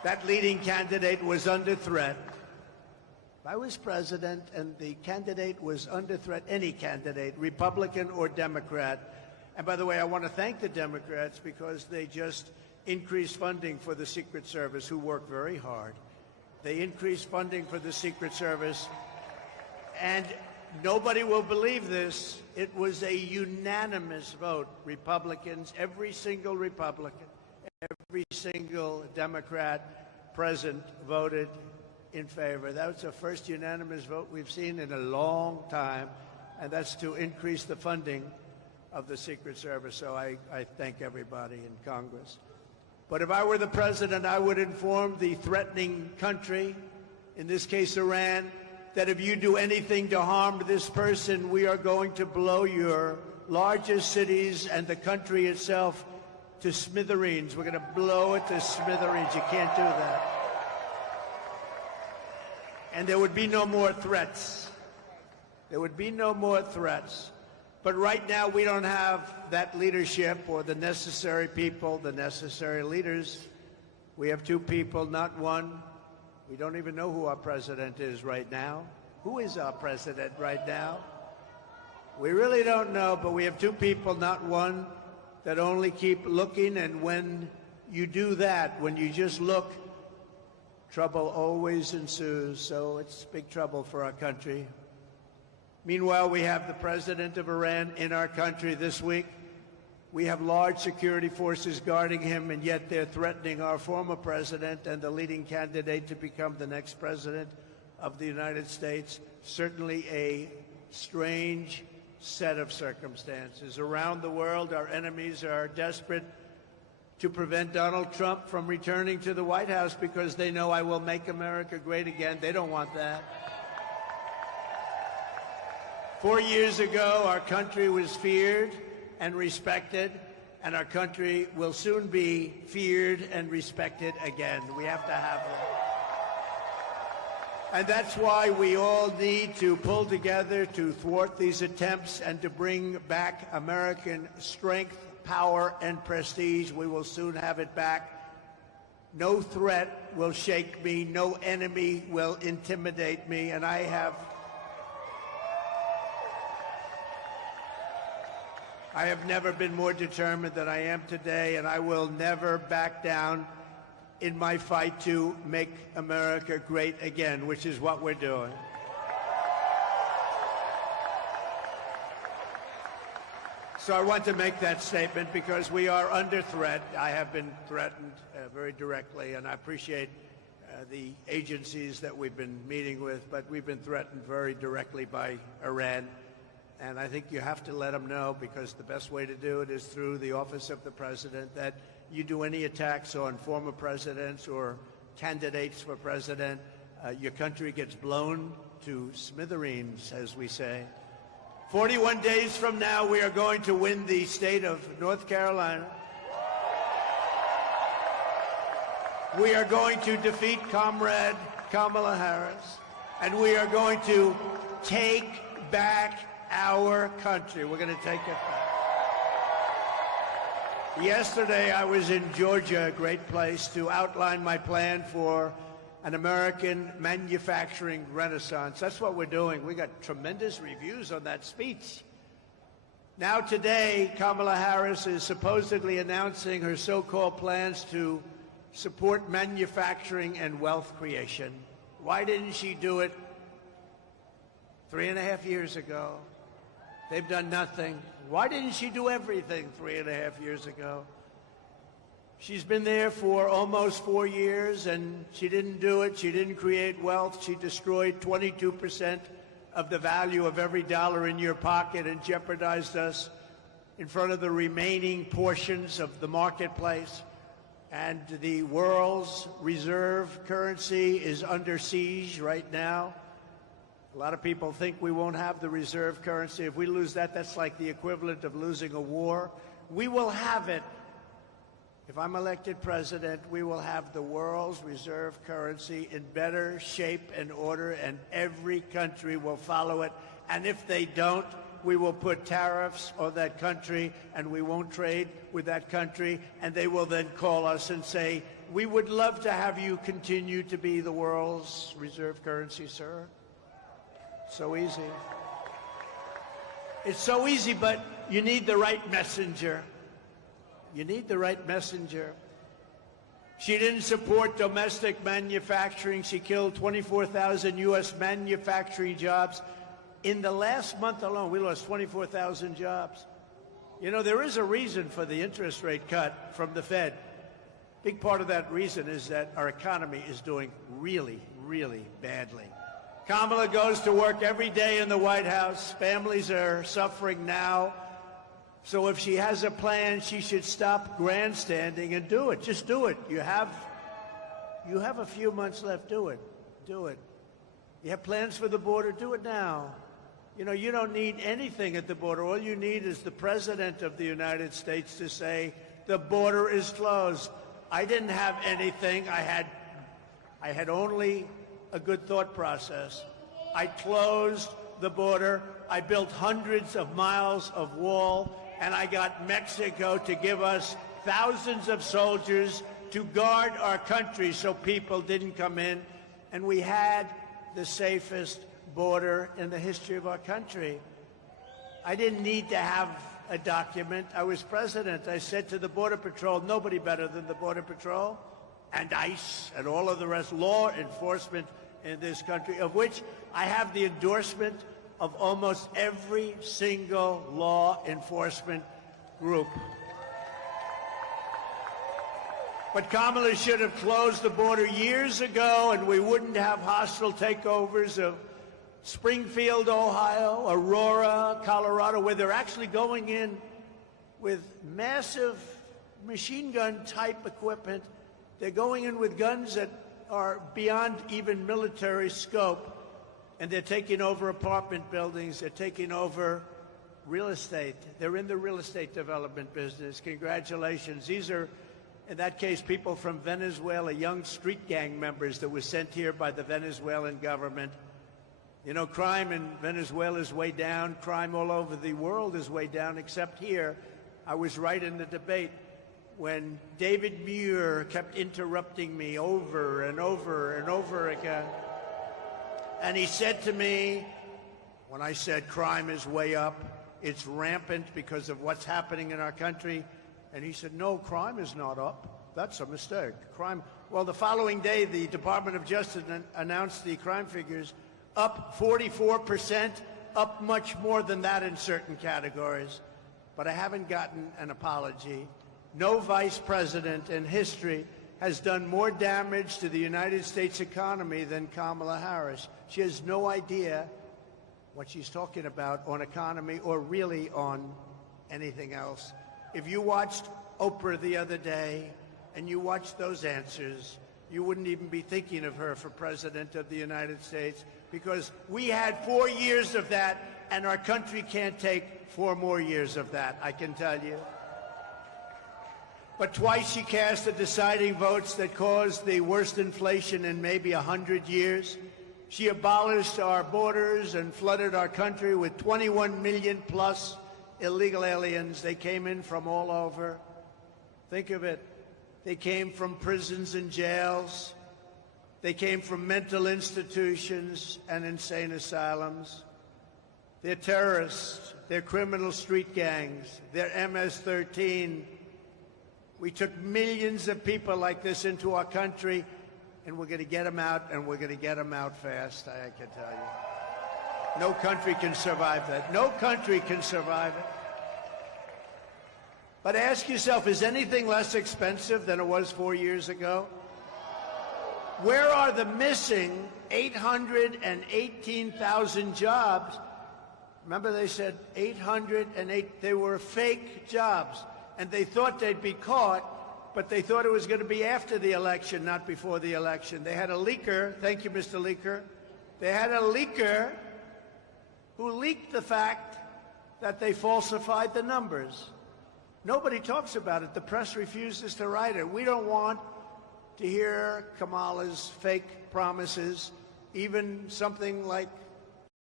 That leading candidate was under threat. If I was president and the candidate was under threat, any candidate, Republican or Democrat, and by the way, I want to thank the Democrats because they just increased funding for the Secret Service, who worked very hard. They increased funding for the Secret Service, and nobody will believe this. It was a unanimous vote. Republicans, every single Republican, every single Democrat present voted in favor. That was the first unanimous vote we've seen in a long time, and that's to increase the funding of the Secret Service. So I thank everybody in Congress. But if I were the president, I would inform the threatening country, in this case Iran, that if you do anything to harm this person, we are going to blow your largest cities and the country itself to smithereens. We're going to blow it to smithereens. You can't do that. And there would be no more threats. There would be no more threats. But right now, we don't have that leadership or the necessary people, the necessary leaders. We have two people, not one. We don't even know who our president is right now. Who is our president right now? We really don't know, but we have two people, not one, that only keep looking. And when you do that, when you just look, trouble always ensues. So it's big trouble for our country. Meanwhile, we have the president of Iran in our country this week. We have large security forces guarding him, and yet they're threatening our former president and the leading candidate to become the next president of the United States. Certainly a strange set of circumstances. Around the world, our enemies are desperate to prevent Donald Trump from returning to the White House because they know I will make America great again. They don't want that. 4 years ago, our country was feared and respected, and our country will soon be feared and respected again. We have to have that. And that's why we all need to pull together to thwart these attempts and to bring back American strength, power, and prestige. We will soon have it back. No threat will shake me. No enemy will intimidate me. And I have never been more determined than I am today, and I will never back down in my fight to make America great again, which is what we're doing. So I want to make that statement because we are under threat. I have been threatened very directly, and I appreciate the agencies that we've been meeting with, but we've been threatened very directly by Iran. And I think you have to let them know, because the best way to do it is through the office of the president, that you do any attacks on former presidents or candidates for president, your country gets blown to smithereens, as we say. 41 days from now, we are going to win the state of North Carolina. We are going to defeat Comrade Kamala Harris, and we are going to take back our country. We're going to take it back. Yesterday, I was in Georgia, a great place, to outline my plan for an American manufacturing renaissance. That's what we're doing. We got tremendous reviews on that speech. Now today, Kamala Harris is supposedly announcing her so-called plans to support manufacturing and wealth creation. Why didn't she do it 3.5 years ago? They've done nothing. Why didn't she do everything 3.5 years ago? She's been there for almost 4 years, and she didn't do it. She didn't create wealth. She destroyed 22% of the value of every dollar in your pocket and jeopardized us in front of the remaining portions of the marketplace. And the world's reserve currency is under siege right now. A lot of people think we won't have the reserve currency. If we lose that, that's like the equivalent of losing a war. We will have it. If I'm elected president, we will have the world's reserve currency in better shape and order, and every country will follow it. And if they don't, we will put tariffs on that country and we won't trade with that country, and they will then call us and say, we would love to have you continue to be the world's reserve currency, sir. So easy. It's so easy, but you need the right messenger. You need the right messenger. She didn't support domestic manufacturing. She killed 24,000 U.S. manufacturing jobs. In the last month alone, we lost 24,000 jobs. You know, there is a reason for the interest rate cut from the Fed. Big part of that reason is that our economy is doing really, really badly. Kamala goes to work every day in the White House. Families are suffering now. So if she has a plan, she should stop grandstanding and do it. Just do it. You have a few months left. Do it. Do it. You have plans for the border? Do it now. You know, you don't need anything at the border. All you need is the President of the United States to say, the border is closed. I didn't have anything. I had only a good thought process. I closed the border. I built hundreds of miles of wall, and I got Mexico to give us thousands of soldiers to guard our country so people didn't come in. And we had the safest border in the history of our country. I didn't need to have a document. I was president. I said to the Border Patrol, nobody better than the Border Patrol and ICE and all of the rest, law enforcement in this country, of which I have the endorsement of almost every single law enforcement group. But Kamala should have closed the border years ago, and we wouldn't have hostile takeovers of Springfield, Ohio, Aurora, Colorado, where they're actually going in with massive machine gun type equipment. They're going in with guns that are beyond even military scope, and they're taking over apartment buildings. They're taking over real estate. They're in the real estate development business. Congratulations. These are, in that case, people from Venezuela, young street gang members that were sent here by the Venezuelan government. You know, crime in Venezuela is way down. Crime all over the world is way down, except here. I was right in the debate when David Muir kept interrupting me over and over and over again. And he said to me, when I said crime is way up, it's rampant because of what's happening in our country. And he said, no, crime is not up. That's a mistake. Crime. Well, the following day, the Department of Justice announced the crime figures up 44%, up much more than that in certain categories. But I haven't gotten an apology. No vice president in history has done more damage to the United States economy than Kamala Harris. She has no idea what she's talking about on economy or really on anything else. If you watched Oprah the other day and you watched those answers, you wouldn't even be thinking of her for President of the United States, because we had 4 years of that, and our country can't take 4 more years of that, I can tell you. But twice she cast the deciding votes that caused the worst inflation in maybe 100 years. She abolished our borders and flooded our country with 21 million plus illegal aliens. They came in from all over. Think of it. They came from prisons and jails. They came from mental institutions and insane asylums. They're terrorists. They're criminal street gangs. They're MS-13. We took millions of people like this into our country, and we're going to get them out, and we're going to get them out fast, I can tell you. No country can survive that. No country can survive it. But ask yourself, is anything less expensive than it was 4 years ago? Where are the missing 818,000 jobs? Remember, they said 808. They were fake jobs, and they thought they'd be caught, but they thought it was going to be after the election, not before the election. They had a leaker. Thank you, Mr. Leaker. They had a leaker who leaked the fact that they falsified the numbers. Nobody talks about it. The press refuses to write it. We don't want to hear Kamala's fake promises, even something like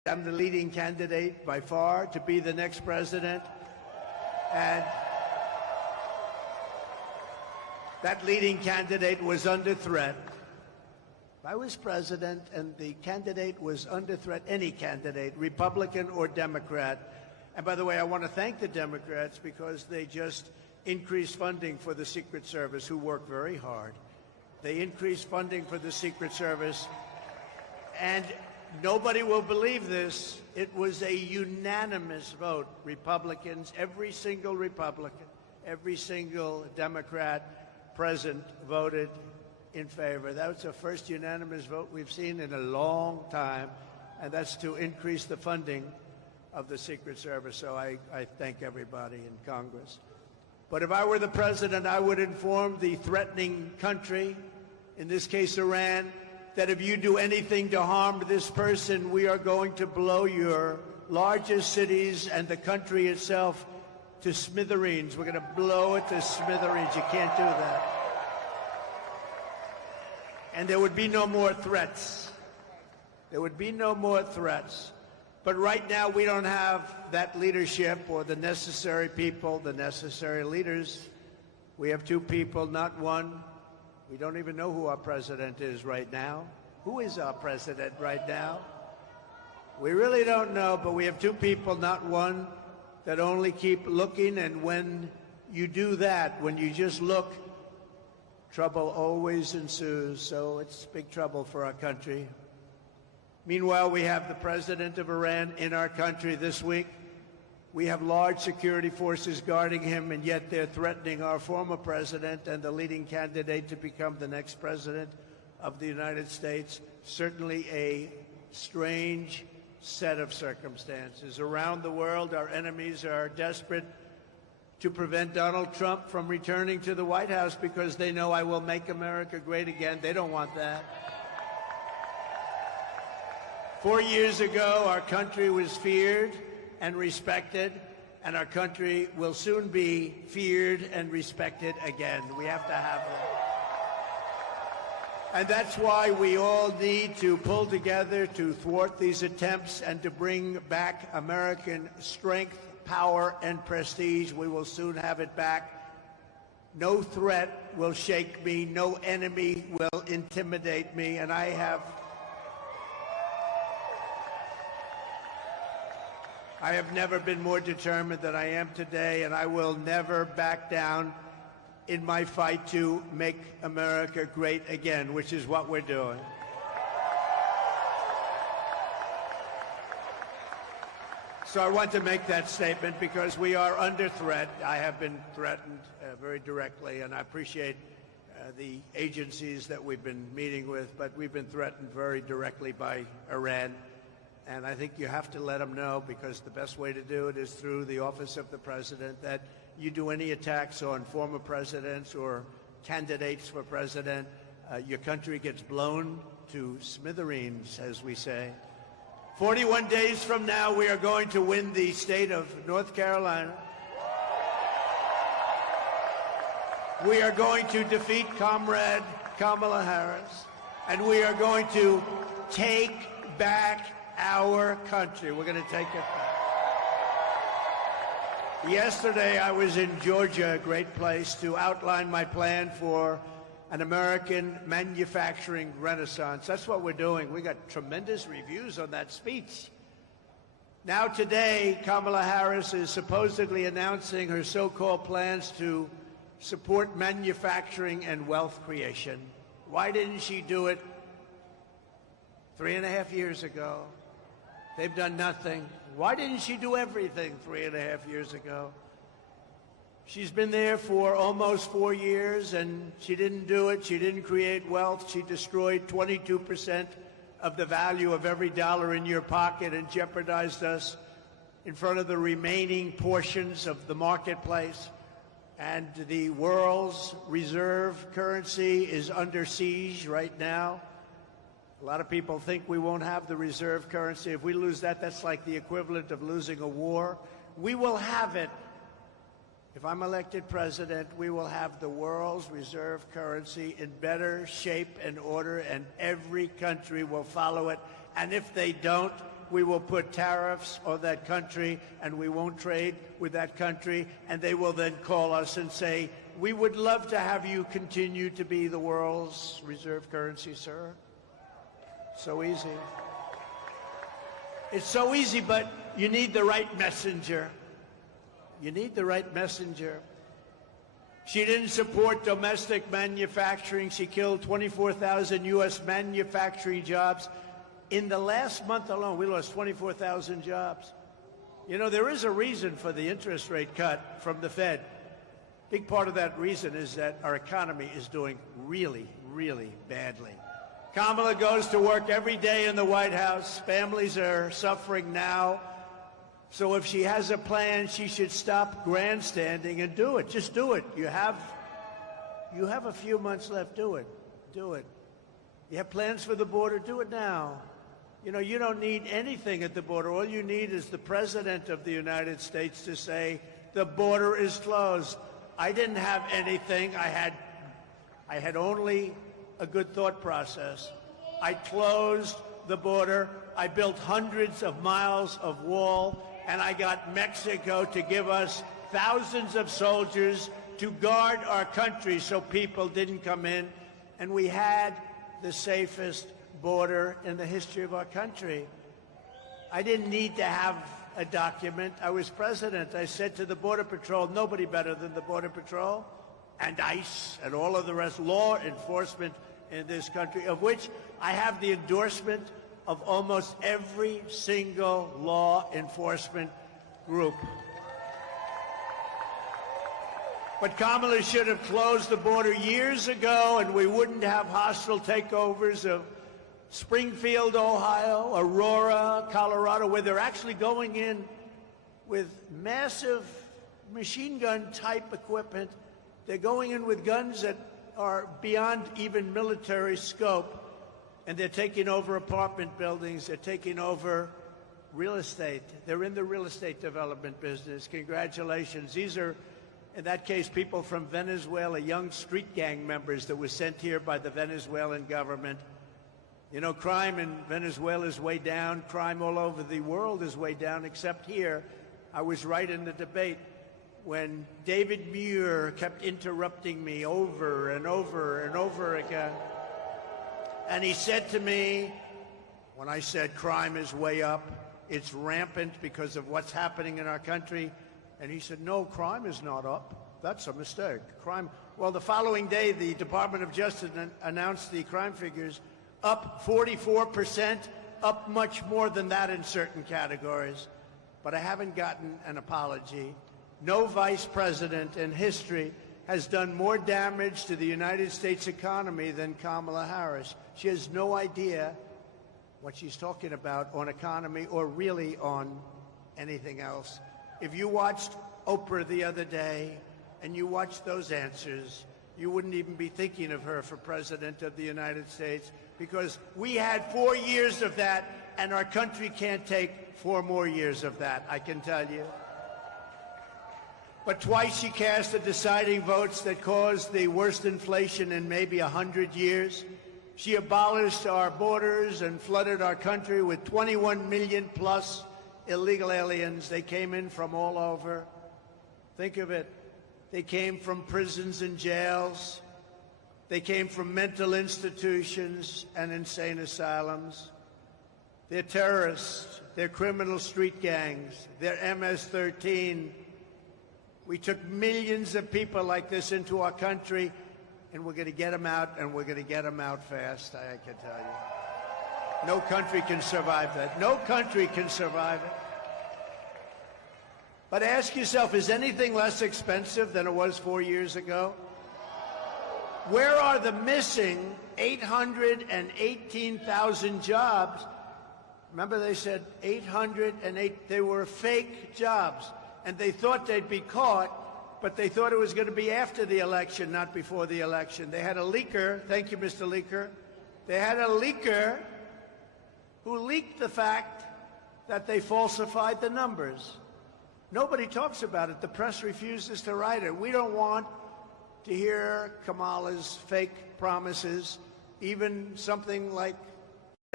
I'm the leading candidate by far to be the next president. And that leading candidate was under threat. If I was president and the candidate was under threat, any candidate, Republican or Democrat, and by the way, I want to thank the Democrats because they just increased funding for the Secret Service, who work very hard. They increased funding for the Secret Service, and nobody will believe this. It was a unanimous vote. Republicans, every single Republican, every single Democrat present voted in favor. That was the first unanimous vote we've seen in a long time, and that's to increase the funding of the Secret Service. So I thank everybody in Congress. But if I were the president, I would inform the threatening country, in this case Iran, that if you do anything to harm this person, we are going to blow your largest cities and the country itself to smithereens. We're going to blow it to smithereens. You can't do that. And there would be no more threats. There would be no more threats. But right now, we don't have that leadership or the necessary people, the necessary leaders. We have two people, not one. We don't even know who our president is right now. Who is our president right now? We really don't know, but we have two people, not one, that only keep looking. And when you do that, when you just look, trouble always ensues. So it's big trouble for our country. Meanwhile, we have the president of Iran in our country this week. We have large security forces guarding him, and yet they're threatening our former president and the leading candidate to become the next president of the United States. Certainly a strange set of circumstances. Around the world, our enemies are desperate to prevent Donald Trump from returning to the White House because they know I will make America great again. They don't want that. 4 years ago, our country was feared and respected, and our country will soon be feared and respected again. We have to have it. And that's why we all need to pull together to thwart these attempts and to bring back American strength, power, and prestige. We will soon have it back. No threat will shake me. No enemy will intimidate me. And I have never been more determined than I am today, and I will never back down in my fight to make America great again, which is what we're doing. So I want to make that statement because we are under threat. I have been threatened very directly, and I appreciate the agencies that we've been meeting with, but we've been threatened very directly by Iran. And I think you have to let them know, because the best way to do it is through the office of the president, that you do any attacks on former presidents or candidates for president, your country gets blown to smithereens, as we say. 41 days from now, we are going to win the state of North Carolina. We are going to defeat Comrade Kamala Harris, and we are going to take back our country. We're going to take it back. Yesterday, I was in Georgia, a great place, to outline my plan for an American manufacturing renaissance. That's what we're doing. We got tremendous reviews on that speech. Now today, Kamala Harris is supposedly announcing her so-called plans to support manufacturing and wealth creation. Why didn't she do it 3.5 years ago? They've done nothing. Why didn't she do everything 3.5 years ago? She's been there for almost 4 years, and she didn't do it. She didn't create wealth. She destroyed 22% of the value of every dollar in your pocket and jeopardized us in front of the remaining portions of the marketplace. And the world's reserve currency is under siege right now. A lot of people think we won't have the reserve currency. If we lose that, that's like the equivalent of losing a war. We will have it. If I'm elected president, we will have the world's reserve currency in better shape and order, and every country will follow it. And if they don't, we will put tariffs on that country and we won't trade with that country, and they will then call us and say, we would love to have you continue to be the world's reserve currency, sir. So easy. It's so easy, but you need the right messenger. You need the right messenger. She didn't support domestic manufacturing. She killed 24,000 U.S. manufacturing jobs. In the last month alone, we lost 24,000 jobs. You know, there is a reason for the interest rate cut from the Fed. Big part of that reason is that our economy is doing really, really badly. Kamala goes to work every day in the White House. Families are suffering now. So if she has a plan, she should stop grandstanding and do it. Just do it. You have a few months left. Do it. Do it. You have plans for the border? Do it now. You know, you don't need anything at the border. All you need is the President of the United States to say, the border is closed. I didn't have anything. I had only a good thought process. I closed the border. I built hundreds of miles of wall, and I got Mexico to give us thousands of soldiers to guard our country so people didn't come in. And we had the safest border in the history of our country. I didn't need to have a document. I was president. I said to the Border Patrol, nobody better than the Border Patrol and ICE and all of the rest, law enforcement in this country, of which I have the endorsement of almost every single law enforcement group. But Kamala should have closed the border years ago, and we wouldn't have hostile takeovers of Springfield, Ohio, Aurora, Colorado, where they're actually going in with massive machine gun type equipment. They're going in with guns that are beyond even military scope. And they're taking over apartment buildings. They're taking over real estate. They're in the real estate development business. Congratulations. These are, in that case, people from Venezuela, young street gang members that were sent here by the Venezuelan government. You know, crime in Venezuela is way down. Crime all over the world is way down, except here. I was right in the debate when David Muir kept interrupting me over and over and over again. And he said to me, when I said crime is way up, it's rampant because of what's happening in our country, and he said, no, crime is not up. That's a mistake. Crime. Well, the following day, the Department of Justice announced the crime figures up 44%, up much more than that in certain categories. But I haven't gotten an apology. No vice president in history has done more damage to the United States economy than Kamala Harris. She has no idea what she's talking about on economy or really on anything else. If you watched Oprah the other day and you watched those answers, you wouldn't even be thinking of her for President of the United States, because we had 4 years of that, and our country can't take 4 more years of that, I can tell you. But twice she cast the deciding votes that caused the worst inflation in maybe 100 years. She abolished our borders and flooded our country with 21 million plus illegal aliens. They came in from all over. Think of it. They came from prisons and jails. They came from mental institutions and insane asylums. They're terrorists. They're criminal street gangs. They're MS-13. We took millions of people like this into our country, and we're going to get them out, and we're going to get them out fast, I can tell you. No country can survive that. No country can survive it. But ask yourself, is anything less expensive than it was 4 years ago? Where are the missing 818,000 jobs? Remember, they said 808, they were fake jobs. And they thought they'd be caught, but they thought it was going to be after the election, not before the election. They had a leaker, thank you, Mr. Leaker. They had a leaker who leaked the fact that they falsified the numbers. Nobody talks about it. The press refuses to write it. We don't want to hear Kamala's fake promises, even something like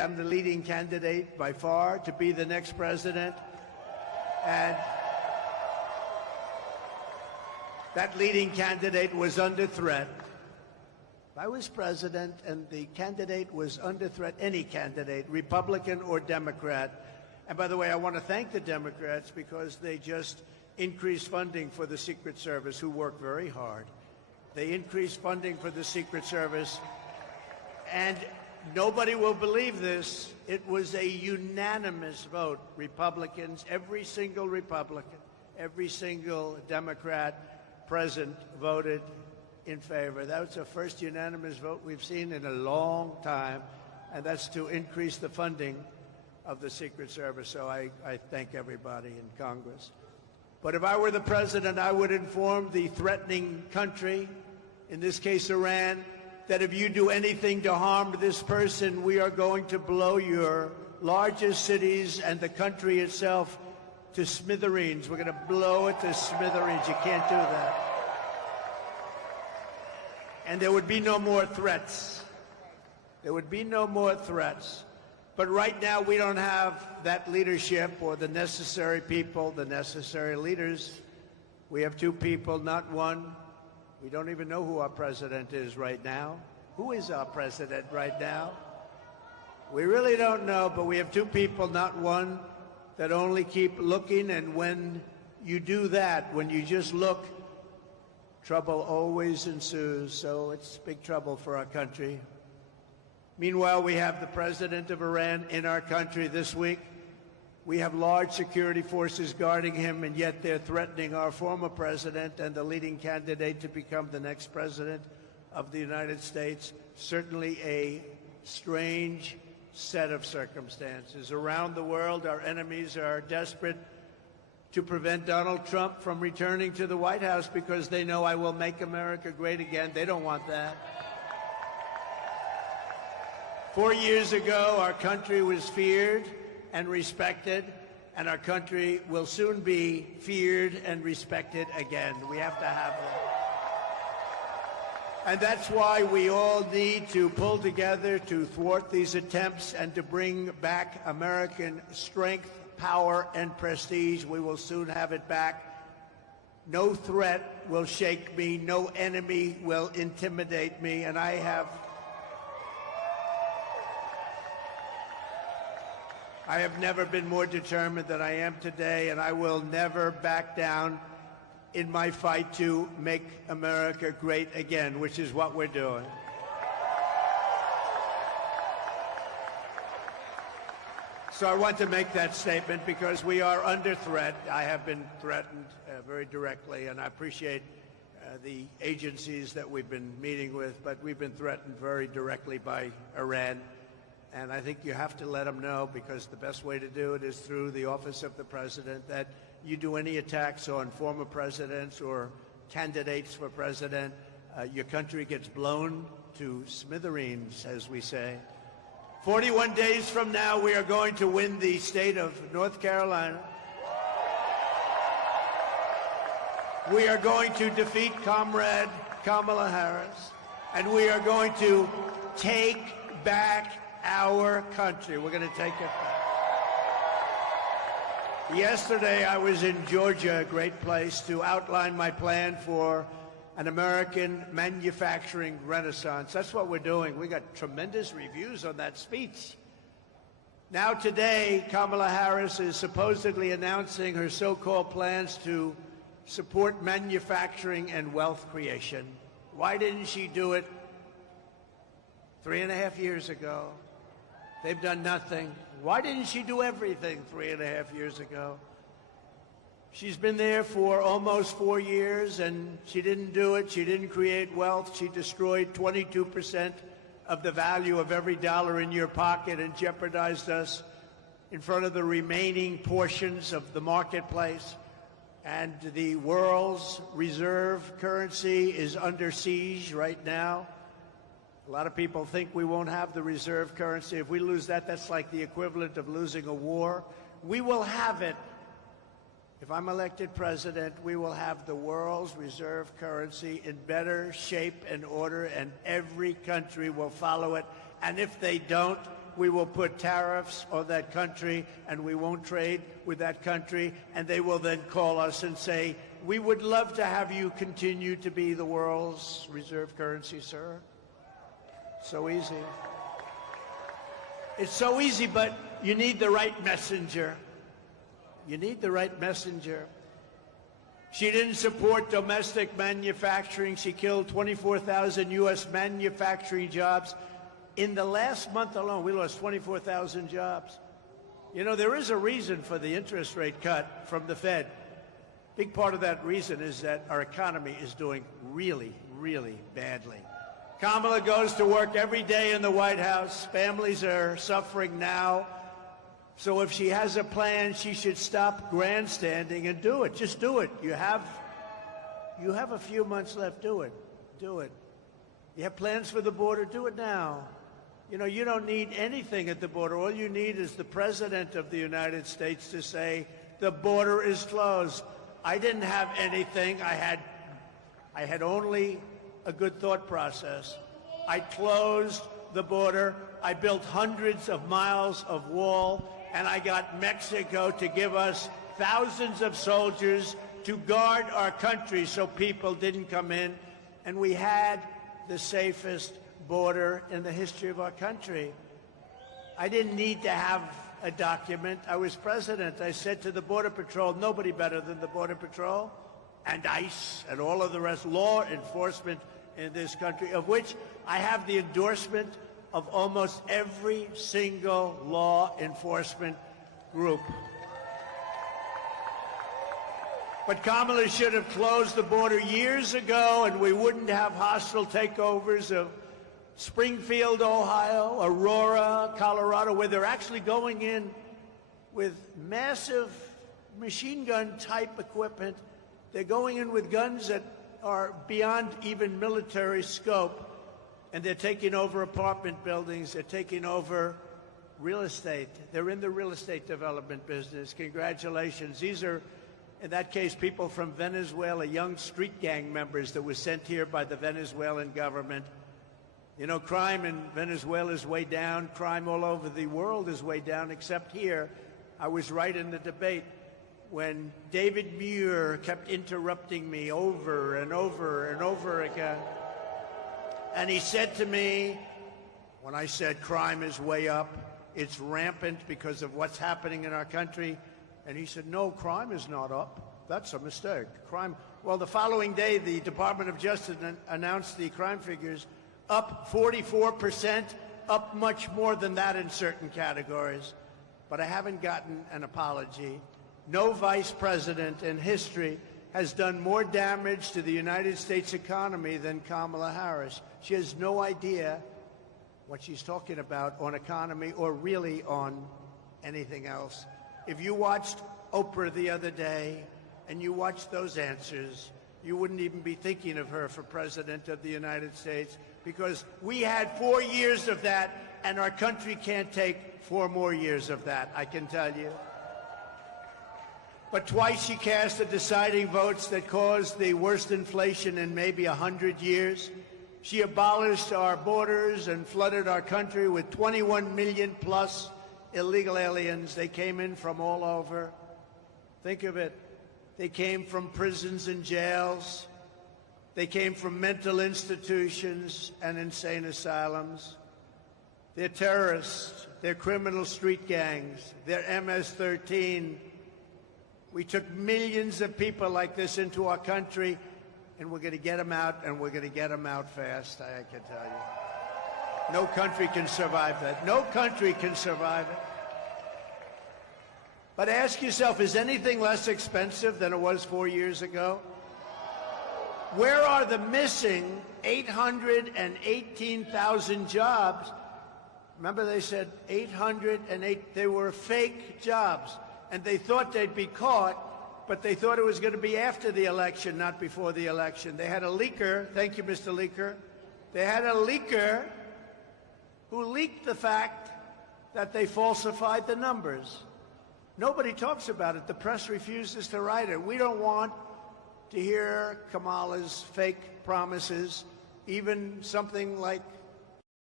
I'm the leading candidate by far to be the next president. And that leading candidate was under threat. If I was president and the candidate was under threat, any candidate, Republican or Democrat, and by the way, I want to thank the Democrats because they just increased funding for the Secret Service, who work very hard. They increased funding for the Secret Service, and nobody will believe this. It was a unanimous vote. Republicans, every single Republican, every single Democrat present voted in favor. That was the first unanimous vote we've seen in a long time, and that's to increase the funding of the Secret Service. So I thank everybody in Congress. But if I were the president, I would inform the threatening country, in this case Iran, that if you do anything to harm this person, we are going to blow your largest cities and the country itself to smithereens. We're going to blow it to smithereens. You can't do that. And there would be no more threats. There would be no more threats. But right now, we don't have that leadership or the necessary people, the necessary leaders. We have two people, not one. We don't even know who our president is right now. Who is our president right now? We really don't know, but we have two people, not one, that only keep looking. And when you do that, when you just look, trouble always ensues. So it's big trouble for our country. Meanwhile, we have the president of Iran in our country this week. We have large security forces guarding him, and yet they're threatening our former president and the leading candidate to become the next president of the United States. Certainly a strange set of circumstances. Around the world, our enemies are desperate to prevent Donald Trump from returning to the White House because they know I will make America great again. They don't want that. 4 years ago, our country was feared and respected, and our country will soon be feared and respected again. We have to have that. And that's why we all need to pull together to thwart these attempts and to bring back American strength, power, and prestige. We will soon have it back. No threat will shake me. No enemy will intimidate me. And I have never been more determined than I am today, and I will never back down in my fight to make America great again, which is what we're doing. So I want to make that statement because we are under threat. I have been threatened very directly, and I appreciate the agencies that we've been meeting with, but we've been threatened very directly by Iran. And I think you have to let them know, because the best way to do it is through the office of the president, that you do any attacks on former presidents or candidates for president, your country gets blown to smithereens, as we say. 41 days from now, we are going to win the state of North Carolina. We are going to defeat Comrade Kamala Harris, and we are going to take back our country. We're going to take it back. Yesterday, I was in Georgia, a great place, to outline my plan for an American manufacturing renaissance. That's what we're doing. We got tremendous reviews on that speech. Now today, Kamala Harris is supposedly announcing her so-called plans to support manufacturing and wealth creation. Why didn't she do it 3.5 years ago? They've done nothing. Why didn't she do everything 3.5 years ago? She's been there for almost 4 years, and she didn't do it. She didn't create wealth. She destroyed 22% of the value of every dollar in your pocket and jeopardized us in front of the remaining portions of the marketplace. And the world's reserve currency is under siege right now. A lot of people think we won't have the reserve currency. If we lose that, that's like the equivalent of losing a war. We will have it. If I'm elected president, we will have the world's reserve currency in better shape and order, and every country will follow it. And if they don't, we will put tariffs on that country and we won't trade with that country, and they will then call us and say, we would love to have you continue to be the world's reserve currency, sir. So easy. It's so easy, but you need the right messenger. You need the right messenger. She didn't support domestic manufacturing. She killed 24,000 U.S. manufacturing jobs. In the last month alone, we lost 24,000 jobs. You know, there is a reason for the interest rate cut from the Fed. Big part of that reason is that our economy is doing really, really badly. Kamala goes to work every day in the White House. Families are suffering now. So if she has a plan, she should stop grandstanding and do it. Just do it. You have a few months left. Do it. Do it. You have plans for the border? Do it now. You know, you don't need anything at the border. All you need is the President of the United States to say, the border is closed. I didn't have anything. I had only a good thought process. I closed the border. I built hundreds of miles of wall, and I got Mexico to give us thousands of soldiers to guard our country so people didn't come in. And we had the safest border in the history of our country. I didn't need to have a document. I was president. I said to the Border Patrol, nobody better than the Border Patrol and ICE and all of the rest, law enforcement in this country, of which I have the endorsement of almost every single law enforcement group. But Kamala should have closed the border years ago, and we wouldn't have hostile takeovers of Springfield, Ohio, Aurora, Colorado, where they're actually going in with massive machine gun type equipment. They're going in with guns that are beyond even military scope, and they're taking over apartment buildings. They're taking over real estate. They're in the real estate development business. Congratulations. These are, in that case, people from Venezuela, young street gang members that were sent here by the Venezuelan government. You know, crime in Venezuela is way down. Crime all over the world is way down, except here. I was right in the debate when David Muir kept interrupting me over and over and over again. And he said to me, when I said crime is way up, it's rampant because of what's happening in our country. And he said, no, crime is not up. That's a mistake. Crime. Well, the following day, the Department of Justice announced the crime figures up 44%, up much more than that in certain categories. But I haven't gotten an apology. No vice president in history has done more damage to the United States economy than Kamala Harris. She has no idea what she's talking about on economy or really on anything else. If you watched Oprah the other day and you watched those answers, you wouldn't even be thinking of her for President of the United States, because we had 4 years of that, and our country can't take 4 more years of that, I can tell you. But twice she cast the deciding votes that caused the worst inflation in maybe 100 years. She abolished our borders and flooded our country with 21 million plus illegal aliens. They came in from all over. Think of it. They came from prisons and jails. They came from mental institutions and insane asylums. They're terrorists. They're criminal street gangs. They're MS-13. We took millions of people like this into our country, and we're going to get them out, and we're going to get them out fast, I can tell you. No country can survive that. No country can survive it. But ask yourself, is anything less expensive than it was 4 years ago? Where are the missing 818,000 jobs? Remember, they said 808, they were fake jobs. And they thought they'd be caught, but they thought it was going to be after the election, not before the election. They had a leaker, thank you, Mr. Leaker. They had a leaker who leaked the fact that they falsified the numbers. Nobody talks about it. The press refuses to write it. We don't want to hear Kamala's fake promises, even something like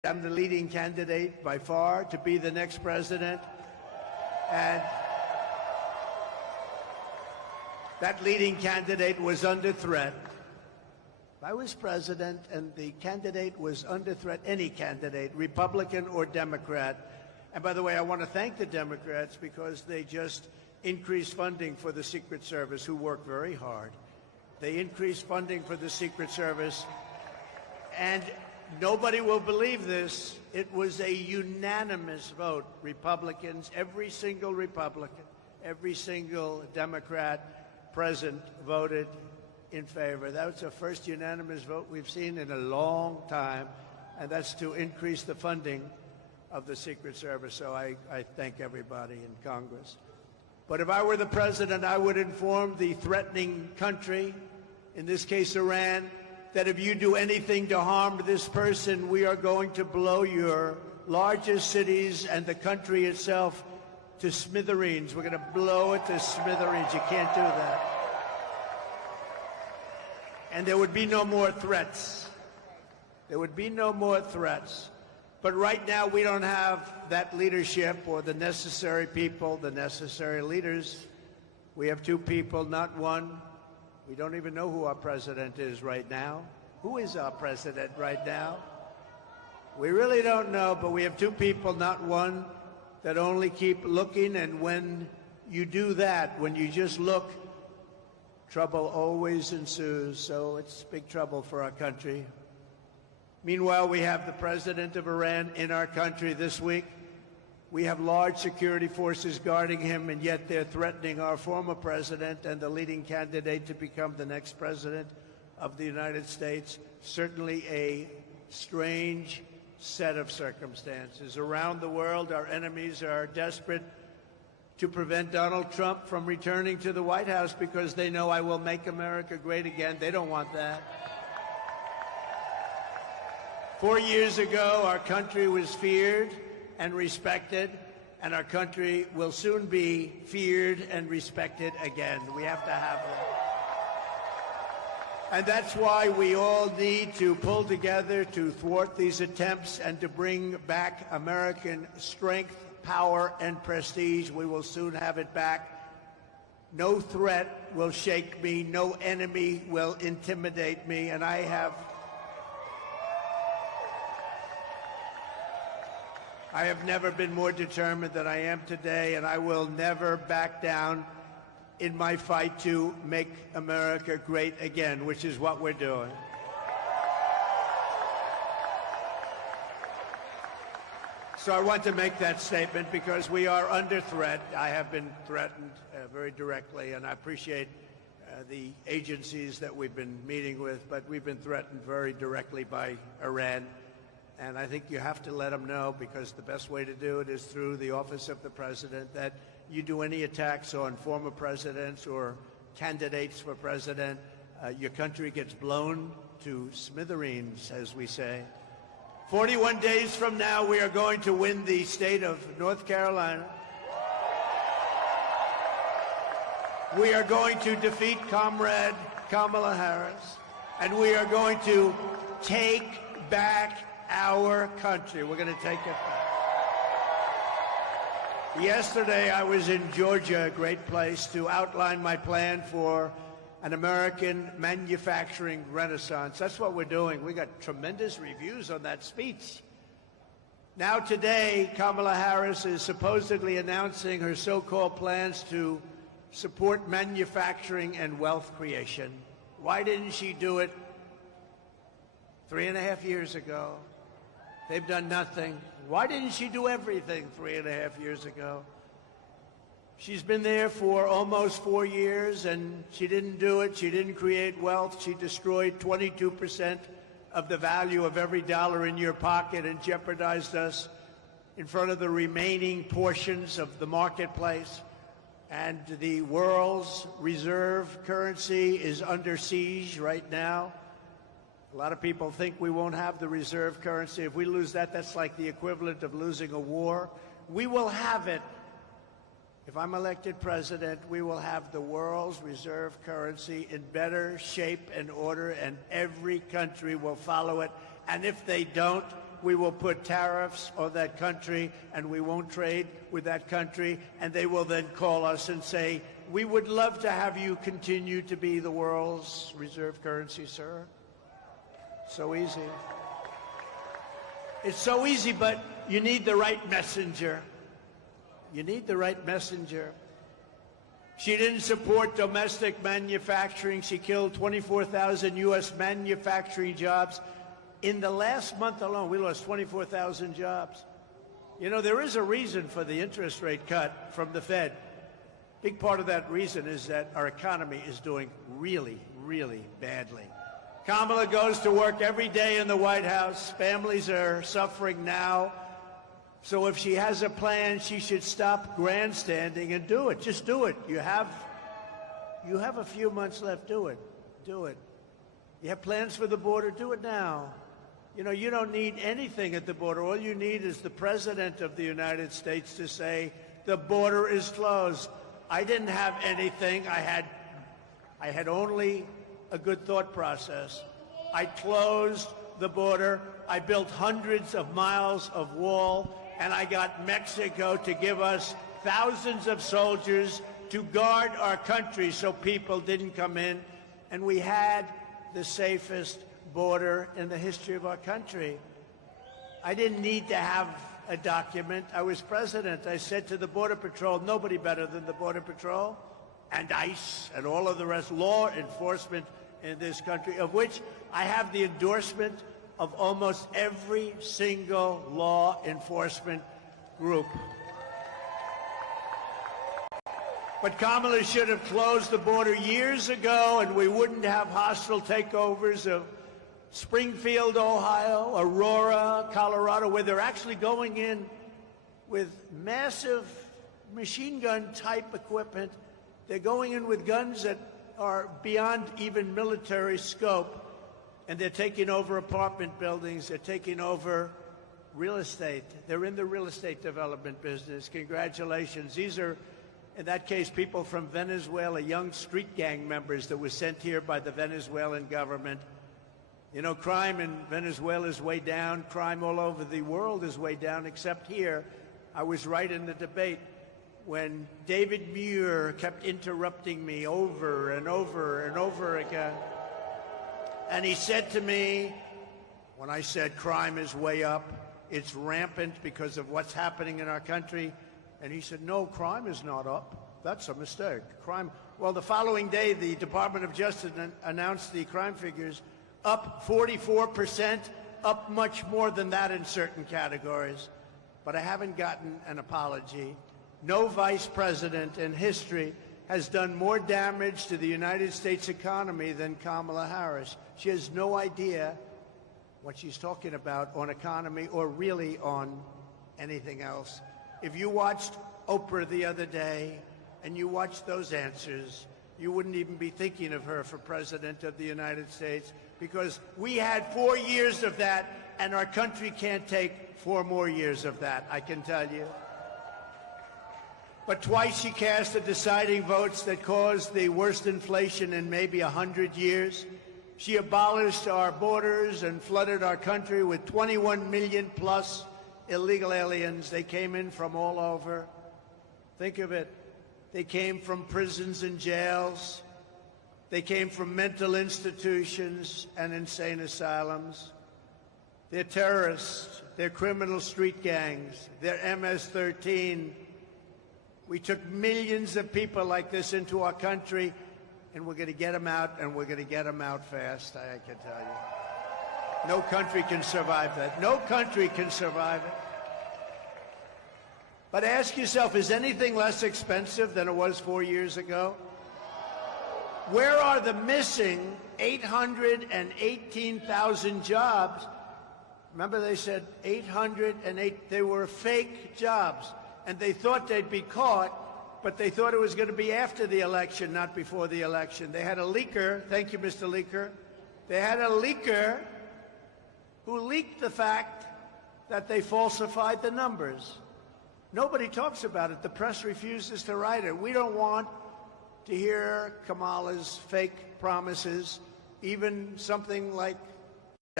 I'm the leading candidate by far to be the next president. And that leading candidate was under threat. If I was president and the candidate was under threat, any candidate, Republican or Democrat, and by the way, I want to thank the Democrats because they just increased funding for the Secret Service, who work very hard. They increased funding for the Secret Service, and nobody will believe this. It was a unanimous vote. Republicans, every single Republican, every single Democrat present voted in favor. That was the first unanimous vote we've seen in a long time, and that's to increase the funding of the Secret Service. So I thank everybody in Congress. But if I were the president, I would inform the threatening country, in this case Iran, that if you do anything to harm this person, we are going to blow your largest cities and the country itself to smithereens. We're going to blow it to smithereens. You can't do that. And there would be no more threats. There would be no more threats. But right now, we don't have that leadership or the necessary people, the necessary leaders. We have two people, not one. We don't even know who our president is right now. Who is our president right now? We really don't know, but we have two people, not one, that only keep looking. And when you do that, when you just look, trouble always ensues. So it's big trouble for our country. Meanwhile, we have the president of Iran in our country this week. We have large security forces guarding him, and yet they're threatening our former president and the leading candidate to become the next president of the United States. Certainly a strange set of circumstances. Around the world, our enemies are desperate to prevent Donald Trump from returning to the White House because they know I will make America great again. They don't want that. 4 years ago, our country was feared and respected, and our country will soon be feared and respected again. We have to have that. And that's why we all need to pull together to thwart these attempts and to bring back American strength, power, and prestige. We will soon have it back. No threat will shake me. No enemy will intimidate me. And I have never been more determined than I am today, and I will never back down in my fight to make America great again, which is what we're doing. So I want to make that statement because we are under threat. I have been threatened very directly, and I appreciate the agencies that we've been meeting with, but we've been threatened very directly by Iran. And I think you have to let them know, because the best way to do it is through the office of the president, that you do any attacks on former presidents or candidates for president, your country gets blown to smithereens, as we say. 41 days from now, we are going to win the state of North Carolina. We are going to defeat Comrade Kamala Harris, and we are going to take back our country. We're going to take it back. Yesterday, I was in Georgia, a great place, to outline my plan for an American manufacturing renaissance. That's what we're doing. We got tremendous reviews on that speech. Now today, Kamala Harris is supposedly announcing her so-called plans to support manufacturing and wealth creation. Why didn't she do it 3.5 years ago? They've done nothing. Why didn't she do everything 3.5 years ago? She's been there for almost 4 years, and she didn't do it. She didn't create wealth. She destroyed 22% of the value of every dollar in your pocket and jeopardized us in front of the remaining portions of the marketplace. And the world's reserve currency is under siege right now. A lot of people think we won't have the reserve currency. If we lose that, that's like the equivalent of losing a war. We will have it. If I'm elected president, we will have the world's reserve currency in better shape and order, and every country will follow it. And if they don't, we will put tariffs on that country and we won't trade with that country, and they will then call us and say, we would love to have you continue to be the world's reserve currency, sir. So easy. It's so easy, but you need the right messenger. You need the right messenger. She didn't support domestic manufacturing. She killed 24,000 U.S. manufacturing jobs. In the last month alone, we lost 24,000 jobs. You know, there is a reason for the interest rate cut from the Fed. Big part of that reason is that our economy is doing really, really badly. Kamala goes to work every day in the White House. Families are suffering now. So if she has a plan, she should stop grandstanding and do it. Just do it. You have a few months left. Do it. Do it. You have plans for the border? Do it now. You know, you don't need anything at the border. All you need is the President of the United States to say, the border is closed. I didn't have anything. I had only a good thought process. I closed the border. I built hundreds of miles of wall, and I got Mexico to give us thousands of soldiers to guard our country so people didn't come in. And we had the safest border in the history of our country. I didn't need to have a document. I was president. I said to the Border Patrol, nobody better than the Border Patrol and ICE and all of the rest, law enforcement in this country, of which I have the endorsement of almost every single law enforcement group. But Kamala should have closed the border years ago, and we wouldn't have hostile takeovers of Springfield, Ohio, Aurora, Colorado, where they're actually going in with massive machine gun type equipment. They're going in with guns that are beyond even military scope, and they're taking over apartment buildings. They're taking over real estate. They're in the real estate development business. Congratulations. These are, in that case, people from Venezuela, young street gang members that were sent here by the Venezuelan government. You know, crime in Venezuela is way down. Crime all over the world is way down, except here. I was right in the debate when David Muir kept interrupting me over and over and over again. And he said to me, when I said crime is way up, it's rampant because of what's happening in our country, and he said, no, crime is not up. That's a mistake. Crime. Well, the following day, the Department of Justice announced the crime figures up 44%, up much more than that in certain categories. But I haven't gotten an apology. No vice president in history has done more damage to the United States economy than Kamala Harris. She has no idea what she's talking about on economy or really on anything else. If you watched Oprah the other day and you watched those answers, you wouldn't even be thinking of her for President of the United States, because we had 4 years of that, and our country can't take 4 more years of that, I can tell you. But twice she cast the deciding votes that caused the worst inflation in maybe 100 years. She abolished our borders and flooded our country with 21 million plus illegal aliens. They came in from all over. Think of it. They came from prisons and jails. They came from mental institutions and insane asylums. They're terrorists. They're criminal street gangs. They're MS-13. We took millions of people like this into our country, and we're going to get them out, and we're going to get them out fast, I can tell you. No country can survive that. No country can survive it. But ask yourself, is anything less expensive than it was 4 years ago? Where are the missing 818,000 jobs? Remember, they said 808. They were fake jobs, and they thought they'd be caught, but they thought it was going to be after the election, not before the election. They had a leaker. Thank you, Mr. Leaker. They had a leaker who leaked the fact that they falsified the numbers. Nobody talks about it. The press refuses to write it. We don't want to hear Kamala's fake promises, even something like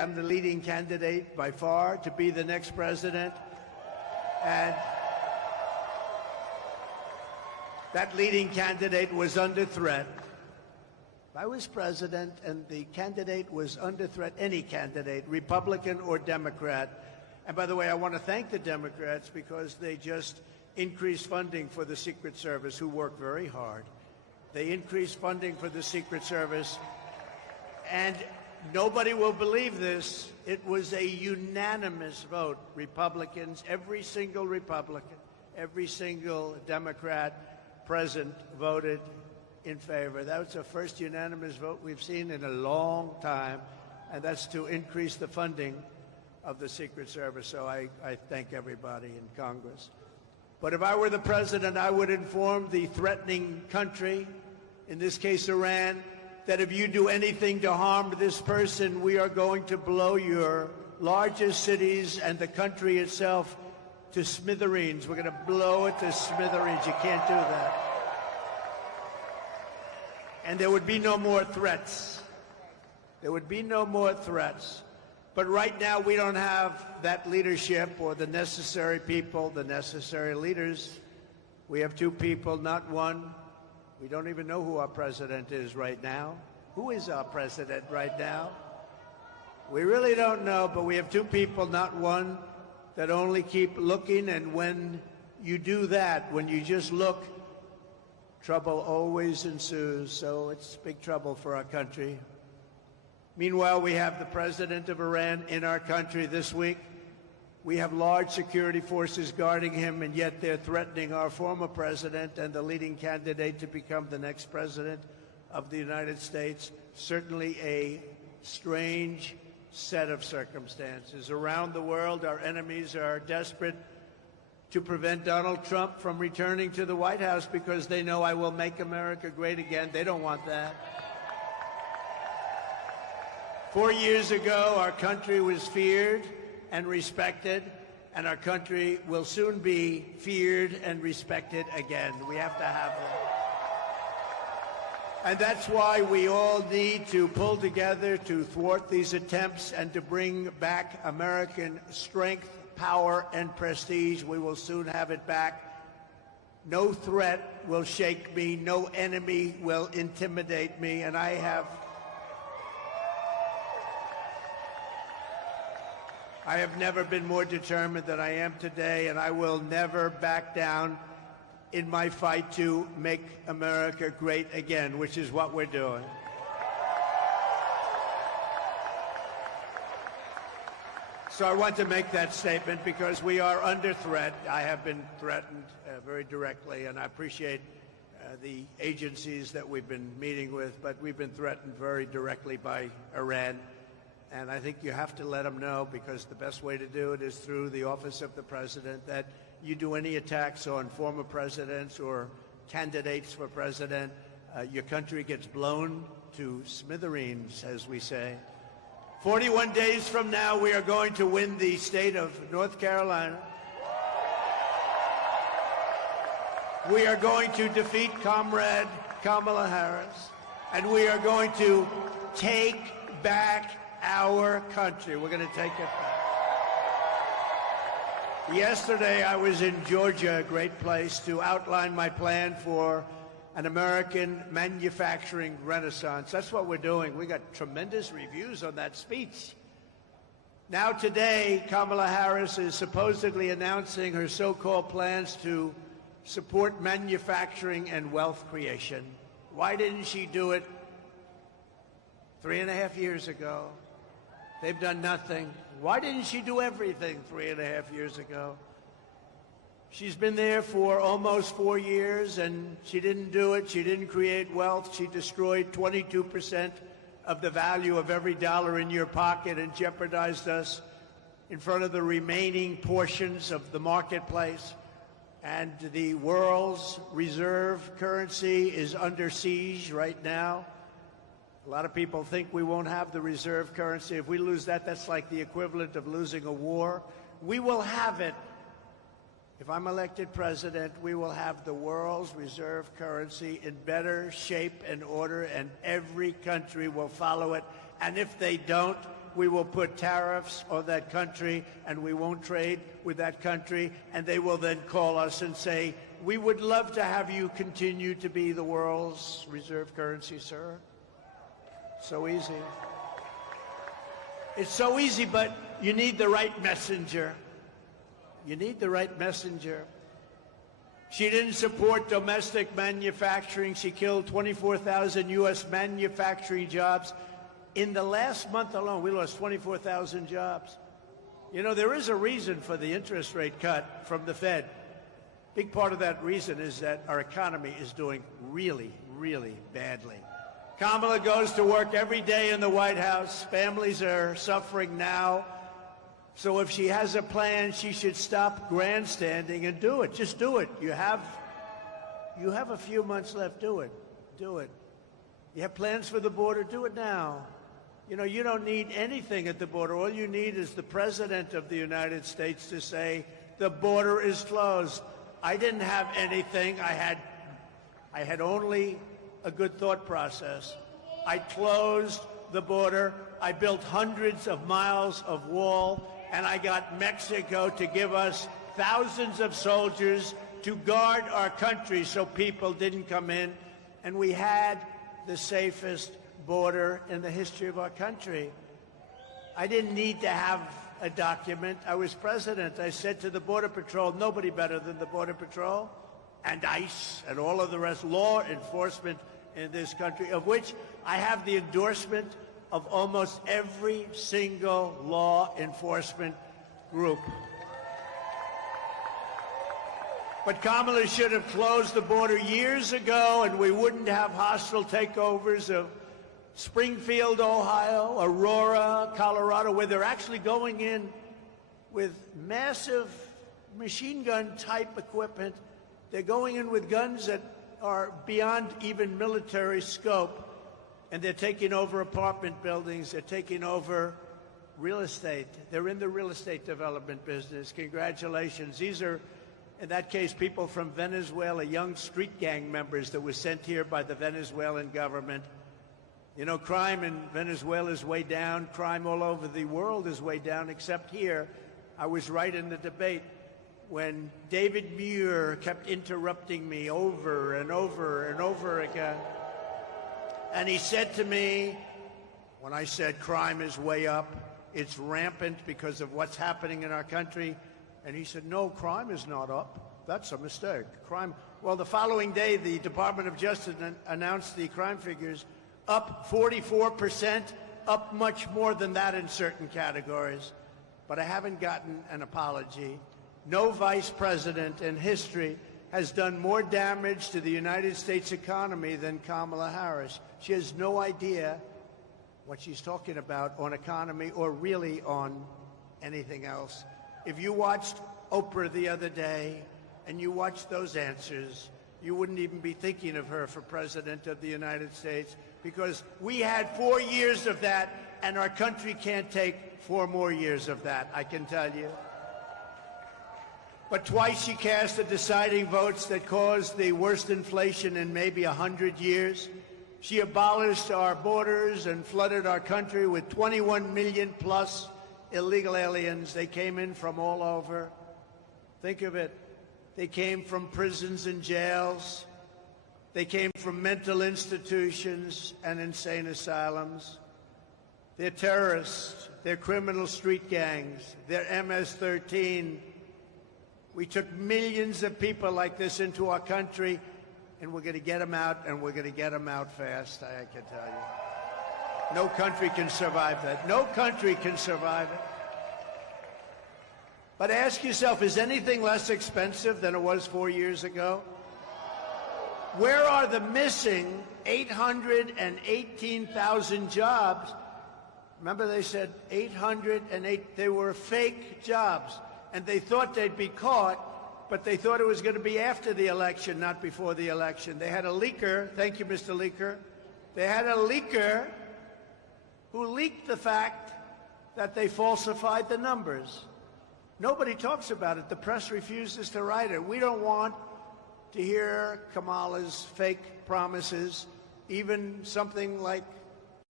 I'm the leading candidate by far to be the next president. And that leading candidate was under threat. If I was president and the candidate was under threat, any candidate, Republican or Democrat, and by the way, I want to thank the Democrats because they just increased funding for the Secret Service, who worked very hard. They increased funding for the Secret Service, and nobody will believe this. It was a unanimous vote. Republicans, every single Republican, every single Democrat present voted in favor. That was the first unanimous vote we've seen in a long time, and that's to increase the funding of the Secret Service. So I thank everybody in Congress. But if I were the president, I would inform the threatening country, in this case Iran, that if you do anything to harm this person, we are going to blow your largest cities and the country itself to smithereens. We're going to blow it to smithereens. You can't do that. And there would be no more threats. There would be no more threats. But right now, we don't have that leadership or the necessary people, the necessary leaders. We have two people, not one. We don't even know who our president is right now. Who is our president right now? We really don't know, but we have two people, not one, that only keep looking. And when you do that, when you just look, trouble always ensues. So it's big trouble for our country. Meanwhile, we have the president of Iran in our country this week. We have large security forces guarding him, and yet they're threatening our former president and the leading candidate to become the next president of the United States. Certainly a strange set of circumstances. Around the world, our enemies are desperate to prevent Donald Trump from returning to the White House because they know I will make America great again. They don't want that. 4 years ago, our country was feared and respected, and our country will soon be feared and respected again. We have to have that. And that's why we all need to pull together to thwart these attempts and to bring back American strength, power, and prestige. We will soon have it back. No threat will shake me. No enemy will intimidate me. And I have never been more determined than I am today, and I will never back down in my fight to make America great again, which is what we're doing. So I want to make that statement because we are under threat. I have been threatened very directly, and I appreciate the agencies that we've been meeting with, but we've been threatened very directly by Iran. And I think you have to let them know, because the best way to do it is through the office of the president, that you do any attacks on former presidents or candidates for president, your country gets blown to smithereens, as we say. 41 days from now, we are going to win the state of North Carolina. We are going to defeat Comrade Kamala Harris, and we are going to take back our country. We're going to take it back. Yesterday, I was in Georgia, a great place, to outline my plan for an American manufacturing renaissance. That's what we're doing. We got tremendous reviews on that speech. Now today, Kamala Harris is supposedly announcing her so-called plans to support manufacturing and wealth creation. Why didn't she do it 3.5 years ago? They've done nothing. Why didn't she do everything 3.5 years ago? She's been there for almost 4 years, and she didn't do it. She didn't create wealth. She destroyed 22% of the value of every dollar in your pocket and jeopardized us in front of the remaining portions of the marketplace. And the world's reserve currency is under siege right now. A lot of people think we won't have the reserve currency. If we lose that, that's like the equivalent of losing a war. We will have it. If I'm elected president, we will have the world's reserve currency in better shape and order, and every country will follow it. And if they don't, we will put tariffs on that country and we won't trade with that country, and they will then call us and say, we would love to have you continue to be the world's reserve currency, sir. So easy. It's so easy, but you need the right messenger. You need the right messenger. She didn't support domestic manufacturing. She killed 24,000 U.S. manufacturing jobs. In the last month alone, we lost 24,000 jobs. You know, there is a reason for the interest rate cut from the Fed. Big part of that reason is that our economy is doing really, really badly. Kamala goes to work every day in the White House. Families are suffering now. So if she has a plan, she should stop grandstanding and do it. Just do it. You have a few months left. Do it. Do it. You have plans for the border? Do it now. You know, you don't need anything at the border. All you need is the President of the United States to say, the border is closed. I didn't have anything. I had only a good thought process. I closed the border. I built hundreds of miles of wall, and I got Mexico to give us thousands of soldiers to guard our country so people didn't come in. And we had the safest border in the history of our country. I didn't need to have a document. I was president. I said to the Border Patrol, nobody better than the Border Patrol and ICE and all of the rest, law enforcement in this country, of which I have the endorsement of almost every single law enforcement group. But Kamala should have closed the border years ago, and we wouldn't have hostile takeovers of Springfield, Ohio, Aurora, Colorado, where they're actually going in with massive machine gun type equipment. They're going in with guns that are beyond even military scope, and they're taking over apartment buildings. They're taking over real estate. They're in the real estate development business. Congratulations. These are, in that case, people from Venezuela, young street gang members that were sent here by the Venezuelan government. You know, crime in Venezuela is way down. Crime all over the world is way down, except here. I was right in the debate when David Muir kept interrupting me over and over and over again. And he said to me, when I said crime is way up, it's rampant because of what's happening in our country, and he said, no, crime is not up. That's a mistake. Crime. Well, the following day, the Department of Justice announced the crime figures up 44%, up much more than that in certain categories. But I haven't gotten an apology. No vice president in history has done more damage to the United States economy than Kamala Harris. She has no idea what she's talking about on economy or really on anything else. If you watched Oprah the other day and you watched those answers, you wouldn't even be thinking of her for President of the United States, because we had 4 years of that, and our country can't take 4 more years of that, I can tell you. But twice she cast the deciding votes that caused the worst inflation in maybe 100 years. She abolished our borders and flooded our country with 21 million plus illegal aliens. They came in from all over. Think of it. They came from prisons and jails. They came from mental institutions and insane asylums. They're terrorists. They're criminal street gangs. They're MS-13. We took millions of people like this into our country, and we're going to get them out, and we're going to get them out fast, I can tell you. No country can survive that. No country can survive it. But ask yourself, is anything less expensive than it was 4 years ago? Where are the missing 818,000 jobs? Remember, they said 808, they were fake jobs. And they thought they'd be caught, but they thought it was going to be after the election, not before the election. They had a leaker, thank you, Mr. Leaker. They had a leaker who leaked the fact that they falsified the numbers. Nobody talks about it. The press refuses to write it. We don't want to hear Kamala's fake promises, even something like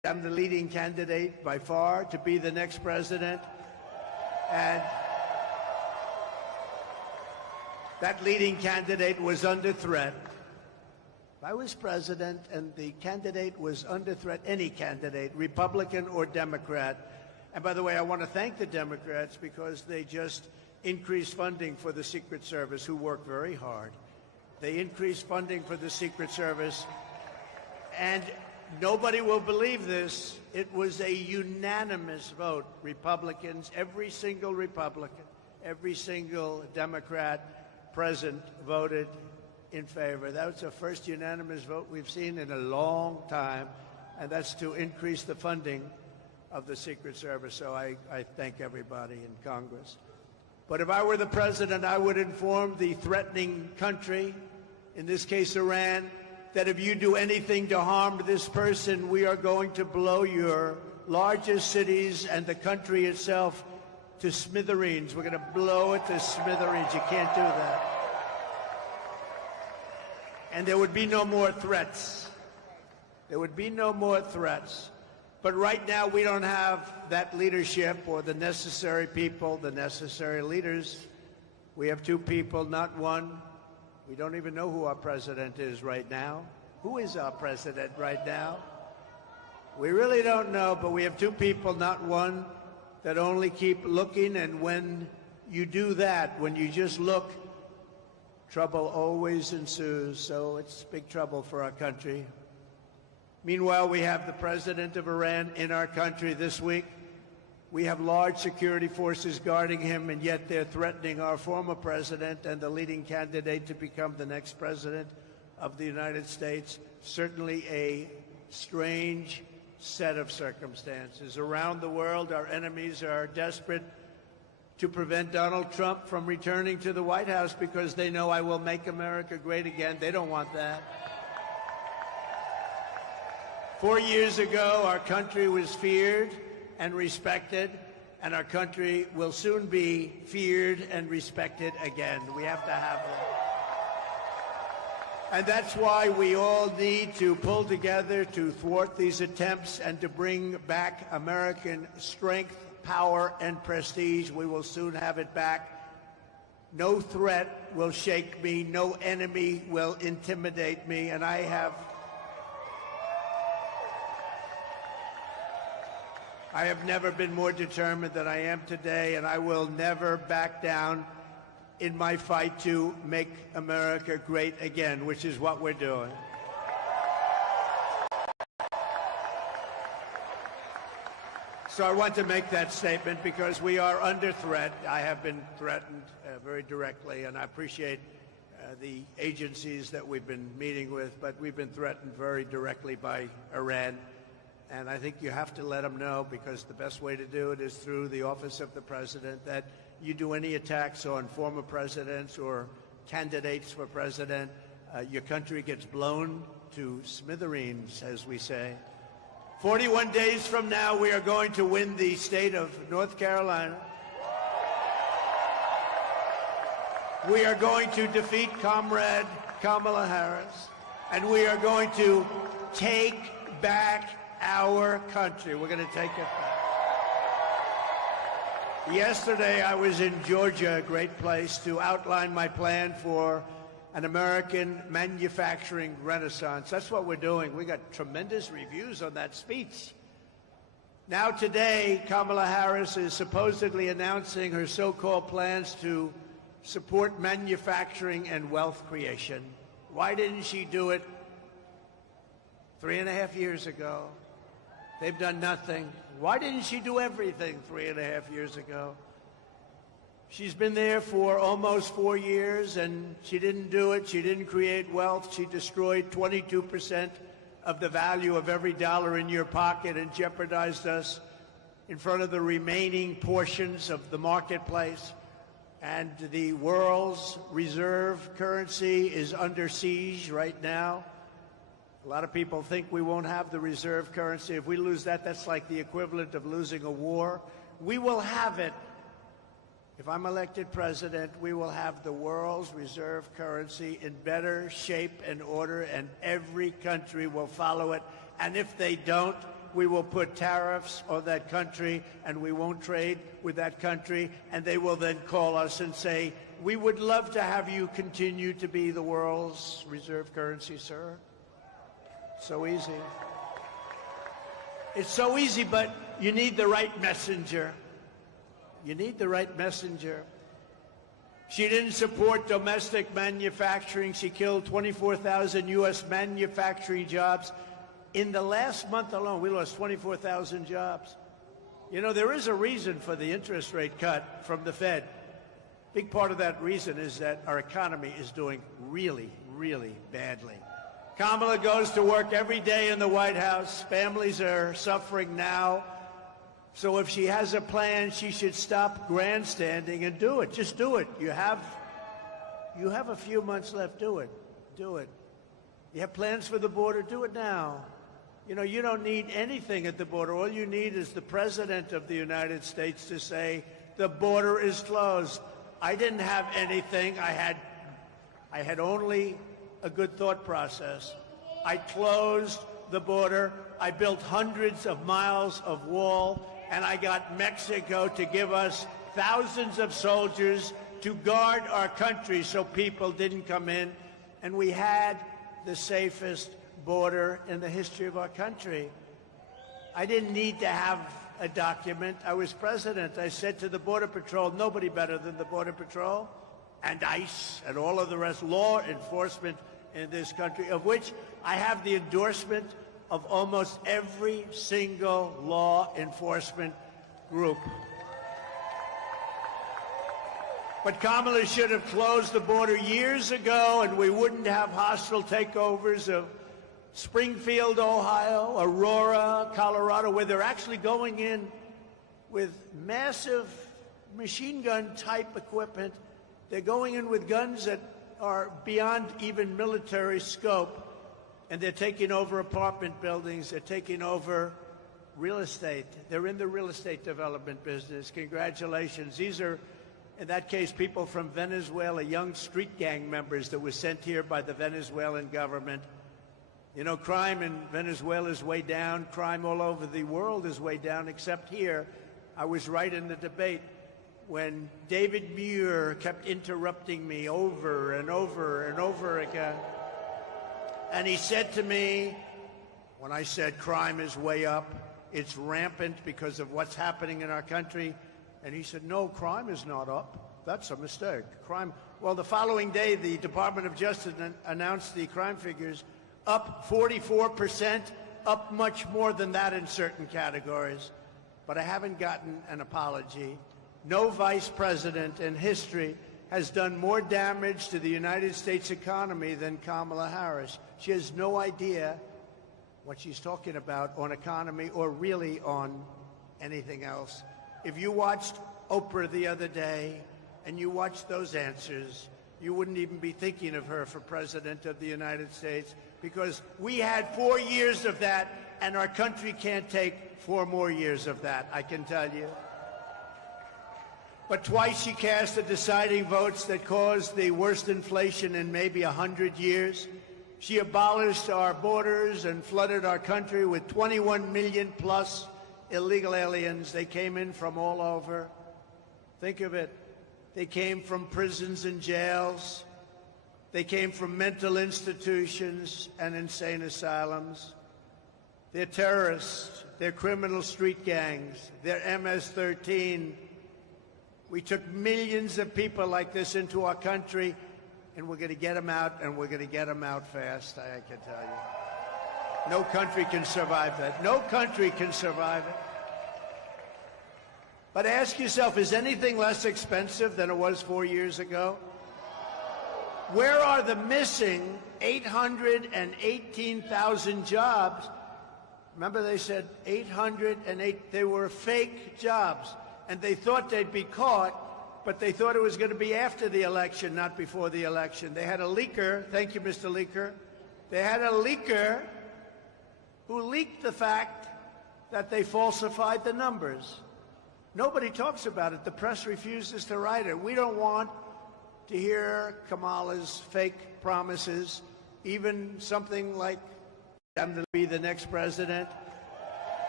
I'm the leading candidate by far to be the next president. And that leading candidate was under threat. If I was president and the candidate was under threat, any candidate, Republican or Democrat, and by the way, I want to thank the Democrats because they just increased funding for the Secret Service, who work very hard. They increased funding for the Secret Service, and nobody will believe this. It was a unanimous vote. Republicans, every single Republican, every single Democrat present voted in favor. That was the first unanimous vote we've seen in a long time, and that's to increase the funding of the Secret Service. So I thank everybody in Congress. But if I were the president, I would inform the threatening country, in this case Iran, that if you do anything to harm this person, we are going to blow your largest cities and the country itself to smithereens. We're going to blow it to smithereens. You can't do that. And there would be no more threats. There would be no more threats. But right now, we don't have that leadership or the necessary people, the necessary leaders. We have two people, not one. We don't even know who our president is right now. Who is our president right now? We really don't know, but we have two people, not one, that only keep looking. And when you do that, when you just look, trouble always ensues. So it's big trouble for our country. Meanwhile, we have the president of Iran in our country this week. We have large security forces guarding him, and yet they're threatening our former president and the leading candidate to become the next president of the United States. Certainly a strange set of circumstances. Around the world, our enemies are desperate to prevent Donald Trump from returning to the White House because they know I will make America great again. They don't want that. 4 years ago, our country was feared and respected, and our country will soon be feared and respected again. We have to have that. And that's why we all need to pull together to thwart these attempts and to bring back American strength, power, and prestige. We will soon have it back. No threat will shake me. No enemy will intimidate me. And I have never been more determined than I am today, and I will never back down in my fight to make America great again, which is what we're doing. So I want to make that statement because we are under threat. I have been threatened very directly, and I appreciate the agencies that we've been meeting with, but we've been threatened very directly by Iran. And I think you have to let them know, because the best way to do it is through the office of the president, that you do any attacks on former presidents or candidates for president, your country gets blown to smithereens, as we say. 41 days from now, we are going to win the state of North Carolina. We are going to defeat Comrade Kamala Harris, and we are going to take back our country. We're going to take it back. Yesterday, I was in Georgia, a great place, to outline my plan for an American manufacturing renaissance. That's what we're doing. We got tremendous reviews on that speech. Now today, Kamala Harris is supposedly announcing her so-called plans to support manufacturing and wealth creation. Why didn't she do it 3.5 years ago? They've done nothing. Why didn't she do everything 3.5 years ago? She's been there for almost 4 years, and she didn't do it. She didn't create wealth. She destroyed 22% of the value of every dollar in your pocket and jeopardized us in front of the remaining portions of the marketplace. And the world's reserve currency is under siege right now. A lot of people think we won't have the reserve currency. If we lose that, that's like the equivalent of losing a war. We will have it. If I'm elected president, we will have the world's reserve currency in better shape and order, and every country will follow it. And if they don't, we will put tariffs on that country and we won't trade with that country. And they will then call us and say, we would love to have you continue to be the world's reserve currency, sir. So easy. It's so easy, but you need the right messenger. You need the right messenger. She didn't support domestic manufacturing. She killed 24,000 U.S. manufacturing jobs. In the last month alone, we lost 24,000 jobs. You know, there is a reason for the interest rate cut from the Fed. Big part of that reason is that our economy is doing really, really badly. Kamala goes to work every day in the White House. Families are suffering now. So if she has a plan, she should stop grandstanding and do it. Just do it. You have a few months left. Do it. Do it. You have plans for the border? Do it now. You know, you don't need anything at the border. All you need is the President of the United States to say, the border is closed. I didn't have anything. I had only a good thought process. I closed the border. I built hundreds of miles of wall, and I got Mexico to give us thousands of soldiers to guard our country so people didn't come in. And we had the safest border in the history of our country. I didn't need to have a document. I was president. I said to the Border Patrol, nobody better than the Border Patrol and ICE and all of the rest, law enforcement in this country, of which I have the endorsement of almost every single law enforcement group. But Kamala should have closed the border years ago, and we wouldn't have hostile takeovers of Springfield, Ohio, Aurora, Colorado, where they're actually going in with massive machine gun type equipment. They're going in with guns that are beyond even military scope, and they're taking over apartment buildings. They're taking over real estate. They're in the real estate development business. Congratulations. These are, in that case, people from Venezuela, young street gang members that were sent here by the Venezuelan government. You know, crime in Venezuela is way down. Crime all over the world is way down, except here. I was right in the debate when David Muir kept interrupting me over and over and over again. And he said to me, when I said crime is way up, it's rampant because of what's happening in our country. And he said, no, crime is not up. That's a mistake. Crime. Well, the following day, the Department of Justice announced the crime figures up 44%, up much more than that in certain categories. But I haven't gotten an apology. No vice president in history has done more damage to the United States economy than Kamala Harris. She has no idea what she's talking about on economy or really on anything else. If you watched Oprah the other day and you watched those answers, you wouldn't even be thinking of her for President of the United States, because we had 4 years of that, and our country can't take 4 more years of that, I can tell you. But twice she cast the deciding votes that caused the worst inflation in maybe 100 years. She abolished our borders and flooded our country with 21 million plus illegal aliens. They came in from all over. Think of it. They came from prisons and jails. They came from mental institutions and insane asylums. They're terrorists. They're criminal street gangs. They're MS-13. We took millions of people like this into our country, and we're going to get them out, and we're going to get them out fast, I can tell you. No country can survive that. No country can survive it. But ask yourself, is anything less expensive than it was 4 years ago? Where are the missing 818,000 jobs? Remember, they said 808, they were fake jobs. And they thought they'd be caught, but they thought it was going to be after the election, not before the election. They had a leaker, thank you, Mr. Leaker. They had a leaker who leaked the fact that they falsified the numbers. Nobody talks about it. The press refuses to write it. We don't want to hear Kamala's fake promises, even something like, I'm going to be the next president.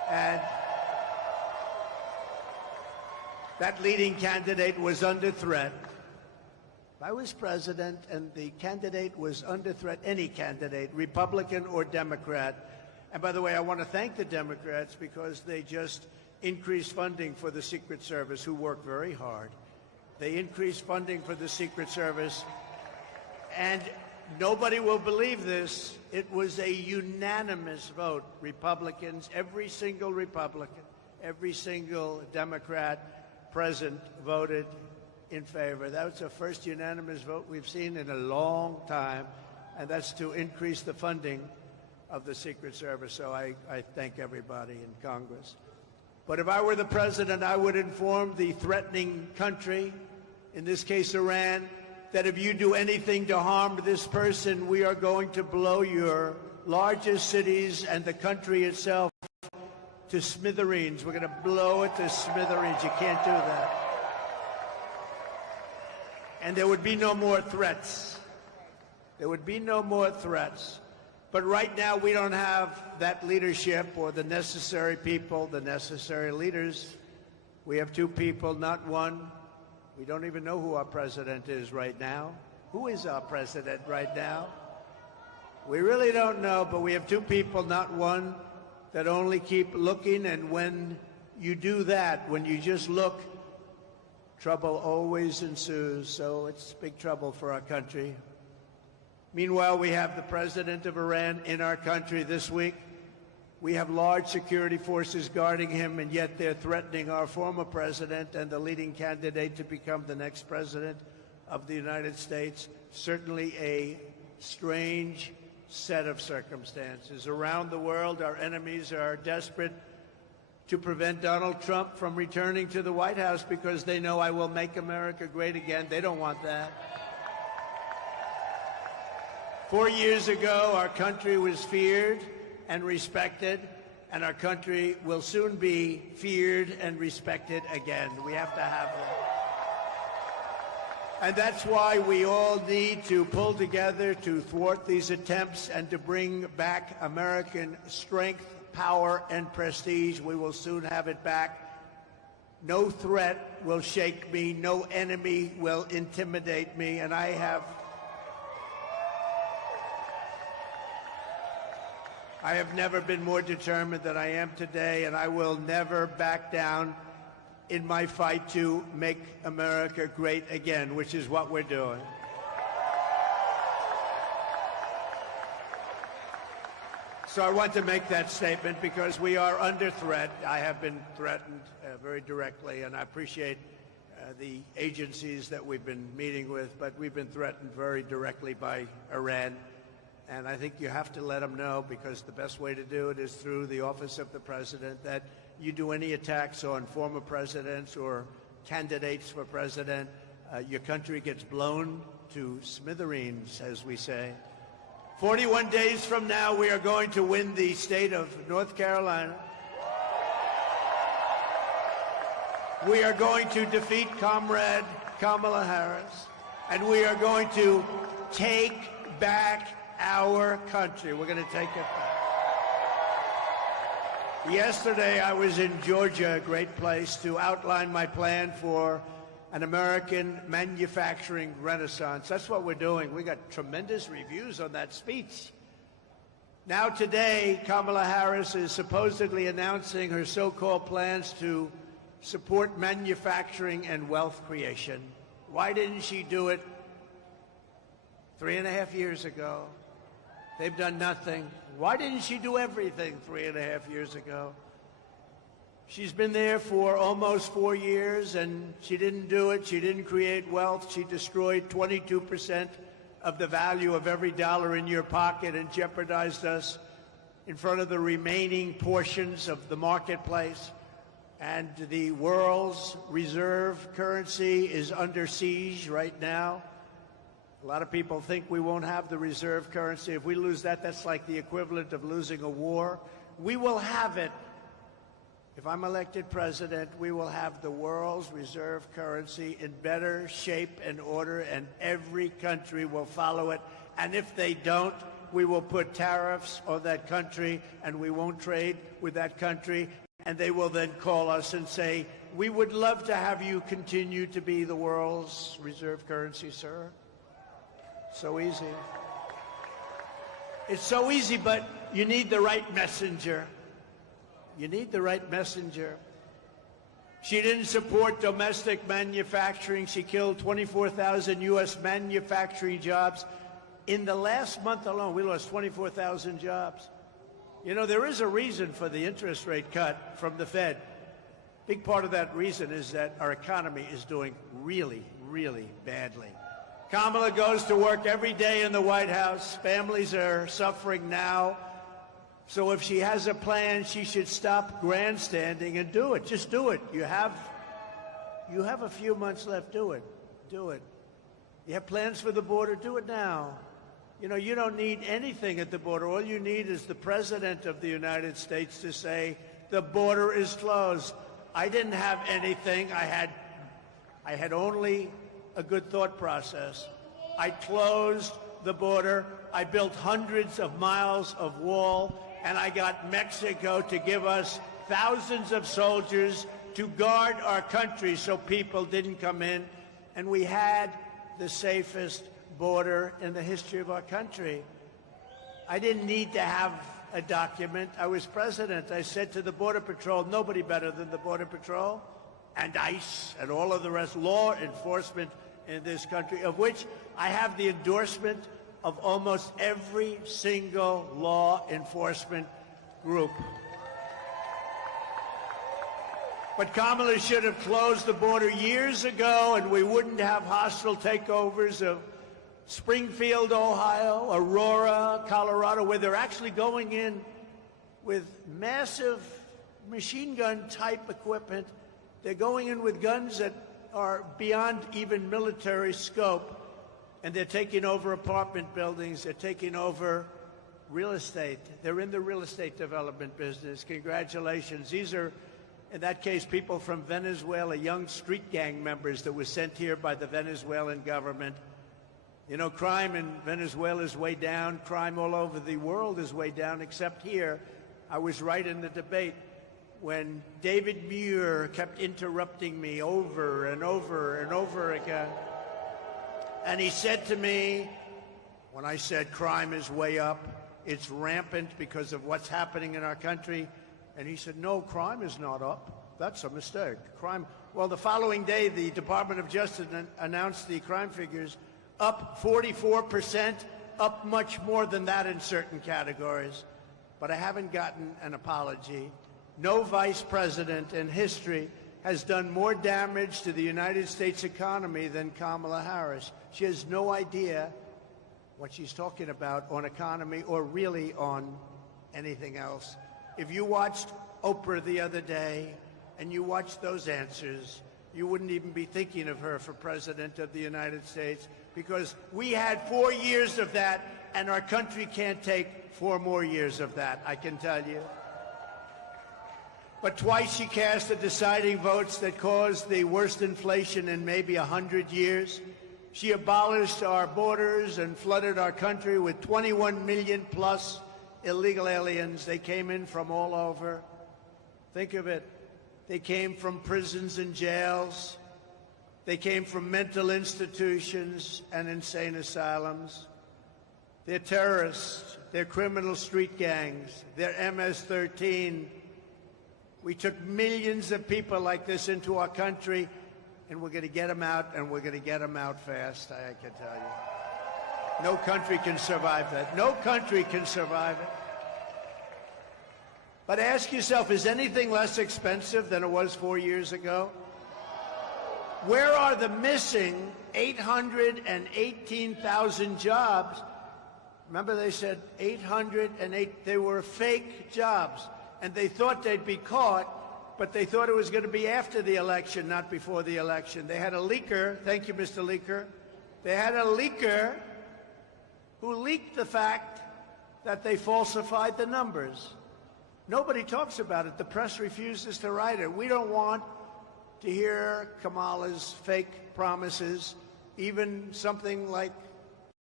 And that leading candidate was under threat. If I was president and the candidate was under threat, any candidate, Republican or Democrat, and by the way, I want to thank the Democrats because they just increased funding for the Secret Service, who work very hard. They increased funding for the Secret Service, and nobody will believe this. It was a unanimous vote. Republicans, every single Republican, every single Democrat present voted in favor. That was the first unanimous vote we've seen in a long time, and that's to increase the funding of the Secret Service. So I thank everybody in Congress. But if I were the president, I would inform the threatening country, in this case Iran, that if you do anything to harm this person, we are going to blow your largest cities and the country itself to smithereens. We're going to blow it to smithereens. You can't do that. And there would be no more threats. There would be no more threats. But right now, we don't have that leadership or the necessary people, the necessary leaders. We have two people, not one. We don't even know who our president is right now. Who is our president right now? We really don't know, but we have two people, not one, that only keep looking. And when you do that, when you just look, trouble always ensues. So it's big trouble for our country. Meanwhile, we have the president of Iran in our country this week. We have large security forces guarding him, and yet they're threatening our former president and the leading candidate to become the next president of the United States. Certainly a strange set of circumstances. Around the world, our enemies are desperate to prevent Donald Trump from returning to the White House because they know I will make America great again. They don't want that. 4 years ago, our country was feared and respected, and our country will soon be feared and respected again. We have to have it. And that's why we all need to pull together to thwart these attempts and to bring back American strength, power, and prestige. We will soon have it back. No threat will shake me. No enemy will intimidate me. And I have never been more determined than I am today, and I will never back down in my fight to make America great again, which is what we're doing. So I want to make that statement because we are under threat. I have been threatened very directly, and I appreciate the agencies that we've been meeting with, but we've been threatened very directly by Iran. And I think you have to let them know, because the best way to do it is through the office of the president, that you do any attacks on former presidents or candidates for president, your country gets blown to smithereens, as we say. 41 days from now, we are going to win the state of North Carolina. We are going to defeat Comrade Kamala Harris, and we are going to take back our country. We're going to take it back. Yesterday, I was in Georgia, a great place, to outline my plan for an American manufacturing renaissance. That's what we're doing. We got tremendous reviews on that speech. Now today, Kamala Harris is supposedly announcing her so-called plans to support manufacturing and wealth creation. Why didn't she do it 3.5 years ago? They've done nothing. Why didn't she do everything 3.5 years ago? She's been there for almost 4 years, and she didn't do it. She didn't create wealth. She destroyed 22% of the value of every dollar in your pocket and jeopardized us in front of the remaining portions of the marketplace. And the world's reserve currency is under siege right now. A lot of people think we won't have the reserve currency. If we lose that, that's like the equivalent of losing a war. We will have it. If I'm elected president, we will have the world's reserve currency in better shape and order, and every country will follow it. And if they don't, we will put tariffs on that country and we won't trade with that country. And they will then call us and say, we would love to have you continue to be the world's reserve currency, sir. So easy. It's so easy, but you need the right messenger. You need the right messenger. She didn't support domestic manufacturing. She killed 24,000 U.S. manufacturing jobs. In the last month alone, we lost 24,000 jobs. You know, there is a reason for the interest rate cut from the Fed. Big part of that reason is that our economy is doing really, really badly. Kamala goes to work every day in the White House. Families are suffering now. So if she has a plan, she should stop grandstanding and do it. Just do it. You have a few months left. Do it. Do it. You have plans for the border? Do it now. You know, you don't need anything at the border. All you need is the President of the United States to say, the border is closed. I didn't have anything. I had only a good thought process. I closed the border. I built hundreds of miles of wall, and I got Mexico to give us thousands of soldiers to guard our country so people didn't come in. And we had the safest border in the history of our country. I didn't need to have a document. I was president. I said to the Border Patrol, nobody better than the Border Patrol and ICE and all of the rest, law enforcement in this country, of which I have the endorsement of almost every single law enforcement group. But Kamala should have closed the border years ago, and we wouldn't have hostile takeovers of Springfield, Ohio, Aurora, Colorado, where they're actually going in with massive machine gun type equipment. They're going in with guns that are beyond even military scope, and they're taking over apartment buildings. They're taking over real estate. They're in the real estate development business. Congratulations. These are, in that case, people from Venezuela, young street gang members that were sent here by the Venezuelan government. You know, crime in Venezuela is way down. Crime all over the world is way down, except here. I was right in the debate when David Muir kept interrupting me over and over and over again. And he said to me, when I said crime is way up, it's rampant because of what's happening in our country. And he said, no, crime is not up. That's a mistake. Crime. Well, the following day, the Department of Justice announced the crime figures up 44%, up much more than that in certain categories. But I haven't gotten an apology. No vice president in history has done more damage to the United States economy than Kamala Harris. She has no idea what she's talking about on economy or really on anything else. If you watched Oprah the other day and you watched those answers, you wouldn't even be thinking of her for President of the United States, because we had 4 years of that, and our country can't take 4 more years of that, I can tell you. But twice she cast the deciding votes that caused the worst inflation in maybe 100 years. She abolished our borders and flooded our country with 21 million plus illegal aliens. They came in from all over. Think of it. They came from prisons and jails. They came from mental institutions and insane asylums. They're terrorists. They're criminal street gangs. They're MS-13. We took millions of people like this into our country, and we're going to get them out, and we're going to get them out fast, I can tell you. No country can survive that. No country can survive it. But ask yourself, is anything less expensive than it was 4 years ago? Where are the missing 818,000 jobs? Remember, they said 808. They were fake jobs, and they thought they'd be caught, but they thought it was going to be after the election, not before the election. They had a leaker. Thank you, Mr. Leaker. They had a leaker who leaked the fact that they falsified the numbers. Nobody talks about it. The press refuses to write it. We don't want to hear Kamala's fake promises, even something like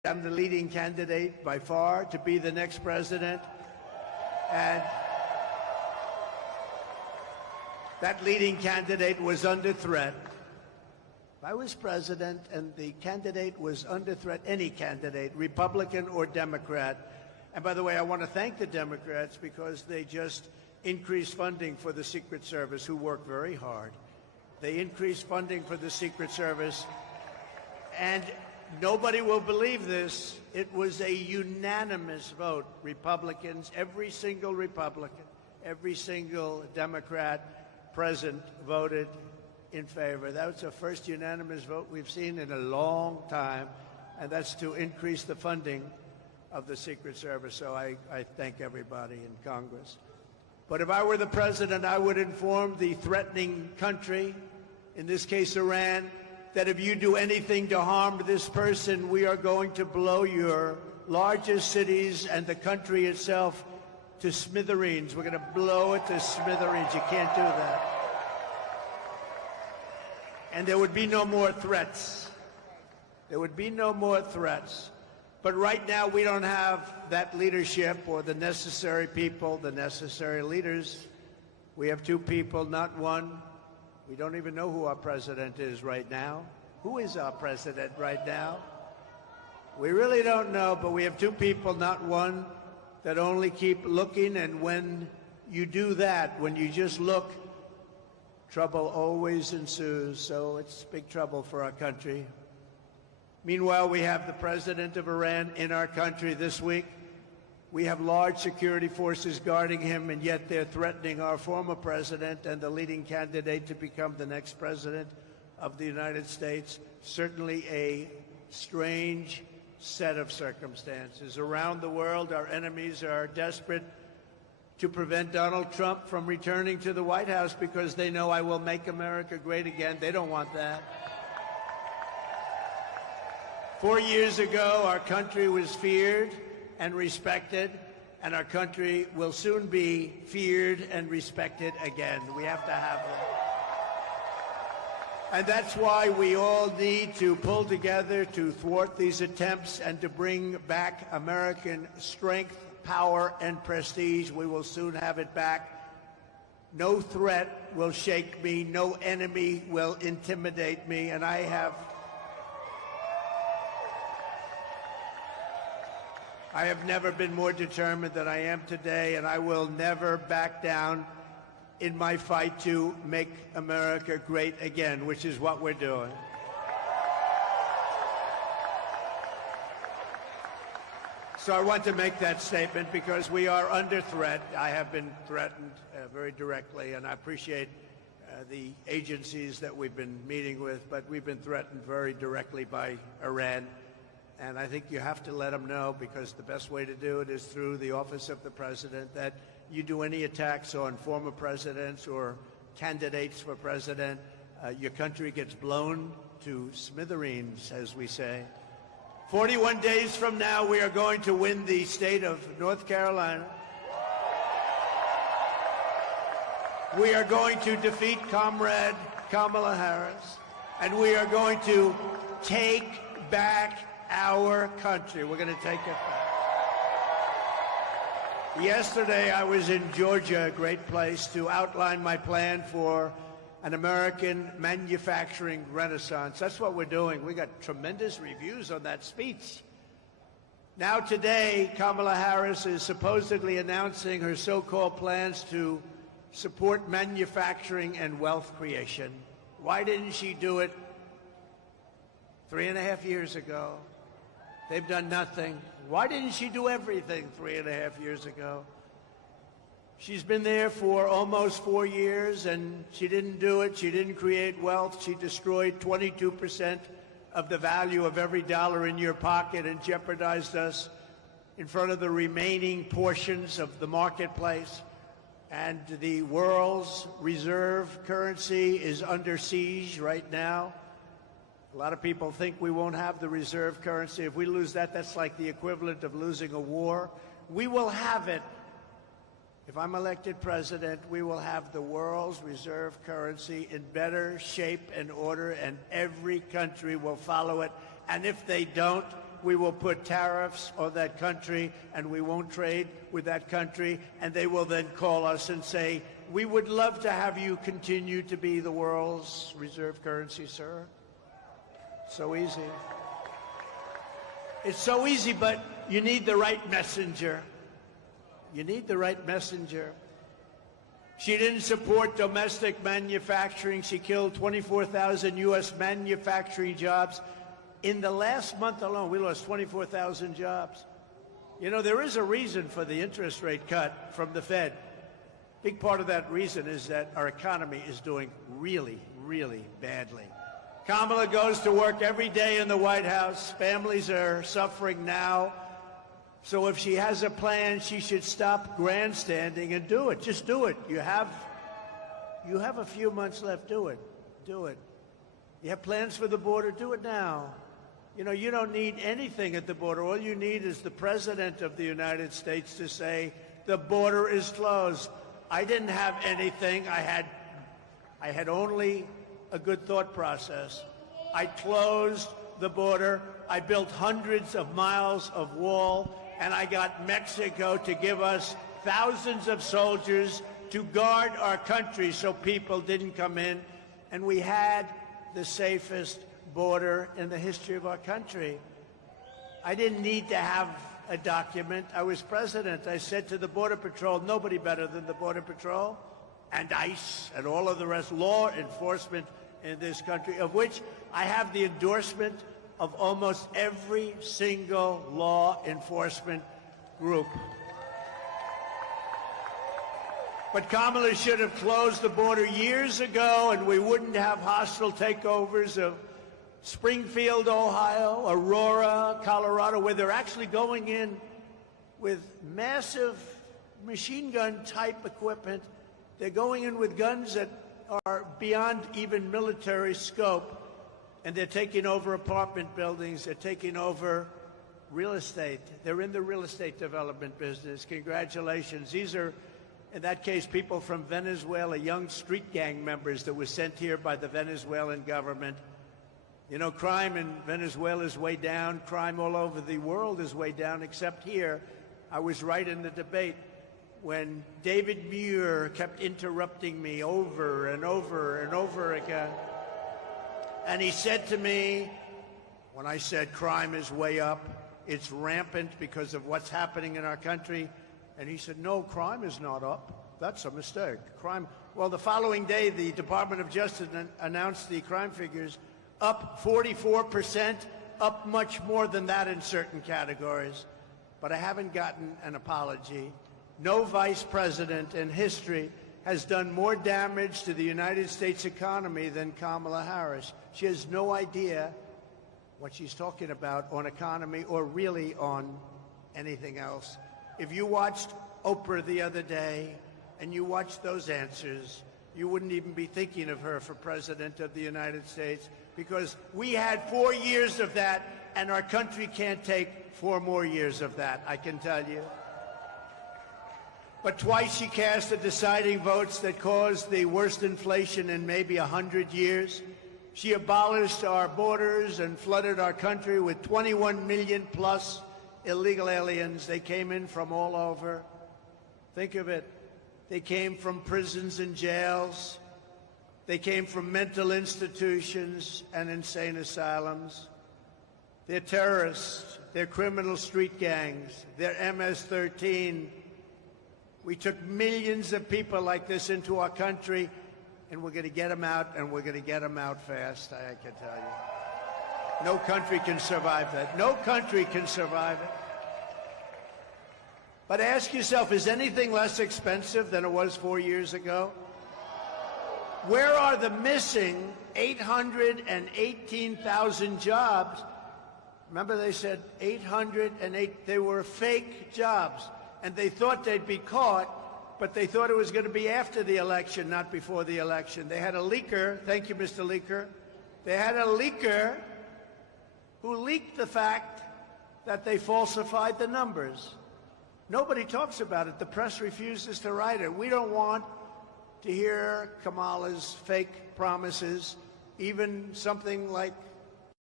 I'm the leading candidate by far to be the next president. And that leading candidate was under threat. If I was president and the candidate was under threat, any candidate, Republican or Democrat, and by the way, I want to thank the Democrats because they just increased funding for the Secret Service, who work very hard. They increased funding for the Secret Service, and nobody will believe this. It was a unanimous vote. Republicans, every single Republican, every single Democrat present voted in favor. That was the first unanimous vote we've seen in a long time, and that's to increase the funding of the Secret Service. So I thank everybody in Congress. But if I were the president, I would inform the threatening country, in this case Iran, that if you do anything to harm this person, we are going to blow your largest cities and the country itself to smithereens. We're going to blow it to smithereens. You can't do that. And there would be no more threats. There would be no more threats. But right now, we don't have that leadership or the necessary people, the necessary leaders. We have two people, not one. We don't even know who our president is right now. Who is our president right now? We really don't know, but we have two people, not one, that only keep looking. And when you do that, when you just look, trouble always ensues. So it's big trouble for our country. Meanwhile, we have the president of Iran in our country this week. We have large security forces guarding him, and yet they're threatening our former president and the leading candidate to become the next president of the United States. Certainly a strange set of circumstances. Around the world, our enemies are desperate to prevent Donald Trump from returning to the White House because they know I will make America great again. They don't want that. 4 years ago, our country was feared and respected, and our country will soon be feared and respected again. We have to have that. And that's why we all need to pull together to thwart these attempts and to bring back American strength, power, and prestige. We will soon have it back. No threat will shake me. No enemy will intimidate me. And I have never been more determined than I am today, and I will never back down in my fight to make America great again, which is what we're doing. So I want to make that statement because we are under threat. I have been threatened very directly, and I appreciate the agencies that we've been meeting with, but we've been threatened very directly by Iran. And I think you have to let them know, because the best way to do it is through the office of the president, that you do any attacks on former presidents or candidates for president, your country gets blown to smithereens, as we say. 41 days from now, we are going to win the state of North Carolina. We are going to defeat Comrade Kamala Harris, and we are going to take back our country. We're going to take it back. Yesterday, I was in Georgia, a great place, to outline my plan for an American manufacturing renaissance. That's what we're doing. We got tremendous reviews on that speech. Now today, Kamala Harris is supposedly announcing her so-called plans to support manufacturing and wealth creation. Why didn't she do it 3.5 years ago? They've done nothing. Why didn't she do everything 3.5 years ago? She's been there for almost 4 years, and she didn't do it. She didn't create wealth. She destroyed 22% of the value of every dollar in your pocket and jeopardized us in front of the remaining portions of the marketplace. And the world's reserve currency is under siege right now. A lot of people think we won't have the reserve currency. If we lose that, that's like the equivalent of losing a war. We will have it. If I'm elected president, we will have the world's reserve currency in better shape and order, and every country will follow it. And if they don't, we will put tariffs on that country, and we won't trade with that country, and they will then call us and say, we would love to have you continue to be the world's reserve currency, sir. So easy. It's so easy, but you need the right messenger. You need the right messenger. She didn't support domestic manufacturing. She killed 24,000 U.S. manufacturing jobs. In the last month alone, we lost 24,000 jobs. You know, there is a reason for the interest rate cut from the Fed. Big part of that reason is that our economy is doing really, really badly. Kamala goes to work every day in the White House. Families are suffering now. So if she has a plan, she should stop grandstanding and do it. Just do it. You have a few months left. Do it. Do it. You have plans for the border? Do it now. You know, you don't need anything at the border. All you need is the President of the United States to say, the border is closed. I didn't have anything. I had only a good thought process. I closed the border. I built hundreds of miles of wall, and I got Mexico to give us thousands of soldiers to guard our country so people didn't come in. And we had the safest border in the history of our country. I didn't need to have a document. I was president. I said to the Border Patrol, nobody better than the Border Patrol and ICE and all of the rest, law enforcement in this country, of which I have the endorsement of almost every single law enforcement group. But Kamala should have closed the border years ago, and we wouldn't have hostile takeovers of Springfield, Ohio, Aurora, Colorado, where they're actually going in with massive machine gun type equipment. They're going in with guns that are beyond even military scope, and they're taking over apartment buildings. They're taking over real estate. They're in the real estate development business. Congratulations. These are, in that case, people from Venezuela, young street gang members that were sent here by the Venezuelan government. You know, crime in Venezuela is way down. Crime all over the world is way down, except here. I was right in the debate when David Muir kept interrupting me over and over and over again. And he said to me, when I said crime is way up, it's rampant because of what's happening in our country, and he said, no, crime is not up. That's a mistake. Crime. Well, the following day, the Department of Justice announced the crime figures up 44%, up much more than that in certain categories. But I haven't gotten an apology. No vice president in history has done more damage to the United States economy than Kamala Harris. She has no idea what she's talking about on economy or really on anything else. If you watched Oprah the other day and you watched those answers, you wouldn't even be thinking of her for President of the United States, because we had 4 years of that, and our country can't take 4 more years of that, I can tell you. But twice she cast the deciding votes that caused the worst inflation in maybe 100 years. She abolished our borders and flooded our country with 21 million plus illegal aliens. They came in from all over. Think of it. They came from prisons and jails. They came from mental institutions and insane asylums. They're terrorists. They're criminal street gangs. They're MS-13. We took millions of people like this into our country, and we're going to get them out, and we're going to get them out fast, I can tell you. No country can survive that. No country can survive it. But ask yourself, is anything less expensive than it was 4 years ago? Where are the missing 818,000 jobs? Remember, they said 808. They were fake jobs, and they thought they'd be caught, but they thought it was going to be after the election, not before the election. They had a leaker. Thank you, Mr. Leaker. They had a leaker who leaked the fact that they falsified the numbers. Nobody talks about it. The press refuses to write it. We don't want to hear Kamala's fake promises, even something like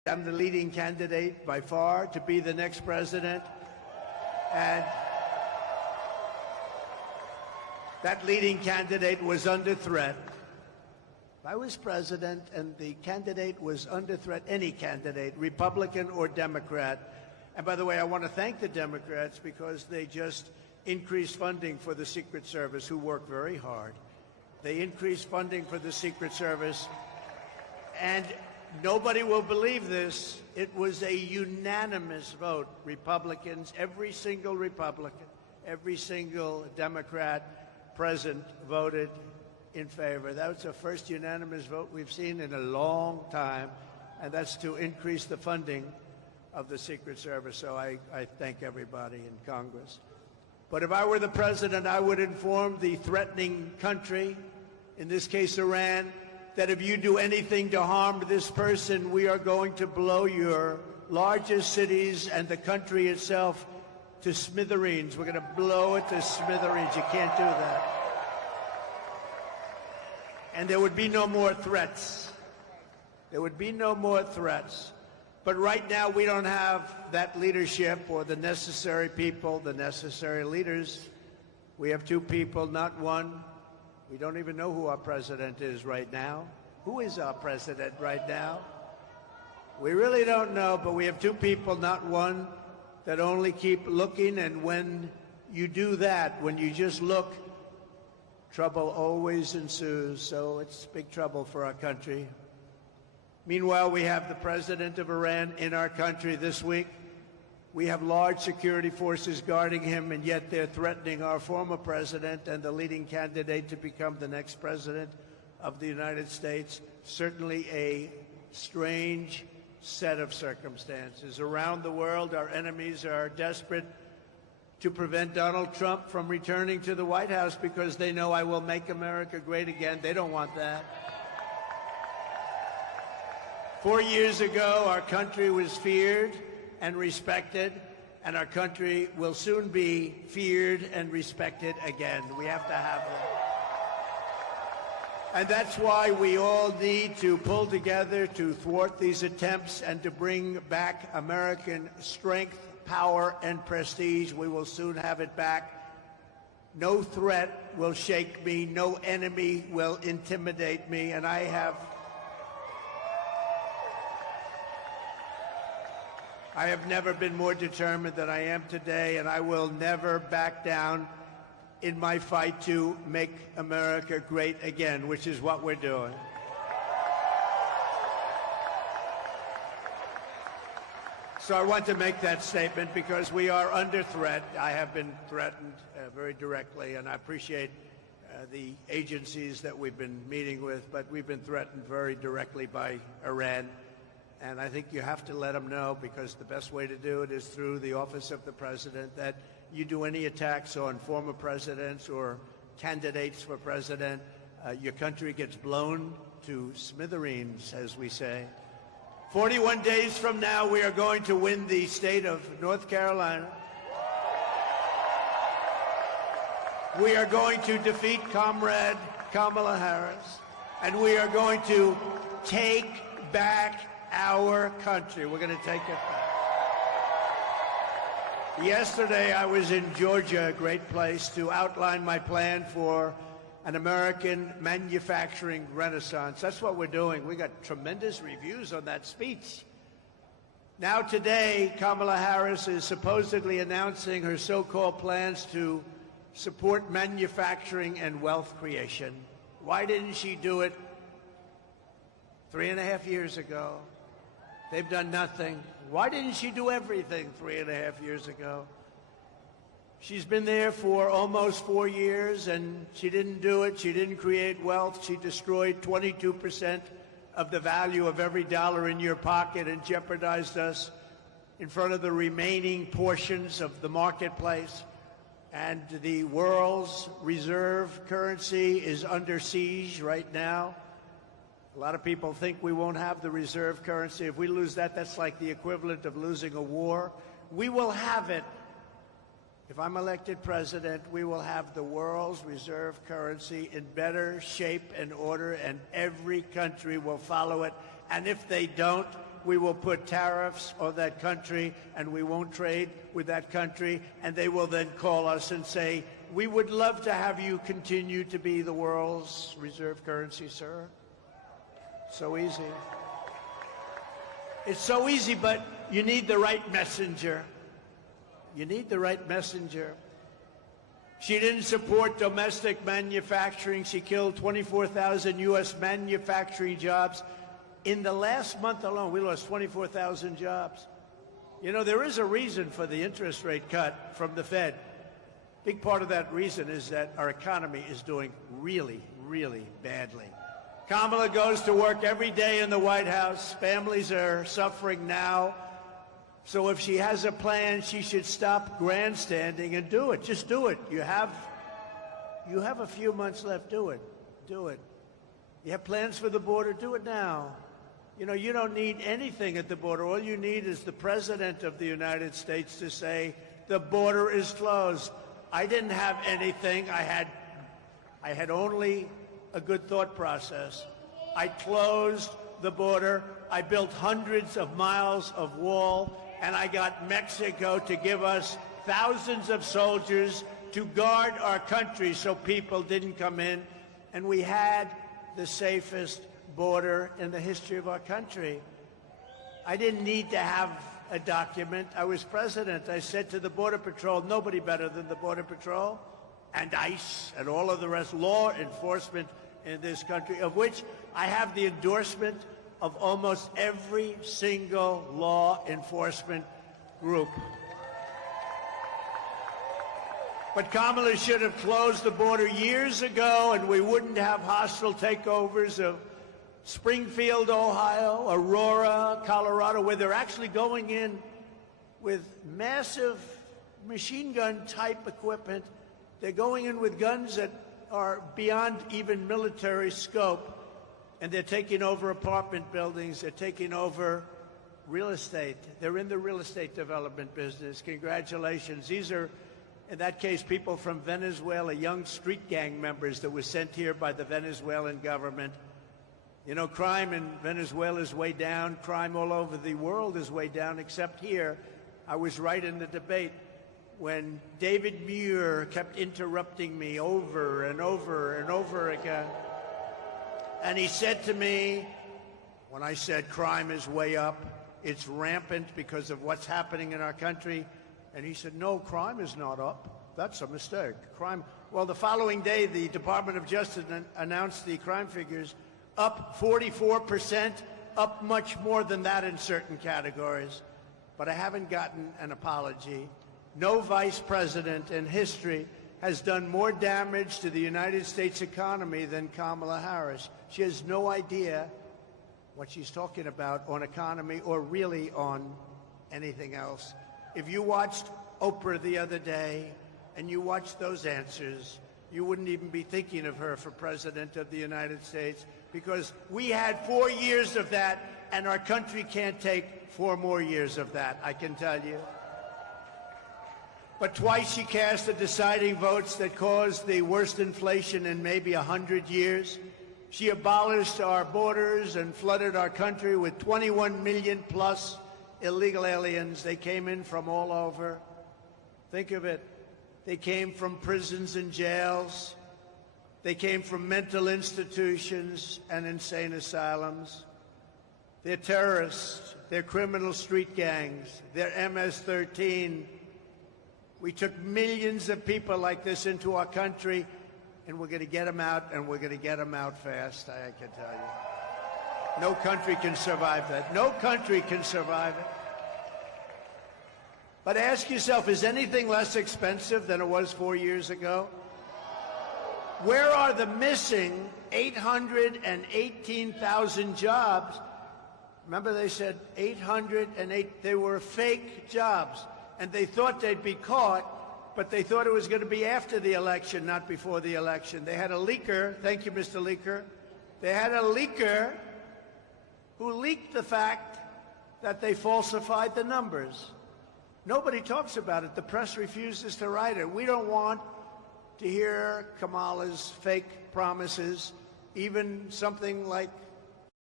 I'm the leading candidate by far to be the next president. And that leading candidate was under threat. If I was president and the candidate was under threat, any candidate, Republican or Democrat, and by the way, I want to thank the Democrats because they just increased funding for the Secret Service, who work very hard. They increased funding for the Secret Service, and nobody will believe this. It was a unanimous vote. Republicans, every single Republican, every single Democrat present voted in favor. That was the first unanimous vote we've seen in a long time, and that's to increase the funding of the Secret Service. So I thank everybody in Congress. But if I were the president, I would inform the threatening country, in this case Iran, that if you do anything to harm this person, we are going to blow your largest cities and the country itself to smithereens. We're going to blow it to smithereens. You can't do that. And there would be no more threats. There would be no more threats. But right now, we don't have that leadership or the necessary people, the necessary leaders. We have two people, not one. We don't even know who our president is right now. Who is our president right now? We really don't know, but we have two people, not one, that only keep looking. And when you do that, when you just look, trouble always ensues. So it's big trouble for our country. Meanwhile, we have the president of Iran in our country this week. We have large security forces guarding him, and yet they're threatening our former president and the leading candidate to become the next president of the United States. Certainly a strange set of circumstances. Around the world, our enemies are desperate to prevent Donald Trump from returning to the White House because they know I will make America great again. They don't want that. 4 years ago, our country was feared and respected, and our country will soon be feared and respected again. We have to have that. And that's why we all need to pull together to thwart these attempts and to bring back American strength, power, and prestige. We will soon have it back. No threat will shake me. No enemy will intimidate me. And I have never been more determined than I am today, and I will never back down in my fight to make America great again, which is what we're doing. So I want to make that statement because we are under threat. I have been threatened very directly, and I appreciate the agencies that we've been meeting with, but we've been threatened very directly by Iran. And I think you have to let them know, because the best way to do it is through the office of the president, that you do any attacks on former presidents or candidates for president, your country gets blown to smithereens, as we say. 41 days from now, we are going to win the state of North Carolina. We are going to defeat Comrade Kamala Harris, and we are going to take back our country. We're going to take it back. Yesterday, I was in Georgia, a great place, to outline my plan for an American manufacturing renaissance. That's what we're doing. We got tremendous reviews on that speech. Now today, Kamala Harris is supposedly announcing her so-called plans to support manufacturing and wealth creation. Why didn't she do it 3.5 years ago? They've done nothing. Why didn't she do everything 3.5 years ago? She's been there for almost 4 years, and she didn't do it. She didn't create wealth. She destroyed 22% of the value of every dollar in your pocket and jeopardized us in front of the remaining portions of the marketplace. And the world's reserve currency is under siege right now. A lot of people think we won't have the reserve currency. If we lose that, that's like the equivalent of losing a war. We will have it. If I'm elected president, we will have the world's reserve currency in better shape and order, and every country will follow it. And if they don't, we will put tariffs on that country and we won't trade with that country, and they will then call us and say, we would love to have you continue to be the world's reserve currency, sir. So easy. It's so easy, but you need the right messenger. You need the right messenger. She didn't support domestic manufacturing. She killed 24,000 U.S. manufacturing jobs. In the last month alone, we lost 24,000 jobs. You know, there is a reason for the interest rate cut from the Fed. Big part of that reason is that our economy is doing really, really badly. Kamala goes to work every day in the White House. Families are suffering now. So if she has a plan, she should stop grandstanding and do it. Just do it. You have a few months left. Do it. Do it. You have plans for the border? Do it now. You know, you don't need anything at the border. All you need is the President of the United States to say, the border is closed. I didn't have anything. I had only a good thought process. I closed the border. I built hundreds of miles of wall, and I got Mexico to give us thousands of soldiers to guard our country so people didn't come in. And we had the safest border in the history of our country. I didn't need to have a document. I was president. I said to the Border Patrol, nobody better than the Border Patrol and ICE and all of the rest, law enforcement in this country, of which I have the endorsement of almost every single law enforcement group. But Kamala should have closed the border years ago, and we wouldn't have hostile takeovers of Springfield, Ohio, Aurora, Colorado, where they're actually going in with massive machine gun type equipment. They're going in with guns that are beyond even military scope, and they're taking over apartment buildings. They're taking over real estate. They're in the real estate development business. Congratulations. These are, in that case, people from Venezuela, young street gang members that were sent here by the Venezuelan government. You know, crime in Venezuela is way down. Crime all over the world is way down, except here. I was right in the debate when David Muir kept interrupting me over and over and over again. And he said to me, when I said crime is way up, it's rampant because of what's happening in our country. And he said, no, crime is not up. That's a mistake. Crime. Well, the following day, the Department of Justice announced the crime figures up 44%, up much more than that in certain categories. But I haven't gotten an apology. No vice president in history has done more damage to the United States economy than Kamala Harris. She has no idea what she's talking about on economy or really on anything else. If you watched Oprah the other day and you watched those answers, you wouldn't even be thinking of her for President of the United States, because we had 4 years of that, and our country can't take 4 more years of that, I can tell you. But twice she cast the deciding votes that caused the worst inflation in maybe 100 years. She abolished our borders and flooded our country with 21 million plus illegal aliens. They came in from all over. Think of it. They came from prisons and jails. They came from mental institutions and insane asylums. They're terrorists. They're criminal street gangs. They're MS-13. We took millions of people like this into our country, and we're going to get them out, and we're going to get them out fast, I can tell you. No country can survive that. No country can survive it. But ask yourself, is anything less expensive than it was 4 years ago? Where are the missing 818,000 jobs? Remember, they said 808, they were fake jobs. And they thought they'd be caught, but they thought it was going to be after the election, not before the election. They had a leaker, thank you, Mr. Leaker. They had a leaker who leaked the fact that they falsified the numbers. Nobody talks about it. The press refuses to write it. We don't want to hear Kamala's fake promises, even something like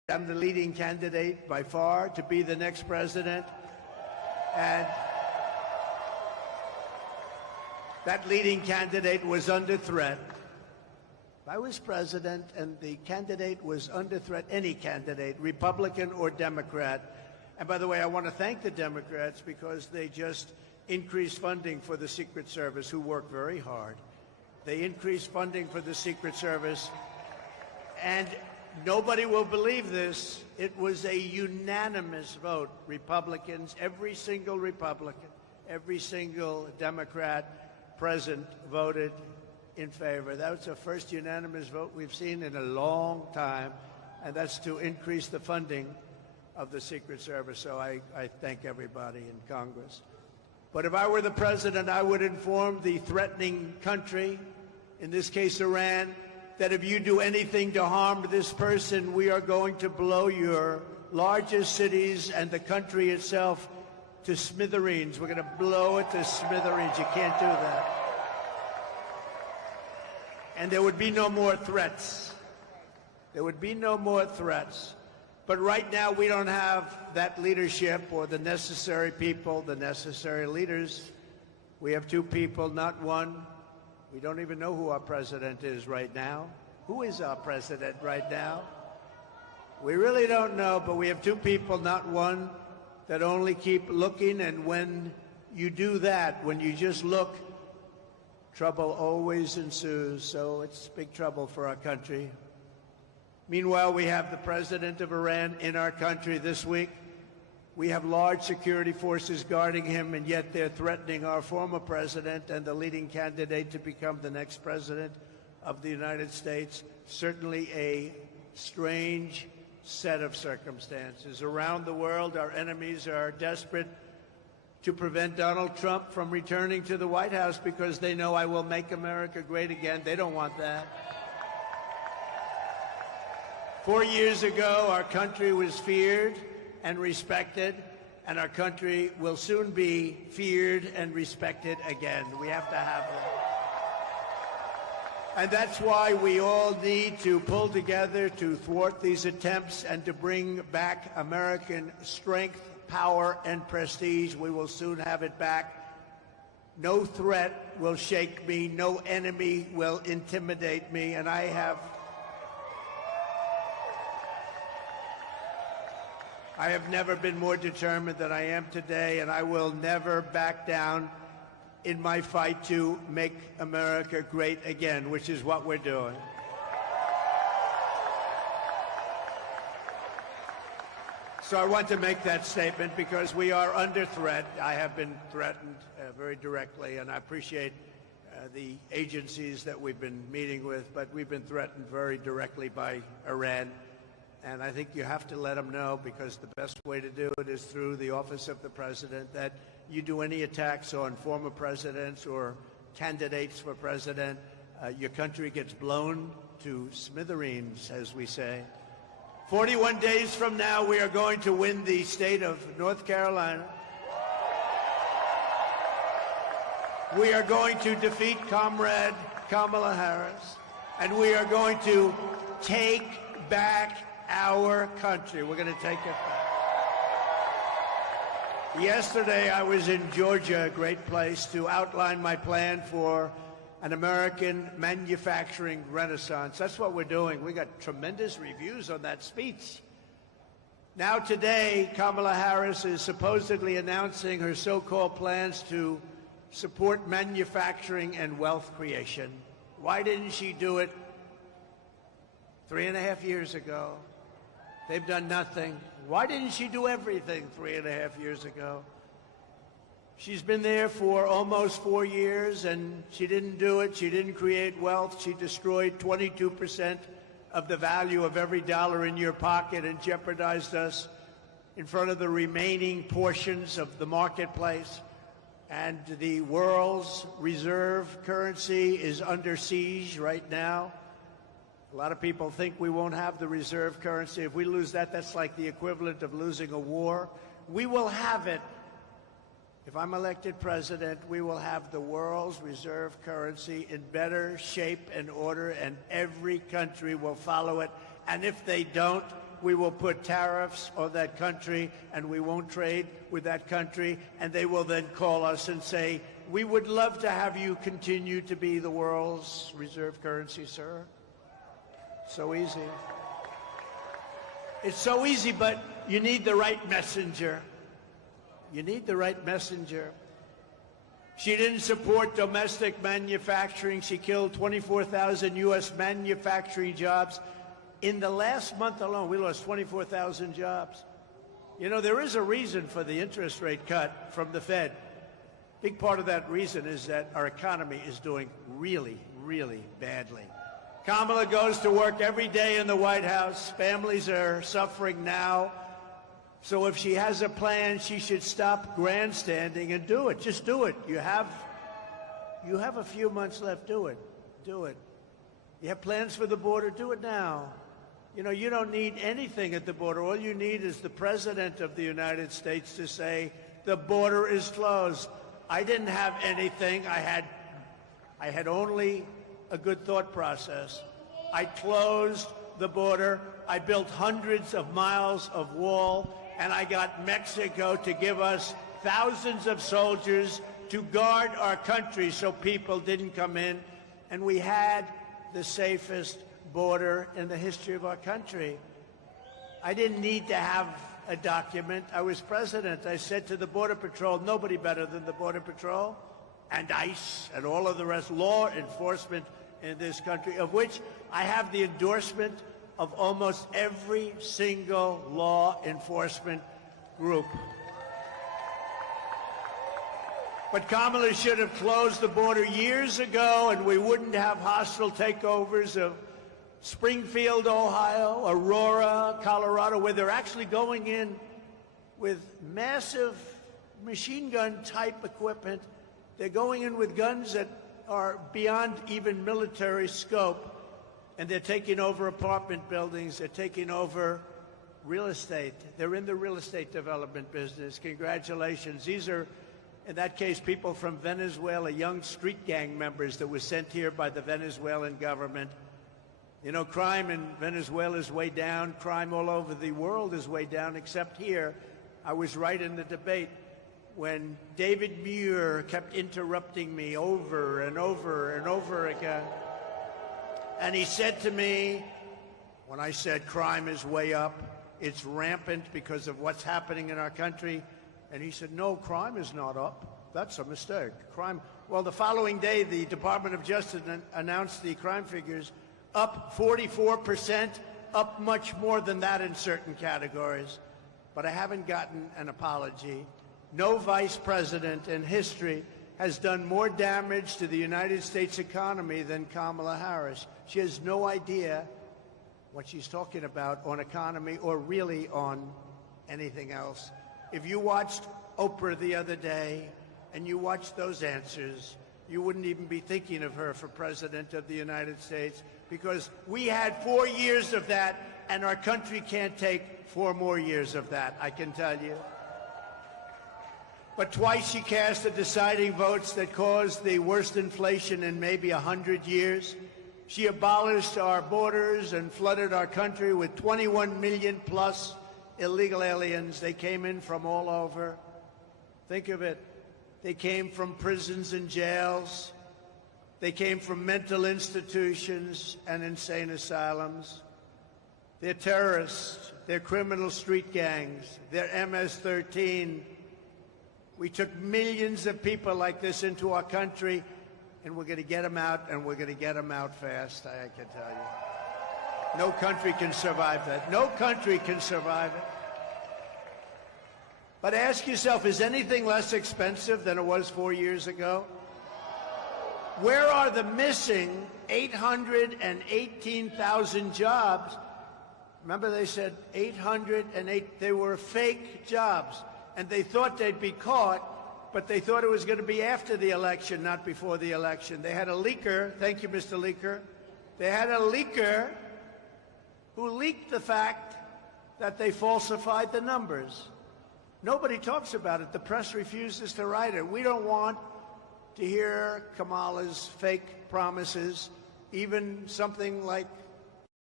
I'm the leading candidate by far to be the next president. And that leading candidate was under threat. If I was president and the candidate was under threat, any candidate, Republican or Democrat, and by the way, I want to thank the Democrats because they just increased funding for the Secret Service, who work very hard. They increased funding for the Secret Service, and nobody will believe this. It was a unanimous vote. Republicans, every single Republican, every single Democrat present voted in favor. That was the first unanimous vote we've seen in a long time, and that's to increase the funding of the Secret Service. So I thank everybody in Congress. But if I were the president, I would inform the threatening country, in this case Iran, that if you do anything to harm this person, we are going to blow your largest cities and the country itself to smithereens. We're going to blow it to smithereens. You can't do that. And there would be no more threats. There would be no more threats. But right now, we don't have that leadership or the necessary people, the necessary leaders. We have two people, not one. We don't even know who our president is right now. Who is our president right now? We really don't know, but we have two people, not one, that only keep looking. And when you do that, when you just look, trouble always ensues. So it's big trouble for our country. Meanwhile, we have the president of Iran in our country this week. We have large security forces guarding him, and yet they're threatening our former president and the leading candidate to become the next president of the United States. Certainly a strange set of circumstances. Around the world, our enemies are desperate to prevent Donald Trump from returning to the White House because they know I will make America great again. They don't want that. 4 years ago, our country was feared and respected, and our country will soon be feared and respected again. We have to have that. And that's why we all need to pull together to thwart these attempts and to bring back American strength, power, and prestige. We will soon have it back. No threat will shake me. No enemy will intimidate me. And I have never been more determined than I am today, and I will never back down in my fight to make America great again, which is what we're doing. So I want to make that statement because we are under threat. I have been threatened very directly, and I appreciate the agencies that we've been meeting with, but we've been threatened very directly by Iran. And I think you have to let them know, because the best way to do it is through the office of the president, that you do any attacks on former presidents or candidates for president, your country gets blown to smithereens, as we say. 41 days from now, we are going to win the state of North Carolina. We are going to defeat Comrade Kamala Harris, and we are going to take back our country. We're going to take it back. Yesterday, I was in Georgia, a great place, to outline my plan for an American manufacturing renaissance. That's what we're doing. We got tremendous reviews on that speech. Now today, Kamala Harris is supposedly announcing her so-called plans to support manufacturing and wealth creation. Why didn't she do it 3.5 years ago? They've done nothing. Why didn't she do everything 3.5 years ago? She's been there for almost 4 years, and she didn't do it. She didn't create wealth. She destroyed 22% of the value of every dollar in your pocket and jeopardized us in front of the remaining portions of the marketplace. And the world's reserve currency is under siege right now. A lot of people think we won't have the reserve currency. If we lose that, that's like the equivalent of losing a war. We will have it. If I'm elected president, we will have the world's reserve currency in better shape and order, and every country will follow it. And if they don't, we will put tariffs on that country and we won't trade with that country. And they will then call us and say, we would love to have you continue to be the world's reserve currency, sir. So easy. It's so easy, but you need the right messenger. You need the right messenger. She didn't support domestic manufacturing. She killed 24,000 U.S. manufacturing jobs. In the last month alone, we lost 24,000 jobs. You know, there is a reason for the interest rate cut from the Fed. Big part of that reason is that our economy is doing really, really badly. Kamala goes to work every day in the White House. Families are suffering now. So if she has a plan, she should stop grandstanding and do it. Just do it. You have a few months left. Do it. Do it. You have plans for the border? Do it now. You know, you don't need anything at the border. All you need is the President of the United States to say, the border is closed. I didn't have anything. I had only a good thought process. I closed the border. I built hundreds of miles of wall, and I got Mexico to give us thousands of soldiers to guard our country so people didn't come in. And we had the safest border in the history of our country. I didn't need to have a document. I was president. I said to the Border Patrol, nobody better than the Border Patrol and ICE and all of the rest, law enforcement in this country, of which I have the endorsement of almost every single law enforcement group. But Kamala should have closed the border years ago, and we wouldn't have hostile takeovers of Springfield, Ohio, Aurora, Colorado, where they're actually going in with massive machine gun type equipment. They're going in with guns that are beyond even military scope, and they're taking over apartment buildings. They're taking over real estate. They're in the real estate development business. Congratulations. These are, in that case, people from Venezuela, young street gang members that were sent here by the Venezuelan government. You know, crime in Venezuela is way down. Crime all over the world is way down, except here. I was right in the debate when David Muir kept interrupting me over and over and over again. And he said to me, when I said crime is way up, it's rampant because of what's happening in our country. And he said, no, crime is not up. That's a mistake. Crime. Well, the following day, the Department of Justice announced the crime figures up 44%, up much more than that in certain categories. But I haven't gotten an apology. No vice president in history has done more damage to the United States economy than Kamala Harris. She has no idea what she's talking about on economy or really on anything else. If you watched Oprah the other day and you watched those answers, you wouldn't even be thinking of her for President of the United States, because we had 4 years of that, and our country can't take 4 more years of that, I can tell you. But twice she cast the deciding votes that caused the worst inflation in maybe 100 years. She abolished our borders and flooded our country with 21 million plus illegal aliens. They came in from all over. Think of it. They came from prisons and jails. They came from mental institutions and insane asylums. They're terrorists. They're criminal street gangs. They're MS-13. We took millions of people like this into our country, and we're going to get them out, and we're going to get them out fast, I can tell you. No country can survive that. No country can survive it. But ask yourself, is anything less expensive than it was 4 years ago? Where are the missing 818,000 jobs? Remember, they said 808. They were fake jobs, and they thought they'd be caught, but they thought it was going to be after the election, not before the election. They had a leaker. Thank you, Mr. Leaker. They had a leaker who leaked the fact that they falsified the numbers. Nobody talks about it. The press refuses to write it. We don't want to hear Kamala's fake promises, even something like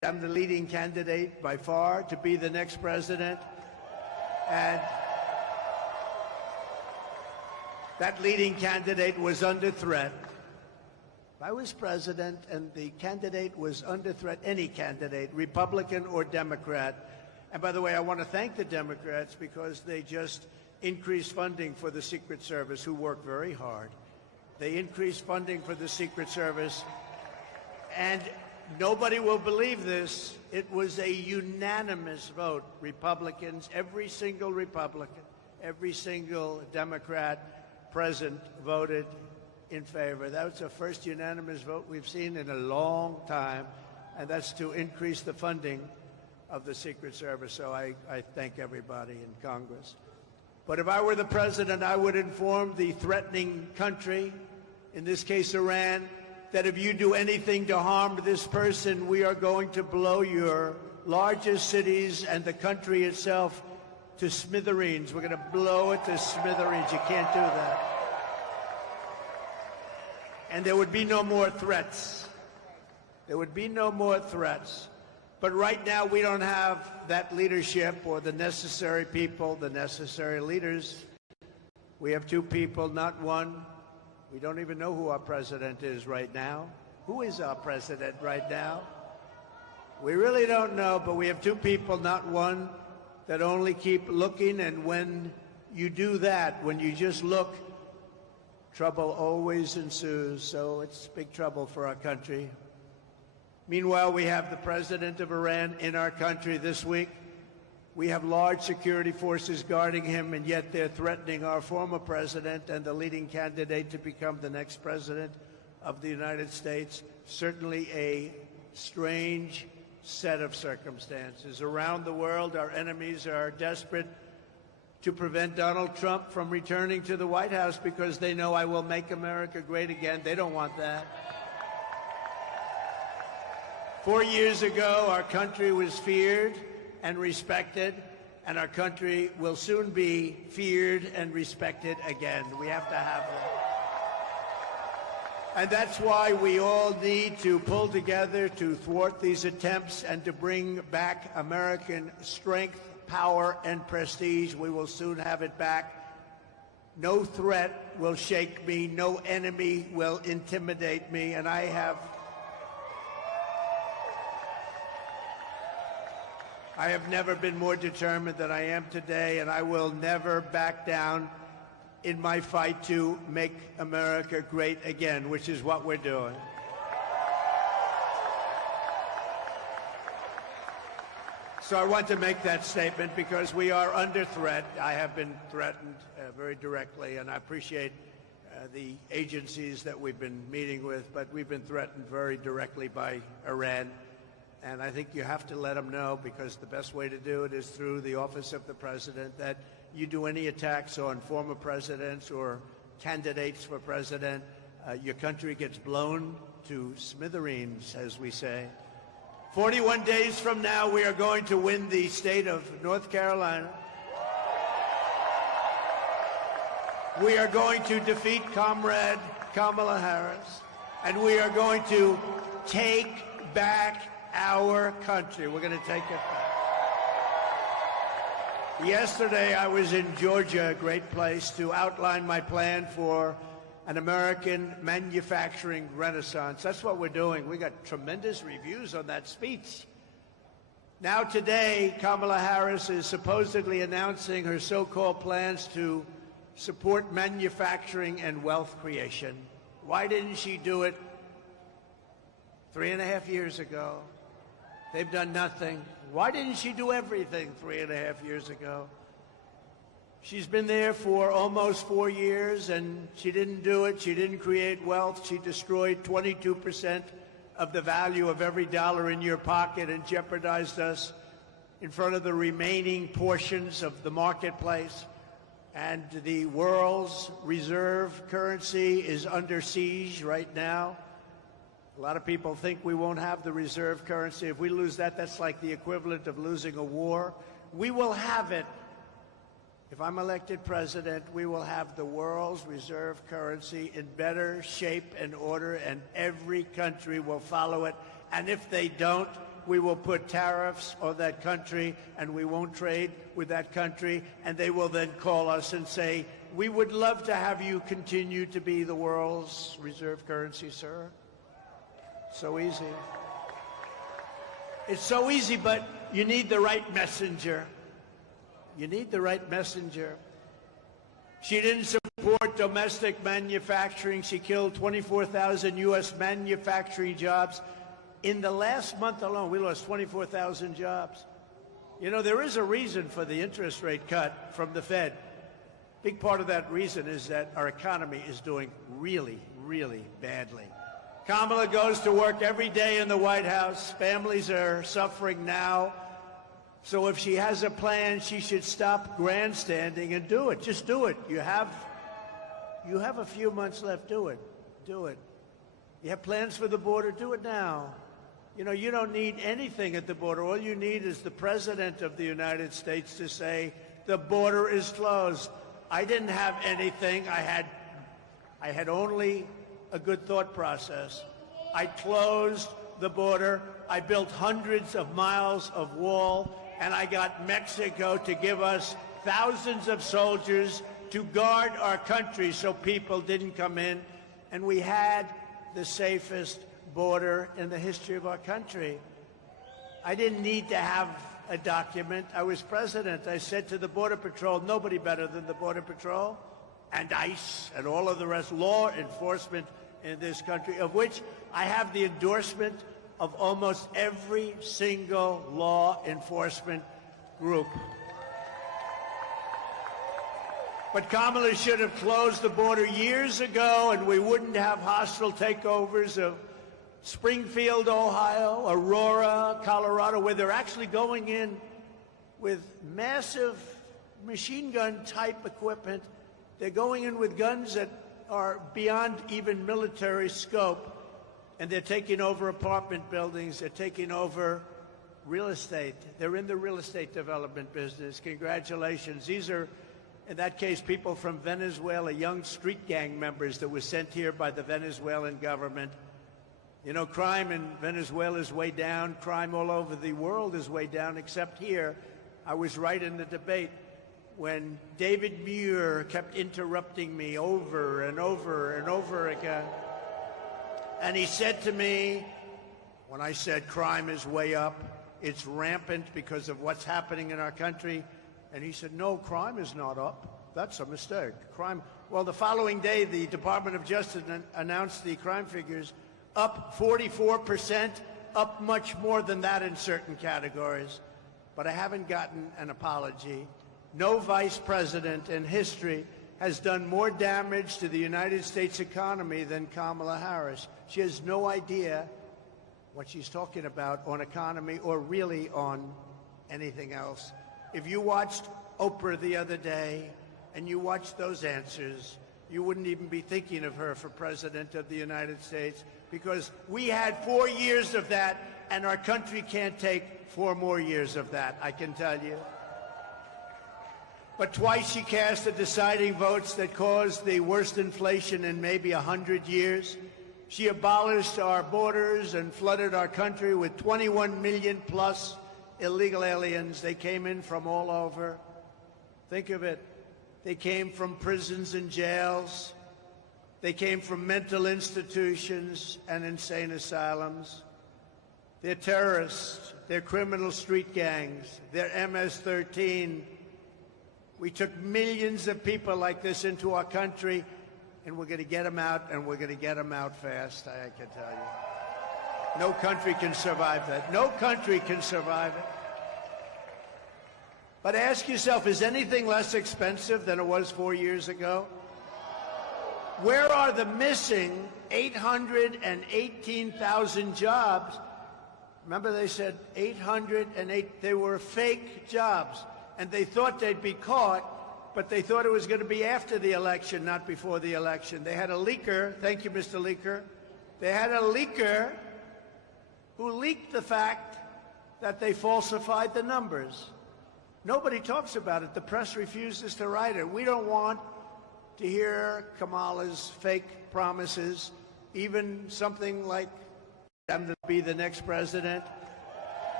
I'm the leading candidate by far to be the next president. And that leading candidate was under threat. If I was president and the candidate was under threat, any candidate, Republican or Democrat, and by the way, I want to thank the Democrats because they just increased funding for the Secret Service, who worked very hard. They increased funding for the Secret Service, and nobody will believe this. It was a unanimous vote. Republicans, every single Republican, every single Democrat present voted in favor. That was the first unanimous vote we've seen in a long time, and that's to increase the funding of the Secret Service. So I thank everybody in Congress. But if I were the president, I would inform the threatening country, in this case Iran, that if you do anything to harm this person, we are going to blow your largest cities and the country itself to smithereens. We're going to blow it to smithereens. You can't do that. And there would be no more threats. There would be no more threats. But right now, we don't have that leadership or the necessary people, the necessary leaders. We have two people, not one. We don't even know who our president is right now. Who is our president right now? We really don't know, but we have two people, not one, that only keep looking. And when you do that, when you just look, trouble always ensues. So it's big trouble for our country. Meanwhile, we have the president of Iran in our country this week. We have large security forces guarding him, and yet they're threatening our former president and the leading candidate to become the next president of the United States. Certainly a strange set of circumstances. Around the world, our enemies are desperate to prevent Donald Trump from returning to the White House because they know I will make America great again. They don't want that. 4 years ago, our country was feared and respected, and our country will soon be feared and respected again. We have to have that. And that's why we all need to pull together to thwart these attempts and to bring back American strength, power, and prestige. We will soon have it back. No threat will shake me. No enemy will intimidate me. And I have never been more determined than I am today, and I will never back down in my fight to make America great again, which is what we're doing. So I want to make that statement because we are under threat. I have been threatened very directly, and I appreciate the agencies that we've been meeting with, but we've been threatened very directly by Iran. And I think you have to let them know, because the best way to do it is through the office of the president, that you do any attacks on former presidents or candidates for president, your country gets blown to smithereens, as we say. 41 days from now, we are going to win the state of North Carolina. We are going to defeat Comrade Kamala Harris, and we are going to take back our country. We're going to take it back. Yesterday, I was in Georgia, a great place, to outline my plan for an American manufacturing renaissance. That's what we're doing. We got tremendous reviews on that speech. Now today, Kamala Harris is supposedly announcing her so-called plans to support manufacturing and wealth creation. Why didn't she do it 3.5 years ago? They've done nothing. Why didn't she do everything 3.5 years ago? She's been there for almost 4 years, and she didn't do it. She didn't create wealth. She destroyed 22% of the value of every dollar in your pocket and jeopardized us in front of the remaining portions of the marketplace. And the world's reserve currency is under siege right now. A lot of people think we won't have the reserve currency. If we lose that, that's like the equivalent of losing a war. We will have it. If I'm elected president, we will have the world's reserve currency in better shape and order, and every country will follow it. And if they don't, we will put tariffs on that country and we won't trade with that country, and they will then call us and say, we would love to have you continue to be the world's reserve currency, sir. So easy. It's so easy, but you need the right messenger. You need the right messenger. She didn't support domestic manufacturing. She killed 24,000 U.S. manufacturing jobs. In the last month alone, we lost 24,000 jobs. You know, there is a reason for the interest rate cut from the Fed. Big part of that reason is that our economy is doing really, really badly. Kamala goes to work every day in the White House. Families are suffering now. So if she has a plan, she should stop grandstanding and do it. Just do it. You have a few months left. Do it. Do it. You have plans for the border? Do it now. You know, you don't need anything at the border. All you need is the President of the United States to say, the border is closed. I didn't have anything. I had only a good thought process. I closed the border. I built hundreds of miles of wall, and I got Mexico to give us thousands of soldiers to guard our country so people didn't come in. And we had the safest border in the history of our country. I didn't need to have a document. I was president. I said to the Border Patrol, nobody better than the Border Patrol and ICE and all of the rest, law enforcement in this country, of which I have the endorsement of almost every single law enforcement group. But Kamala should have closed the border years ago, and we wouldn't have hostile takeovers of Springfield, Ohio, Aurora, Colorado, where they're actually going in with massive machine gun type equipment. They're going in with guns that are beyond even military scope, and they're taking over apartment buildings. They're taking over real estate. They're in the real estate development business. Congratulations. These are, in that case, people from Venezuela, young street gang members that were sent here by the Venezuelan government. You know, crime in Venezuela is way down. Crime all over the world is way down, except here. I was right in the debate when David Muir kept interrupting me over and over and over again. And he said to me, when I said crime is way up, it's rampant because of what's happening in our country. And he said, no, crime is not up. That's a mistake. Crime. Well, the following day, the Department of Justice announced the crime figures up 44%, up much more than that in certain categories. But I haven't gotten an apology. No vice president in history has done more damage to the United States economy than Kamala Harris. She has no idea what she's talking about on economy or really on anything else. If you watched Oprah the other day and you watched those answers, you wouldn't even be thinking of her for President of the United States, because we had 4 years of that, and our country can't take 4 more years of that, I can tell you. But twice she cast the deciding votes that caused the worst inflation in maybe 100 years. She abolished our borders and flooded our country with 21 million plus illegal aliens. They came in from all over. Think of it. They came from prisons and jails. They came from mental institutions and insane asylums. They're terrorists. They're criminal street gangs. They're MS-13. We took millions of people like this into our country, and we're going to get them out, and we're going to get them out fast, I can tell you. No country can survive that. No country can survive it. But ask yourself, is anything less expensive than it was 4 years ago? Where are the missing 818,000 jobs? Remember, they said 808, they were fake jobs, and they thought they'd be caught, but they thought it was going to be after the election, not before the election. They had a leaker, thank you, Mr. Leaker. They had a leaker who leaked the fact that they falsified the numbers. Nobody talks about it. The press refuses to write it. We don't want to hear Kamala's fake promises, even something like I'm to be the next president.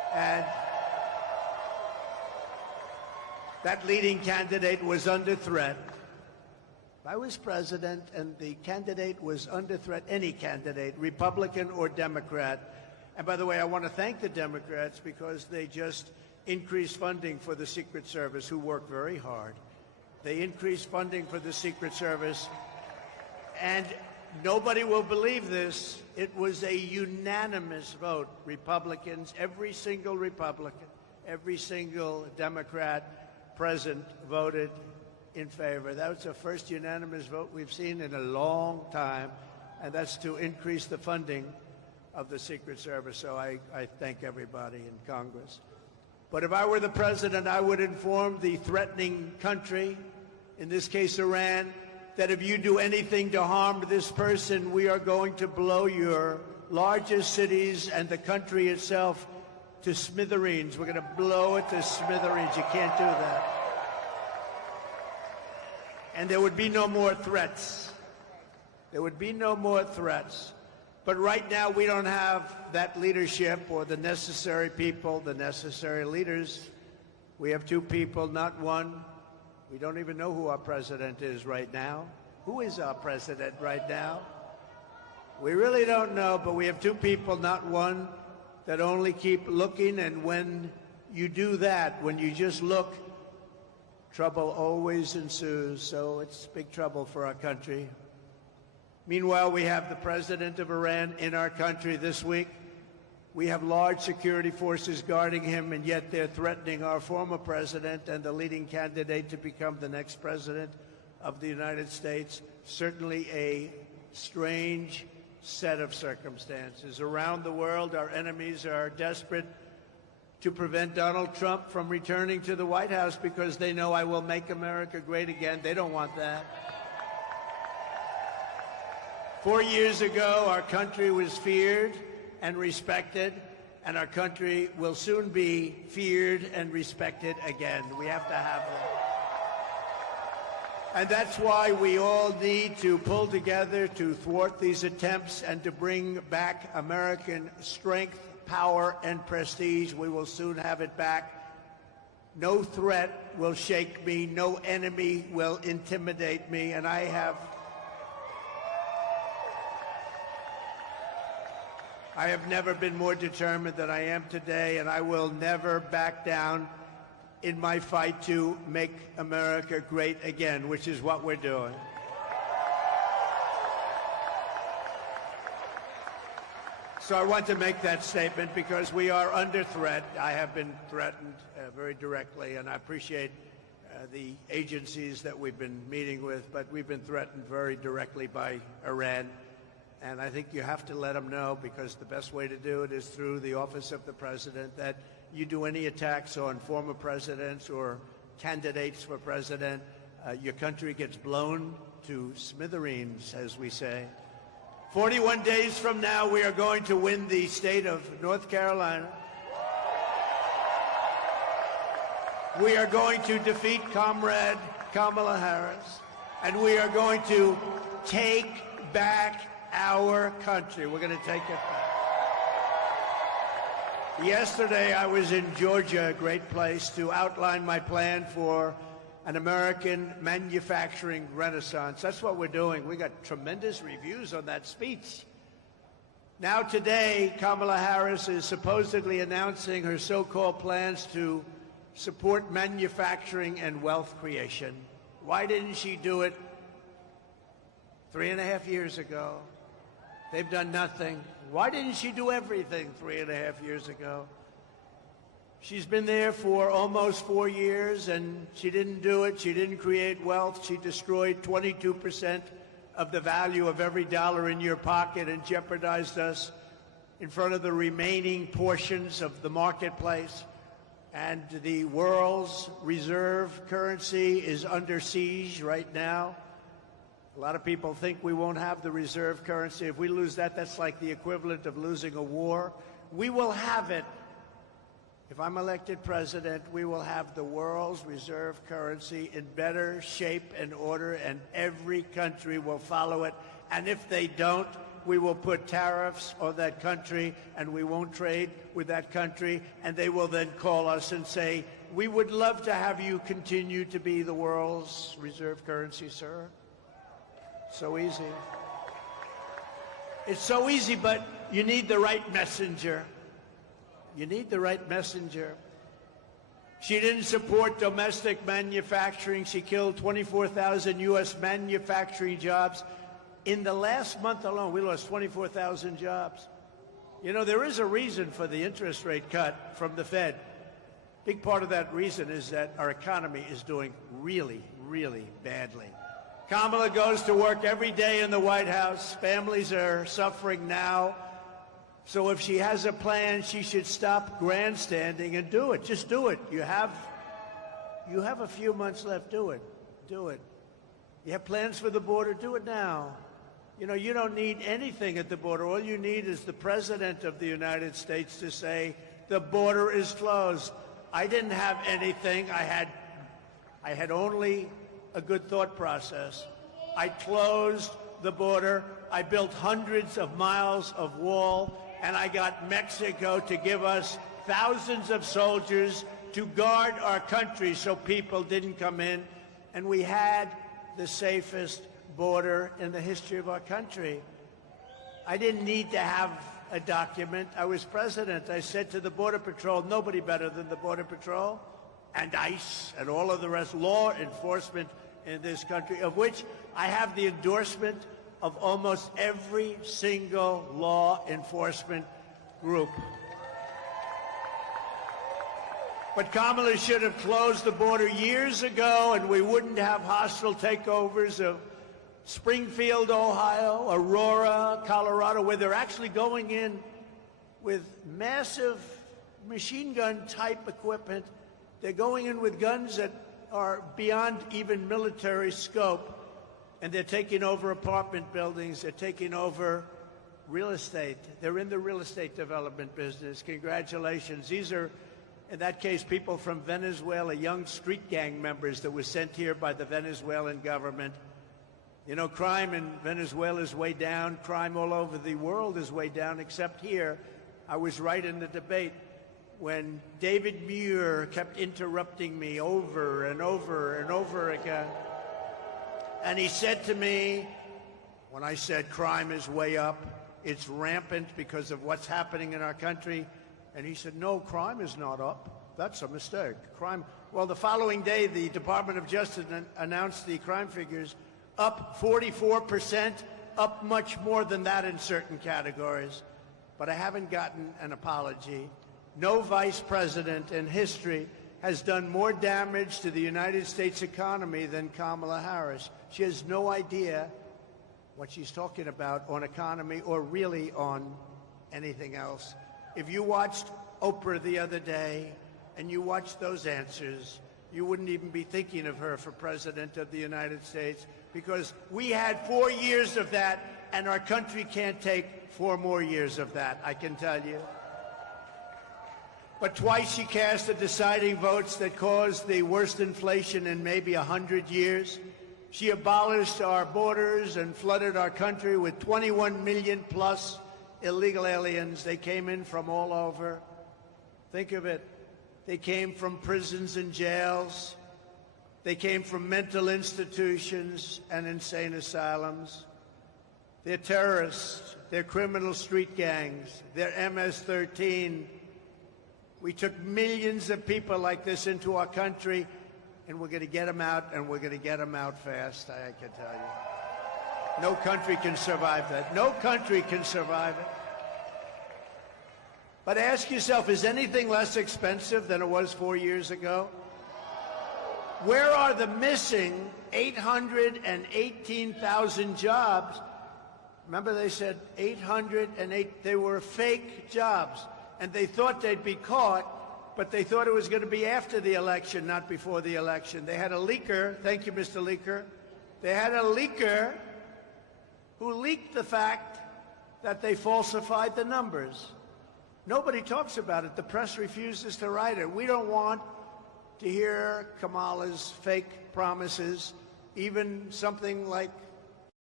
And that leading candidate was under threat. If I was president and the candidate was under threat, any candidate, Republican or Democrat, and by the way, I want to thank the Democrats because they just increased funding for the Secret Service, who work very hard. They increased funding for the Secret Service, and nobody will believe this. It was a unanimous vote. Republicans, every single Republican, every single Democrat present voted in favor. That was the first unanimous vote we've seen in a long time, and that's to increase the funding of the Secret Service. So I thank everybody in Congress. But if I were the president, I would inform the threatening country, in this case Iran, that if you do anything to harm this person, we are going to blow your largest cities and the country itself to smithereens. We're going to blow it to smithereens. You can't do that. And there would be no more threats. There would be no more threats. But right now, we don't have that leadership or the necessary people, the necessary leaders. We have two people, not one. We don't even know who our president is right now. Who is our president right now? We really don't know, but we have two people, not one, that only keep looking. And when you do that, when you just look, trouble always ensues. So it's big trouble for our country. Meanwhile, we have the president of Iran in our country this week. We have large security forces guarding him, and yet they're threatening our former president and the leading candidate to become the next president of the United States. Certainly a strange set of circumstances. Around the world, our enemies are desperate to prevent Donald Trump from returning to the White House because they know I will make America great again. They don't want that. 4 years ago, our country was feared and respected, and our country will soon be feared and respected again. We have to have that. And that's why we all need to pull together to thwart these attempts and to bring back American strength, power, and prestige. We will soon have it back. No threat will shake me. No enemy will intimidate me. And I have never been more determined than I am today, and I will never back down in my fight to make America great again, which is what we're doing. So I want to make that statement because we are under threat. I have been threatened very directly, and I appreciate the agencies that we've been meeting with, but we've been threatened very directly by Iran. And I think you have to let them know, because the best way to do it is through the office of the president, that you do any attacks on former presidents or candidates for president, your country gets blown to smithereens, as we say. 41 days from now, we are going to win the state of North Carolina. We are going to defeat Comrade Kamala Harris, and we are going to take back our country. We're going to take it back. Yesterday, I was in Georgia, a great place, to outline my plan for an American manufacturing renaissance. That's what we're doing. We got tremendous reviews on that speech. Now today, Kamala Harris is supposedly announcing her so-called plans to support manufacturing and wealth creation. Why didn't she do it 3.5 years ago? They've done nothing. Why didn't she do everything 3.5 years ago? She's been there for almost 4 years, and she didn't do it. She didn't create wealth. She destroyed 22% of the value of every dollar in your pocket and jeopardized us in front of the remaining portions of the marketplace. And the world's reserve currency is under siege right now. A lot of people think we won't have the reserve currency. If we lose that, that's like the equivalent of losing a war. We will have it. If I'm elected president, we will have the world's reserve currency in better shape and order, and every country will follow it. And if they don't, we will put tariffs on that country and we won't trade with that country, and they will then call us and say, we would love to have you continue to be the world's reserve currency, sir. So easy. It's so easy, but you need the right messenger. You need the right messenger. She didn't support domestic manufacturing. She killed 24,000 U.S. manufacturing jobs. In the last month alone, we lost 24,000 jobs. You know, there is a reason for the interest rate cut from the Fed. Big part of that reason is that our economy is doing really, really badly. Kamala goes to work every day in the White House. Families are suffering now. So if she has a plan, she should stop grandstanding and do it. Just do it. You have a few months left. Do it. Do it. You have plans for the border? Do it now. You know, you don't need anything at the border. All you need is the President of the United States to say, the border is closed. I didn't have anything. I had only a good thought process. I closed the border. I built hundreds of miles of wall, and I got Mexico to give us thousands of soldiers to guard our country so people didn't come in. And we had the safest border in the history of our country. I didn't need to have a document. I was president. I said to the Border Patrol, nobody better than the Border Patrol and ICE and all of the rest, law enforcement in this country, of which I have the endorsement of almost every single law enforcement group. But Kamala should have closed the border years ago, and we wouldn't have hostile takeovers of Springfield, Ohio, Aurora, Colorado, where they're actually going in with massive machine gun type equipment. They're going in with guns that are beyond even military scope, and they're taking over apartment buildings. They're taking over real estate. They're in the real estate development business. Congratulations. These are, in that case, people from Venezuela, young street gang members that were sent here by the Venezuelan government. You know, crime in Venezuela is way down. Crime all over the world is way down, except here. I was right in the debate when David Muir kept interrupting me over and over and over again. And he said to me, when I said crime is way up, it's rampant because of what's happening in our country, and he said, no, crime is not up. That's a mistake. Crime. Well, the following day, the Department of Justice announced the crime figures up 44%, up much more than that in certain categories. But I haven't gotten an apology. No vice president in history has done more damage to the United States economy than Kamala Harris. She has no idea what she's talking about on economy or really on anything else. If you watched Oprah the other day and you watched those answers, you wouldn't even be thinking of her for President of the United States, because we had 4 years of that, and our country can't take 4 more years of that, I can tell you. But twice she cast the deciding votes that caused the worst inflation in maybe 100 years. She abolished our borders and flooded our country with 21 million plus illegal aliens. They came in from all over. Think of it. They came from prisons and jails. They came from mental institutions and insane asylums. They're terrorists. They're criminal street gangs. They're MS-13. We took millions of people like this into our country, and we're going to get them out, and we're going to get them out fast, I can tell you. No country can survive that. No country can survive it. But ask yourself, is anything less expensive than it was 4 years ago? Where are the missing 818,000 jobs? Remember, they said 808, they were fake jobs. And they thought they'd be caught, but they thought it was going to be after the election, not before the election. They had a leaker, thank you, Mr. Leaker. They had a leaker who leaked the fact that they falsified the numbers. Nobody talks about it. The press refuses to write it. We don't want to hear Kamala's fake promises, even something like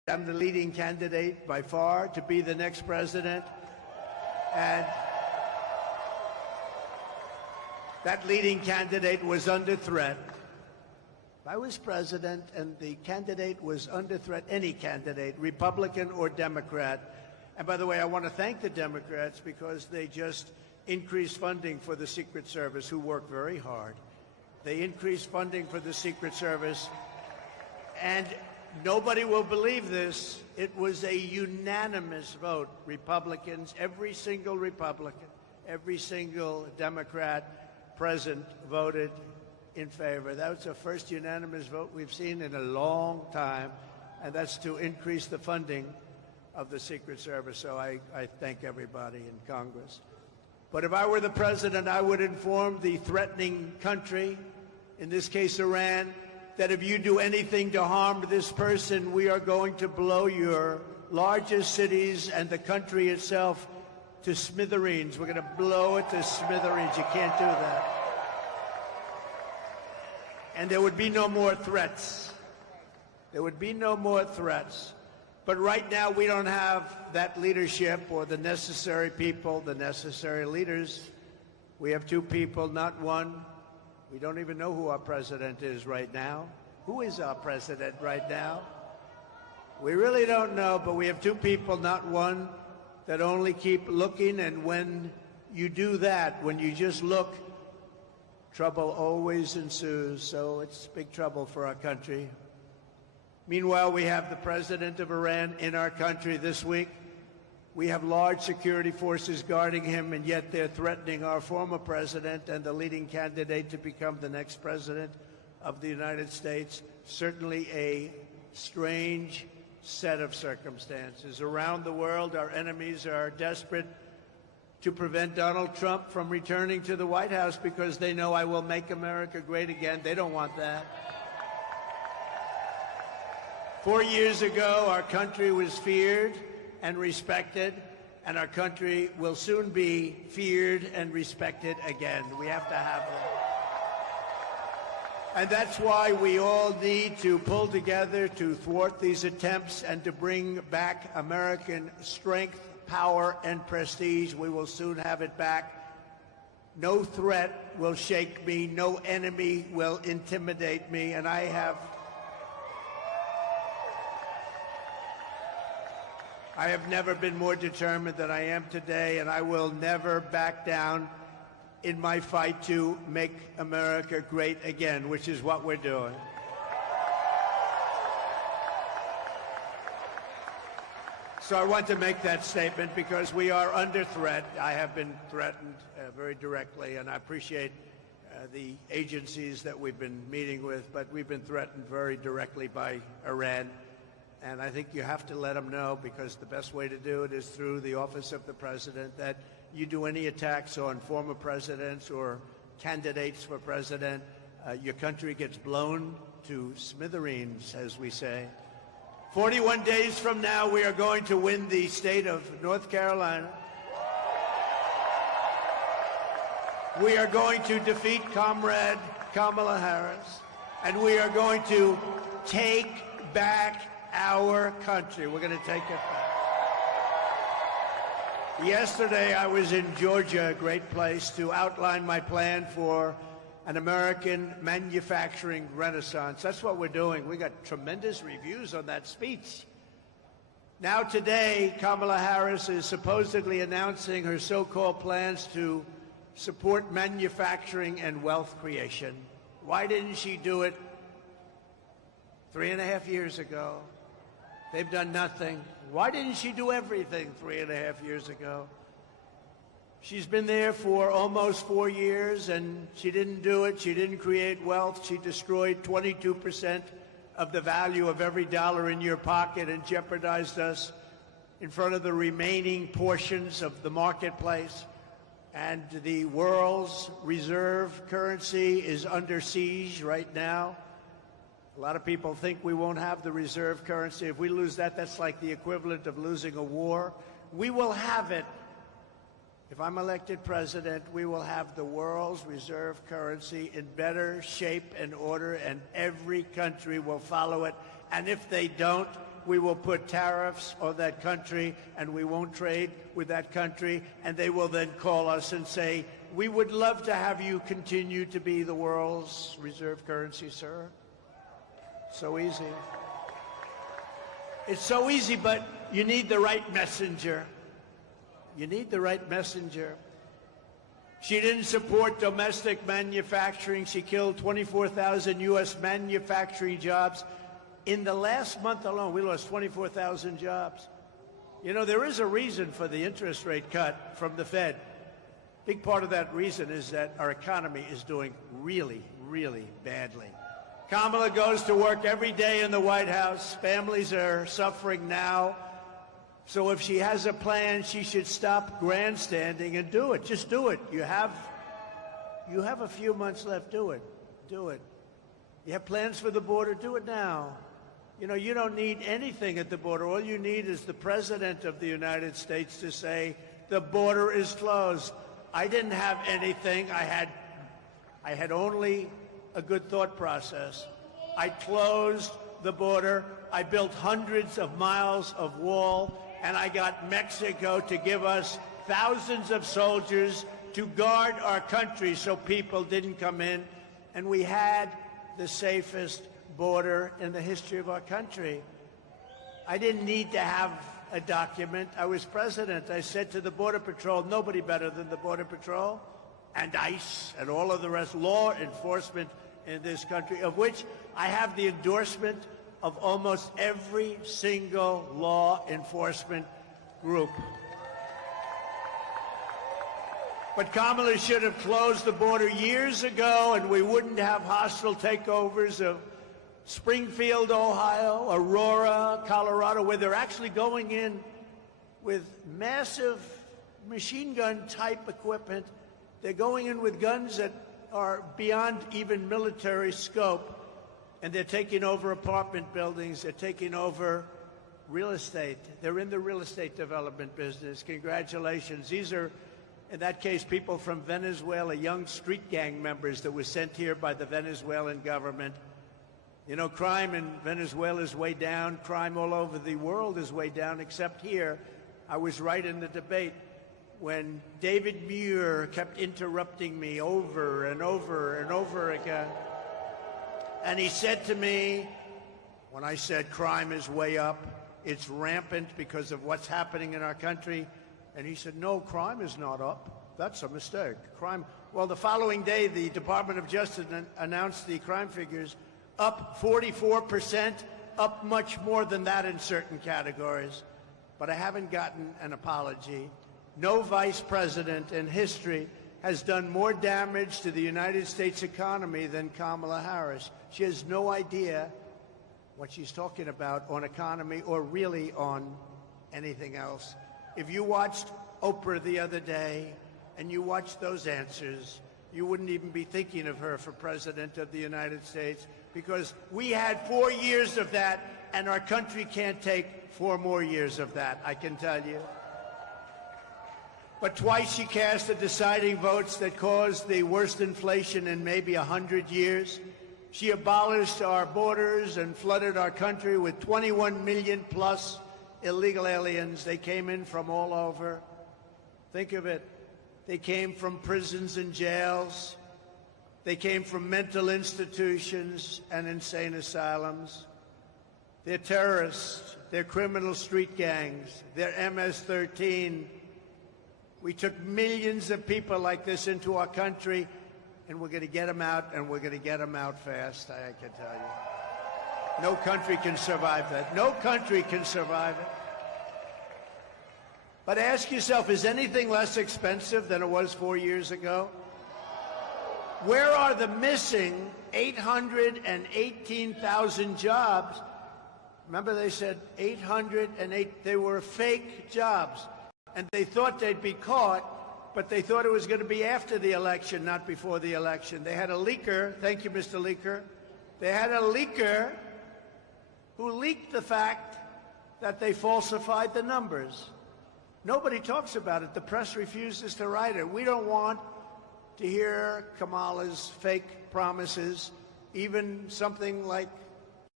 I'm the leading candidate by far to be the next president. And that leading candidate was under threat. If I was president and the candidate was under threat, any candidate, Republican or Democrat, and by the way, I want to thank the Democrats because they just increased funding for the Secret Service, who work very hard. They increased funding for the Secret Service, and nobody will believe this. It was a unanimous vote. Republicans, every single Republican, every single Democrat present voted in favor. That was the first unanimous vote we've seen in a long time, and that's to increase the funding of the Secret Service. So I thank everybody in Congress. But if I were the president, I would inform the threatening country, in this case Iran, that if you do anything to harm this person, we are going to blow your largest cities and the country itself to smithereens. We're going to blow it to smithereens. You can't do that. And there would be no more threats. There would be no more threats. But right now, we don't have that leadership or the necessary people, the necessary leaders. We have two people, not one. We don't even know who our president is right now. Who is our president right now? We really don't know, but we have two people, not one, that only keep looking. And when you do that, when you just look, trouble always ensues. So it's big trouble for our country. Meanwhile, we have the president of Iran in our country this week. We have large security forces guarding him, and yet they're threatening our former president and the leading candidate to become the next president of the United States. Certainly a strange set of circumstances. Around the world, our enemies are desperate to prevent Donald Trump from returning to the White House because they know I will make America great again. They don't want that. 4 years ago, our country was feared and respected, and our country will soon be feared and respected again. We have to have that. And that's why we all need to pull together to thwart these attempts and to bring back American strength, power, and prestige. We will soon have it back. No threat will shake me. No enemy will intimidate me. And I have never been more determined than I am today, and I will never back down in my fight to make America great again, which is what we're doing. So I want to make that statement because we are under threat. I have been threatened very directly, and I appreciate the agencies that we've been meeting with, but we've been threatened very directly by Iran. And I think you have to let them know, because the best way to do it is through the office of the president, that you do any attacks on former presidents or candidates for president, your country gets blown to smithereens, as we say. 41 days from now, we are going to win the state of North Carolina. We are going to defeat Comrade Kamala Harris, and we are going to take back our country. We're going to take it back. Yesterday, I was in Georgia, a great place, to outline my plan for an American manufacturing renaissance. That's what we're doing. We got tremendous reviews on that speech. Now today, Kamala Harris is supposedly announcing her so-called plans to support manufacturing and wealth creation. Why didn't she do it 3.5 years ago? They've done nothing. Why didn't she do everything 3.5 years ago? She's been there for almost 4 years, and she didn't do it. She didn't create wealth. She destroyed 22% of the value of every dollar in your pocket and jeopardized us in front of the remaining portions of the marketplace. And the world's reserve currency is under siege right now. A lot of people think we won't have the reserve currency. If we lose that, that's like the equivalent of losing a war. We will have it. If I'm elected president, we will have the world's reserve currency in better shape and order, and every country will follow it. And if they don't, we will put tariffs on that country and we won't trade with that country, and they will then call us and say, we would love to have you continue to be the world's reserve currency, sir. So easy. It's so easy, but you need the right messenger. You need the right messenger. She didn't support domestic manufacturing. She killed 24,000 U.S. manufacturing jobs. In the last month alone, we lost 24,000 jobs. You know, there is a reason for the interest rate cut from the Fed. Big part of that reason is that our economy is doing really, really badly. Kamala goes to work every day in the White House. Families are suffering now. So if she has a plan, she should stop grandstanding and do it. Just do it. You have a few months left. Do it. Do it. You have plans for the border? Do it now. You know, you don't need anything at the border. All you need is the President of the United States to say, the border is closed. I didn't have anything. I had only a good thought process. I closed the border. I built hundreds of miles of wall, and I got Mexico to give us thousands of soldiers to guard our country so people didn't come in. And we had the safest border in the history of our country. I didn't need to have a document. I was president. I said to the Border Patrol, nobody better than the Border Patrol and ICE and all of the rest, law enforcement in this country, of which I have the endorsement of almost every single law enforcement group. But Kamala should have closed the border years ago, and we wouldn't have hostile takeovers of Springfield, Ohio, Aurora, Colorado, where they're actually going in with massive machine gun type equipment. They're going in with guns that are beyond even military scope, and they're taking over apartment buildings. They're taking over real estate. They're in the real estate development business. Congratulations. These are, in that case, people from Venezuela, young street gang members that were sent here by the Venezuelan government. You know, crime in Venezuela is way down. Crime all over the world is way down, except here. I was right in the debate when David Muir kept interrupting me over and over and over again. And he said to me, when I said crime is way up, it's rampant because of what's happening in our country, and he said, no, crime is not up. That's a mistake. Crime. Well, the following day, the Department of Justice announced the crime figures up 44%, up much more than that in certain categories. But I haven't gotten an apology. No vice president in history has done more damage to the United States economy than Kamala Harris. She has no idea what she's talking about on economy or really on anything else. If you watched Oprah the other day and you watched those answers, you wouldn't even be thinking of her for President of the United States, because we had 4 years of that, and our country can't take 4 more years of that, I can tell you. But twice she cast the deciding votes that caused the worst inflation in maybe 100 years. She abolished our borders and flooded our country with 21 million plus illegal aliens. They came in from all over. Think of it. They came from prisons and jails. They came from mental institutions and insane asylums. They're terrorists. They're criminal street gangs. They're MS-13. We took millions of people like this into our country, and we're going to get them out, and we're going to get them out fast, I can tell you. No country can survive that. No country can survive it. But ask yourself, is anything less expensive than it was 4 years ago? Where are the missing 818,000 jobs? Remember, they said 808, they were fake jobs. And they thought they'd be caught, but they thought it was going to be after the election, not before the election. They had a leaker, thank you, Mr. Leaker. They had a leaker who leaked the fact that they falsified the numbers. Nobody talks about it. The press refuses to write it. We don't want to hear Kamala's fake promises, even something like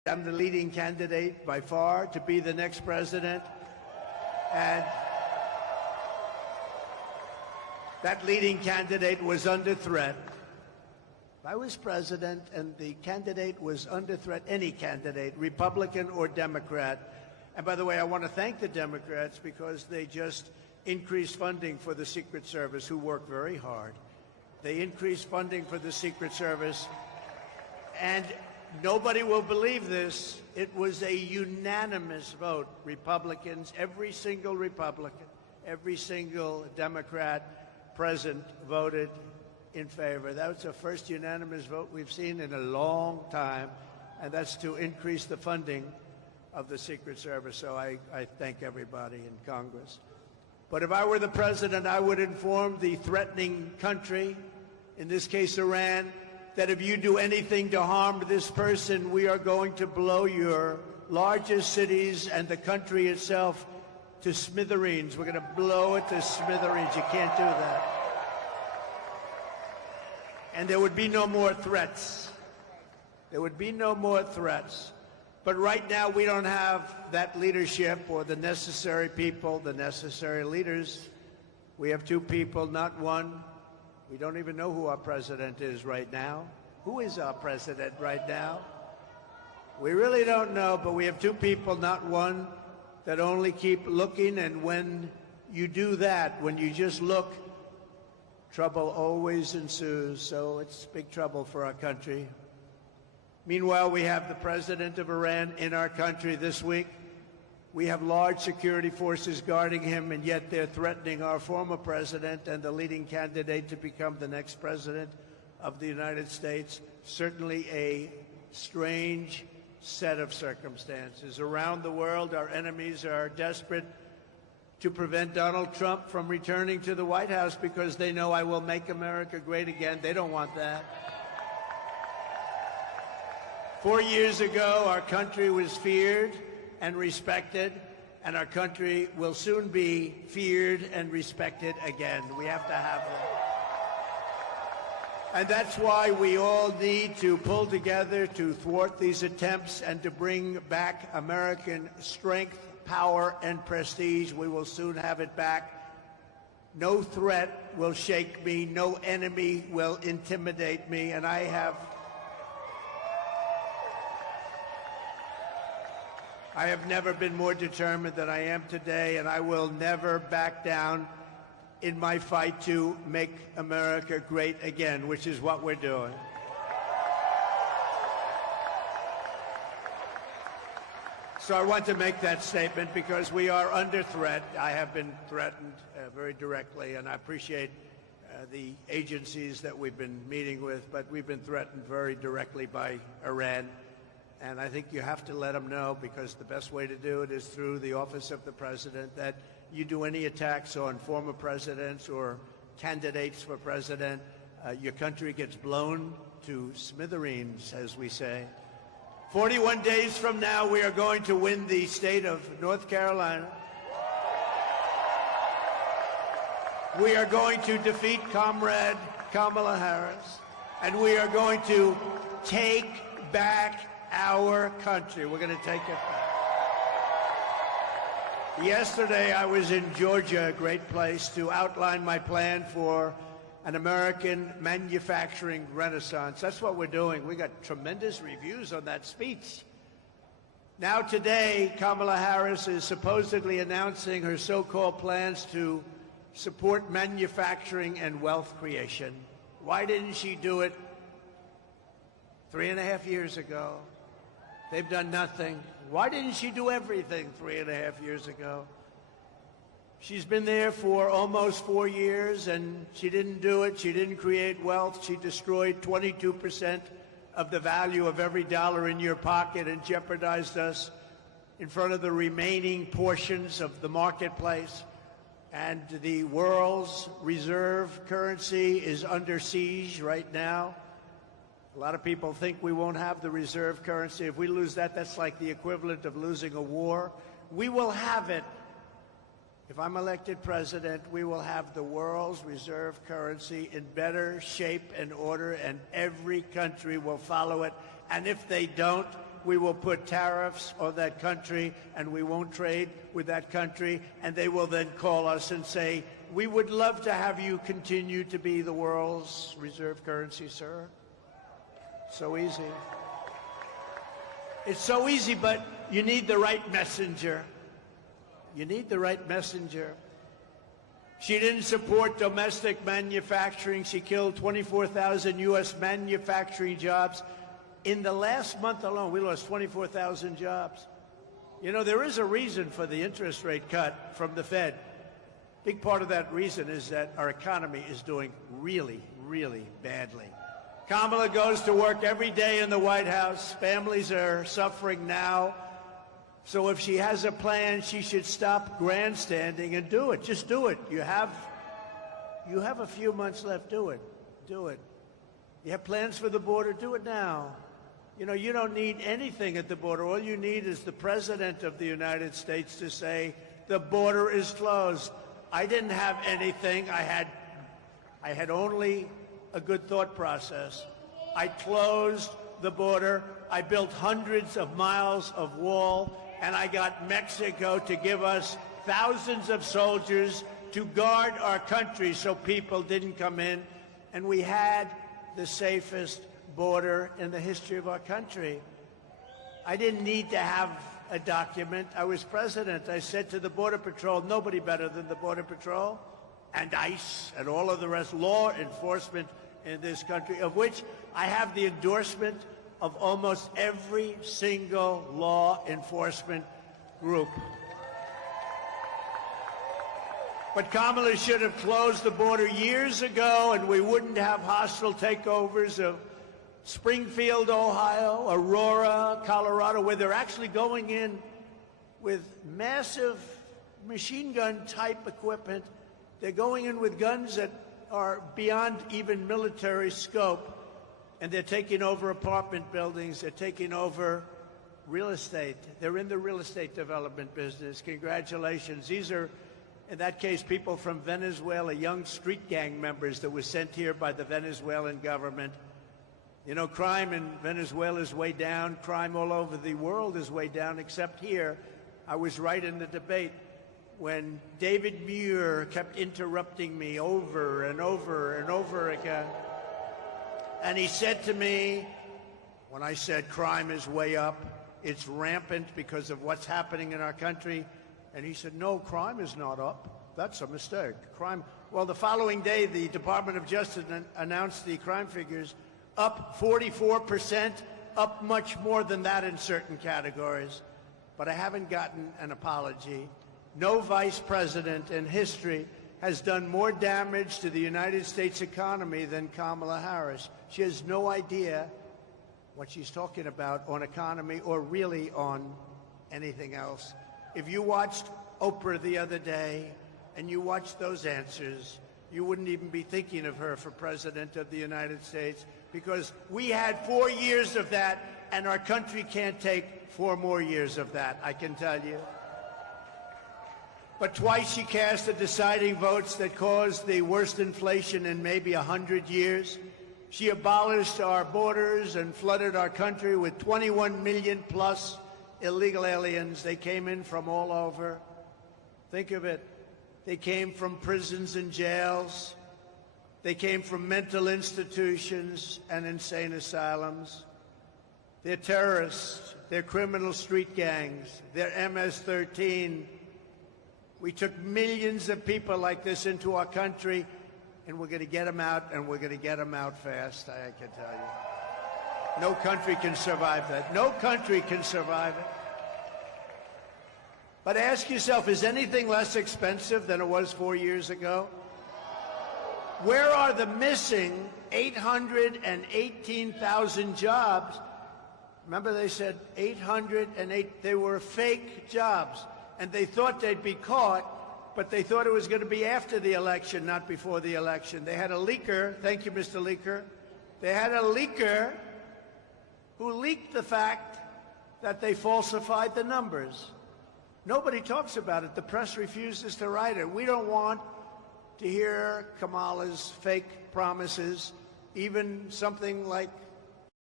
I'm the leading candidate by far to be the next president. And that leading candidate was under threat. If I was president and the candidate was under threat, any candidate, Republican or Democrat, and by the way, I want to thank the Democrats because they just increased funding for the Secret Service, who worked very hard. They increased funding for the Secret Service, and nobody will believe this. It was a unanimous vote. Republicans, every single Republican, every single Democrat present voted in favor. That was the first unanimous vote we've seen in a long time, and that's to increase the funding of the Secret Service. So I thank everybody in Congress. But if I were the president, I would inform the threatening country, in this case Iran, that if you do anything to harm this person, we are going to blow your largest cities and the country itself to smithereens. We're going to blow it to smithereens. You can't do that. And there would be no more threats. There would be no more threats. But right now, we don't have that leadership or the necessary people, the necessary leaders. We have two people, not one. We don't even know who our president is right now. Who is our president right now? We really don't know, but we have two people, not one, that only keep looking. And when you do that, when you just look, trouble always ensues. So it's big trouble for our country. Meanwhile, we have the president of Iran in our country this week. We have large security forces guarding him, and yet they're threatening our former president and the leading candidate to become the next president of the United States. Certainly a strange set of circumstances. Around the world, our enemies are desperate to prevent Donald Trump from returning to the White House because they know I will make America great again. They don't want that. 4 years ago, our country was feared and respected, and our country will soon be feared and respected again. We have to have that. And that's why we all need to pull together to thwart these attempts and to bring back American strength, power, and prestige. We will soon have it back. No threat will shake me. No enemy will intimidate me. And I have never been more determined than I am today, and I will never back down in my fight to make America great again, which is what we're doing. So I want to make that statement because we are under threat. I have been threatened very directly, and I appreciate the agencies that we've been meeting with, but we've been threatened very directly by Iran. And I think you have to let them know, because the best way to do it is through the office of the president, that you do any attacks on former presidents or candidates for president, your country gets blown to smithereens, as we say. 41 days from now, we are going to win the state of North Carolina. We are going to defeat Comrade Kamala Harris, and we are going to take back our country. We're going to take it back. Yesterday, I was in Georgia, a great place, to outline my plan for an American manufacturing renaissance. That's what we're doing. We got tremendous reviews on that speech. Now today, Kamala Harris is supposedly announcing her so-called plans to support manufacturing and wealth creation. Why didn't she do it 3.5 years ago? They've done nothing. Why didn't she do everything 3.5 years ago? She's been there for almost 4 years, and she didn't do it. She didn't create wealth. She destroyed 22% of the value of every dollar in your pocket and jeopardized us in front of the remaining portions of the marketplace. And the world's reserve currency is under siege right now. A lot of people think we won't have the reserve currency. If we lose that, that's like the equivalent of losing a war. We will have it. If I'm elected president, we will have the world's reserve currency in better shape and order, and every country will follow it. And if they don't, we will put tariffs on that country and we won't trade with that country. And they will then call us and say, we would love to have you continue to be the world's reserve currency, sir. So easy. It's so easy, but you need the right messenger. You need the right messenger. She didn't support domestic manufacturing. She killed 24,000 U.S. manufacturing jobs. In the last month alone, we lost 24,000 jobs. You know, there is a reason for the interest rate cut from the Fed. Big part of that reason is that our economy is doing really, really badly. Kamala goes to work every day in the White House. Families are suffering now. So if she has a plan, she should stop grandstanding and do it. Just do it. You have a few months left. Do it. Do it. You have plans for the border? Do it now. You know, you don't need anything at the border. All you need is the President of the United States to say, the border is closed. I didn't have anything. I had only a good thought process. I closed the border. I built hundreds of miles of wall, and I got Mexico to give us thousands of soldiers to guard our country so people didn't come in. And we had the safest border in the history of our country. I didn't need to have a document. I was president. I said to the Border Patrol, nobody better than the Border Patrol and ICE and all of the rest, law enforcement in this country, of which I have the endorsement of almost every single law enforcement group. But Kamala should have closed the border years ago, and we wouldn't have hostile takeovers of Springfield, Ohio, Aurora, Colorado, where they're actually going in with massive machine gun type equipment. They're going in with guns that are beyond even military scope, and they're taking over apartment buildings. They're taking over real estate. They're in the real estate development business. Congratulations. These are, in that case, people from Venezuela, young street gang members that were sent here by the Venezuelan government. You know, crime in Venezuela is way down. Crime all over the world is way down, except here. I was right in the debate when David Muir kept interrupting me over and over and over again. And he said to me, when I said crime is way up, it's rampant because of what's happening in our country, and he said, no, crime is not up. That's a mistake. Crime. Well, the following day, the Department of Justice announced the crime figures up 44%, up much more than that in certain categories. But I haven't gotten an apology. No vice president in history has done more damage to the United States economy than Kamala Harris. She has no idea what she's talking about on economy or really on anything else. If you watched Oprah the other day and you watched those answers, you wouldn't even be thinking of her for president of the United States, because we had 4 years of that, and our country can't take 4 more years of that, I can tell you. But twice she cast the deciding votes that caused the worst inflation in maybe 100 years. She abolished our borders and flooded our country with 21 million plus illegal aliens. They came in from all over. Think of it. They came from prisons and jails. They came from mental institutions and insane asylums. They're terrorists. They're criminal street gangs. They're MS-13. We took millions of people like this into our country, and we're going to get them out, and we're going to get them out fast, I can tell you. No country can survive that. No country can survive it. But ask yourself, is anything less expensive than it was 4 years ago? Where are the missing 818,000 jobs? Remember, they said 808. They were fake jobs, and they thought they'd be caught, but they thought it was going to be after the election, not before the election. They had a leaker. Thank you, Mr. Leaker. They had a leaker who leaked the fact that they falsified the numbers. Nobody talks about it. The press refuses to write it. We don't want to hear Kamala's fake promises, even something like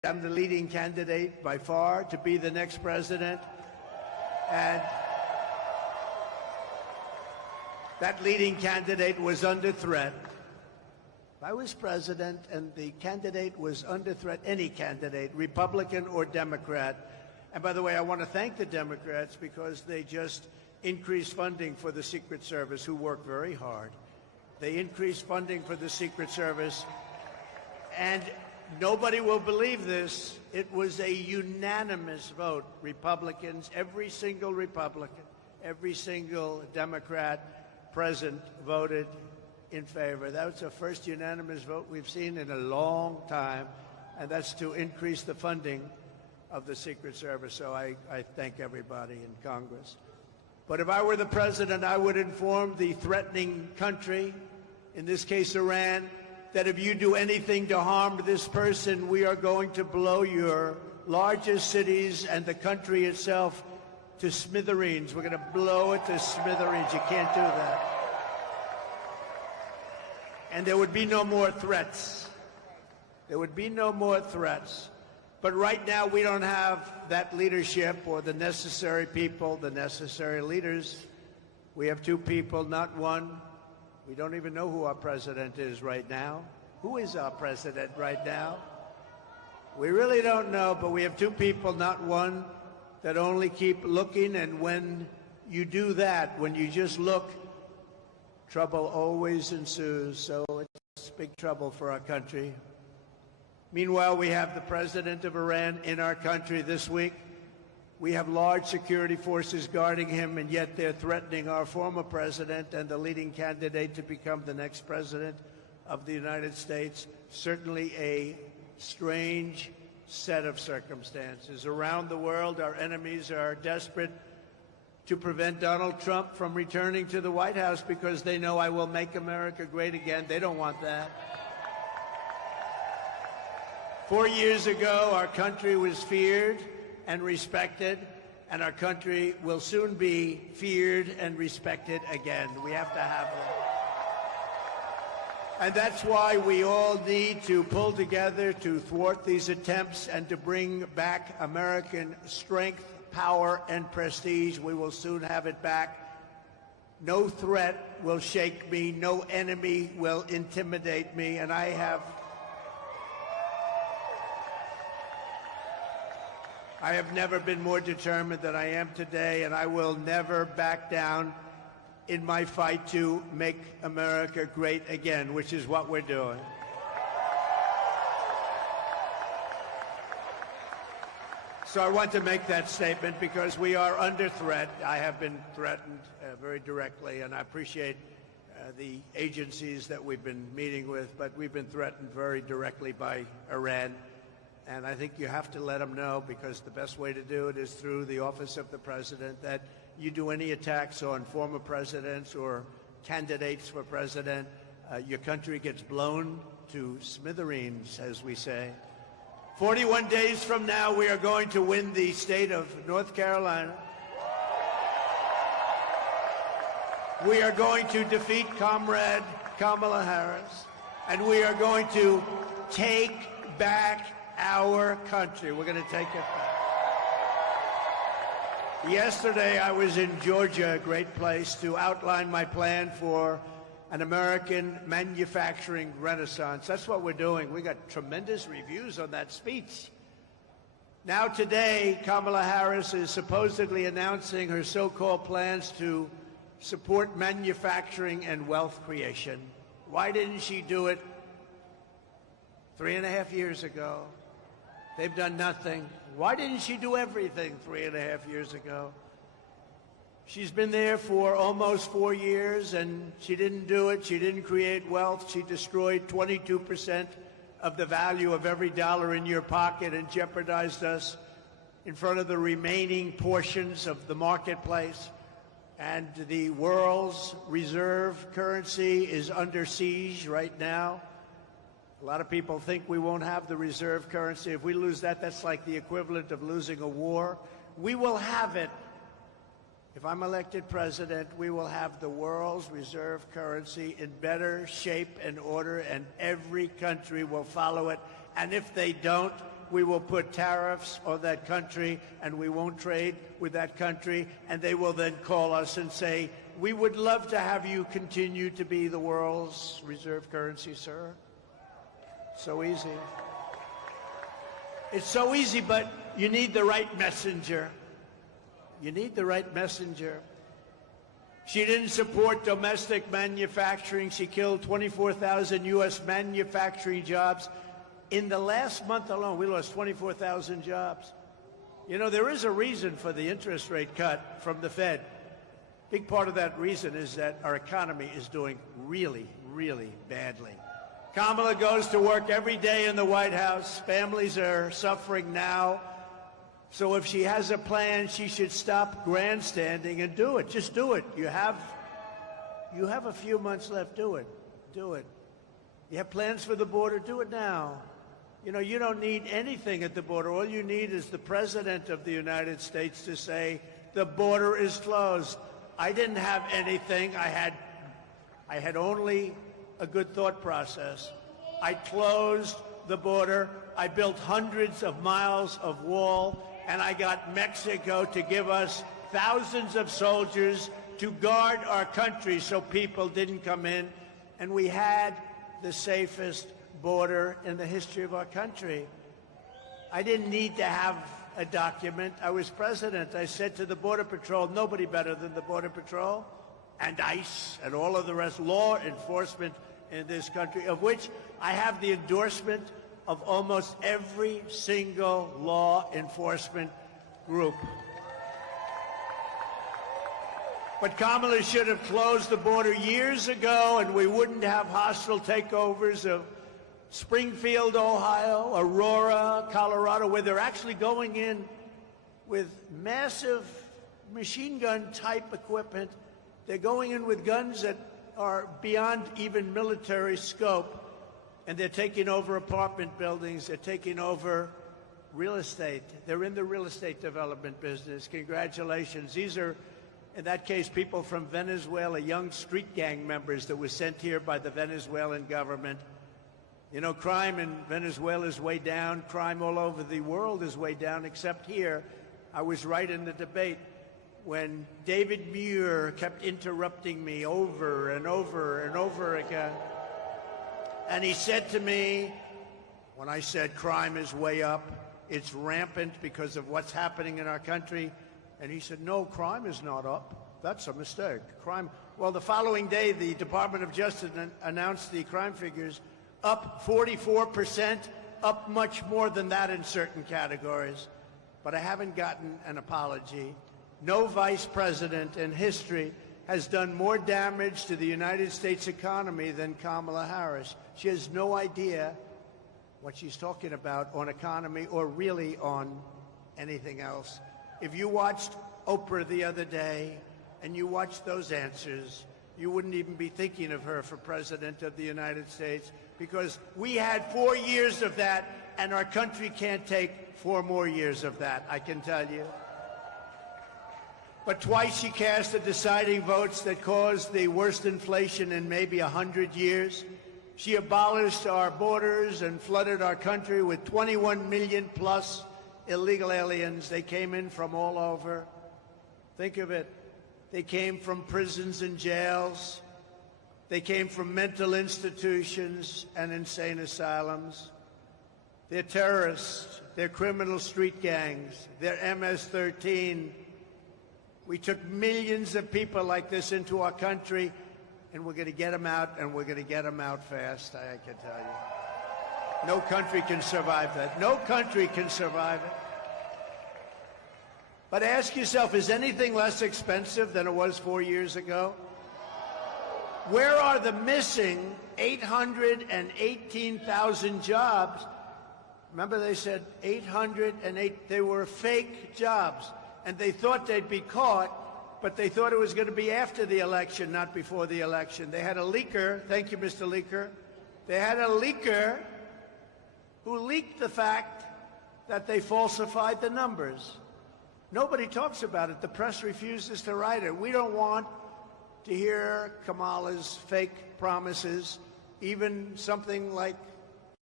I'm the leading candidate by far to be the next president. And that leading candidate was under threat. If I was president and the candidate was under threat, any candidate, Republican or Democrat, and by the way, I want to thank the Democrats because they just increased funding for the Secret Service, who work very hard. They increased funding for the Secret Service, and nobody will believe this. It was a unanimous vote. Republicans, every single Republican, every single Democrat present voted in favor. That was the first unanimous vote we've seen in a long time, and that's to increase the funding of the Secret Service. So I thank everybody in Congress. But if I were the president, I would inform the threatening country, in this case Iran, that if you do anything to harm this person, we are going to blow your largest cities and the country itself to smithereens. We're going to blow it to smithereens. You can't do that. And there would be no more threats. There would be no more threats. But right now, we don't have that leadership or the necessary people, the necessary leaders. We have two people, not one. We don't even know who our president is right now. Who is our president right now? We really don't know, but we have two people, not one, that only keep looking. And when you do that, when you just look, trouble always ensues. So it's big trouble for our country. Meanwhile, we have the president of Iran in our country this week. We have large security forces guarding him, and yet they're threatening our former president and the leading candidate to become the next president of the United States. Certainly a strange set of circumstances. Around the world, our enemies are desperate to prevent Donald Trump from returning to the White House because they know I will make America great again. They don't want that. 4 years ago, our country was feared and respected, and our country will soon be feared and respected again. We have to have that. And that's why we all need to pull together to thwart these attempts and to bring back American strength, power, and prestige. We will soon have it back. No threat will shake me. No enemy will intimidate me. And I have never been more determined than I am today, and I will never back down in my fight to make America great again, which is what we're doing. So I want to make that statement because we are under threat. I have been threatened very directly, and I appreciate the agencies that we've been meeting with, but we've been threatened very directly by Iran. And I think you have to let them know, because the best way to do it is through the office of the president, that you do any attacks on former presidents or candidates for president, your country gets blown to smithereens, as we say. 41 days from now, we are going to win the state of North Carolina. We are going to defeat Comrade Kamala Harris, and we are going to take back our country. We're going to take it back. Yesterday, I was in Georgia, a great place, to outline my plan for an American manufacturing renaissance. That's what we're doing. We got tremendous reviews on that speech. Now today, Kamala Harris is supposedly announcing her so-called plans to support manufacturing and wealth creation. Why didn't she do it 3.5 years ago? They've done nothing. Why didn't she do everything 3.5 years ago? She's been there for almost 4 years, and she didn't do it. She didn't create wealth. She destroyed 22% of the value of every dollar in your pocket and jeopardized us in front of the remaining portions of the marketplace. And the world's reserve currency is under siege right now. A lot of people think we won't have the reserve currency. If we lose that, that's like the equivalent of losing a war. We will have it. If I'm elected president, we will have the world's reserve currency in better shape and order, and every country will follow it. And if they don't, we will put tariffs on that country and we won't trade with that country, and they will then call us and say, we would love to have you continue to be the world's reserve currency, sir. So easy. It's so easy, but you need the right messenger. You need the right messenger. She didn't support domestic manufacturing. She killed 24,000 U.S. manufacturing jobs. In the last month alone, we lost 24,000 jobs. You know, there is a reason for the interest rate cut from the Fed. Big part of that reason is that our economy is doing really, really badly. Kamala goes to work every day in the White House. Families are suffering now. So if she has a plan, she should stop grandstanding and do it. Just do it. You have a few months left. Do it. Do it. You have plans for the border? Do it now. You know, you don't need anything at the border. All you need is the President of the United States to say, the border is closed. I didn't have anything. I had only a good thought process. I closed the border. I built hundreds of miles of wall, and I got Mexico to give us thousands of soldiers to guard our country so people didn't come in. And we had the safest border in the history of our country. I didn't need to have a document. I was president. I said to the Border Patrol, nobody better than the Border Patrol and ICE and all of the rest, law enforcement in this country, of which I have the endorsement of almost every single law enforcement group. But Kamala should have closed the border years ago, and we wouldn't have hostile takeovers of Springfield, Ohio, Aurora, Colorado, where they're actually going in with massive machine gun type equipment. They're going in with guns that are beyond even military scope, and they're taking over apartment buildings. They're taking over real estate. They're in the real estate development business. Congratulations. These are, in that case, people from Venezuela, young street gang members that were sent here by the Venezuelan government. You know, crime in Venezuela is way down. Crime all over the world is way down, except here. I was right in the debate when David Muir kept interrupting me over and over and over again. And he said to me, when I said crime is way up, it's rampant because of what's happening in our country, and he said, no, crime is not up. That's a mistake. Crime. Well, the following day, the Department of Justice announced the crime figures up 44%, up much more than that in certain categories. But I haven't gotten an apology. No vice president in history has done more damage to the United States economy than Kamala Harris. She has no idea what she's talking about on economy or really on anything else. If you watched Oprah the other day and you watched those answers, you wouldn't even be thinking of her for President of the United States, because we had 4 years of that, and our country can't take 4 more years of that, I can tell you. But twice she cast the deciding votes that caused the worst inflation in maybe 100 years. She abolished our borders and flooded our country with 21 million plus illegal aliens. They came in from all over. Think of it. They came from prisons and jails. They came from mental institutions and insane asylums. They're terrorists. They're criminal street gangs. They're MS-13. We took millions of people like this into our country, and we're going to get them out, and we're going to get them out fast, I can tell you. No country can survive that. No country can survive it. But ask yourself, is anything less expensive than it was 4 years ago? Where are the missing 818,000 jobs? Remember, they said 808, they were fake jobs. And they thought they'd be caught, but they thought it was going to be after the election, not before the election. They had a leaker, thank you, Mr. Leaker. They had a leaker who leaked the fact that they falsified the numbers. Nobody talks about it. The press refuses to write it. We don't want to hear Kamala's fake promises, even something like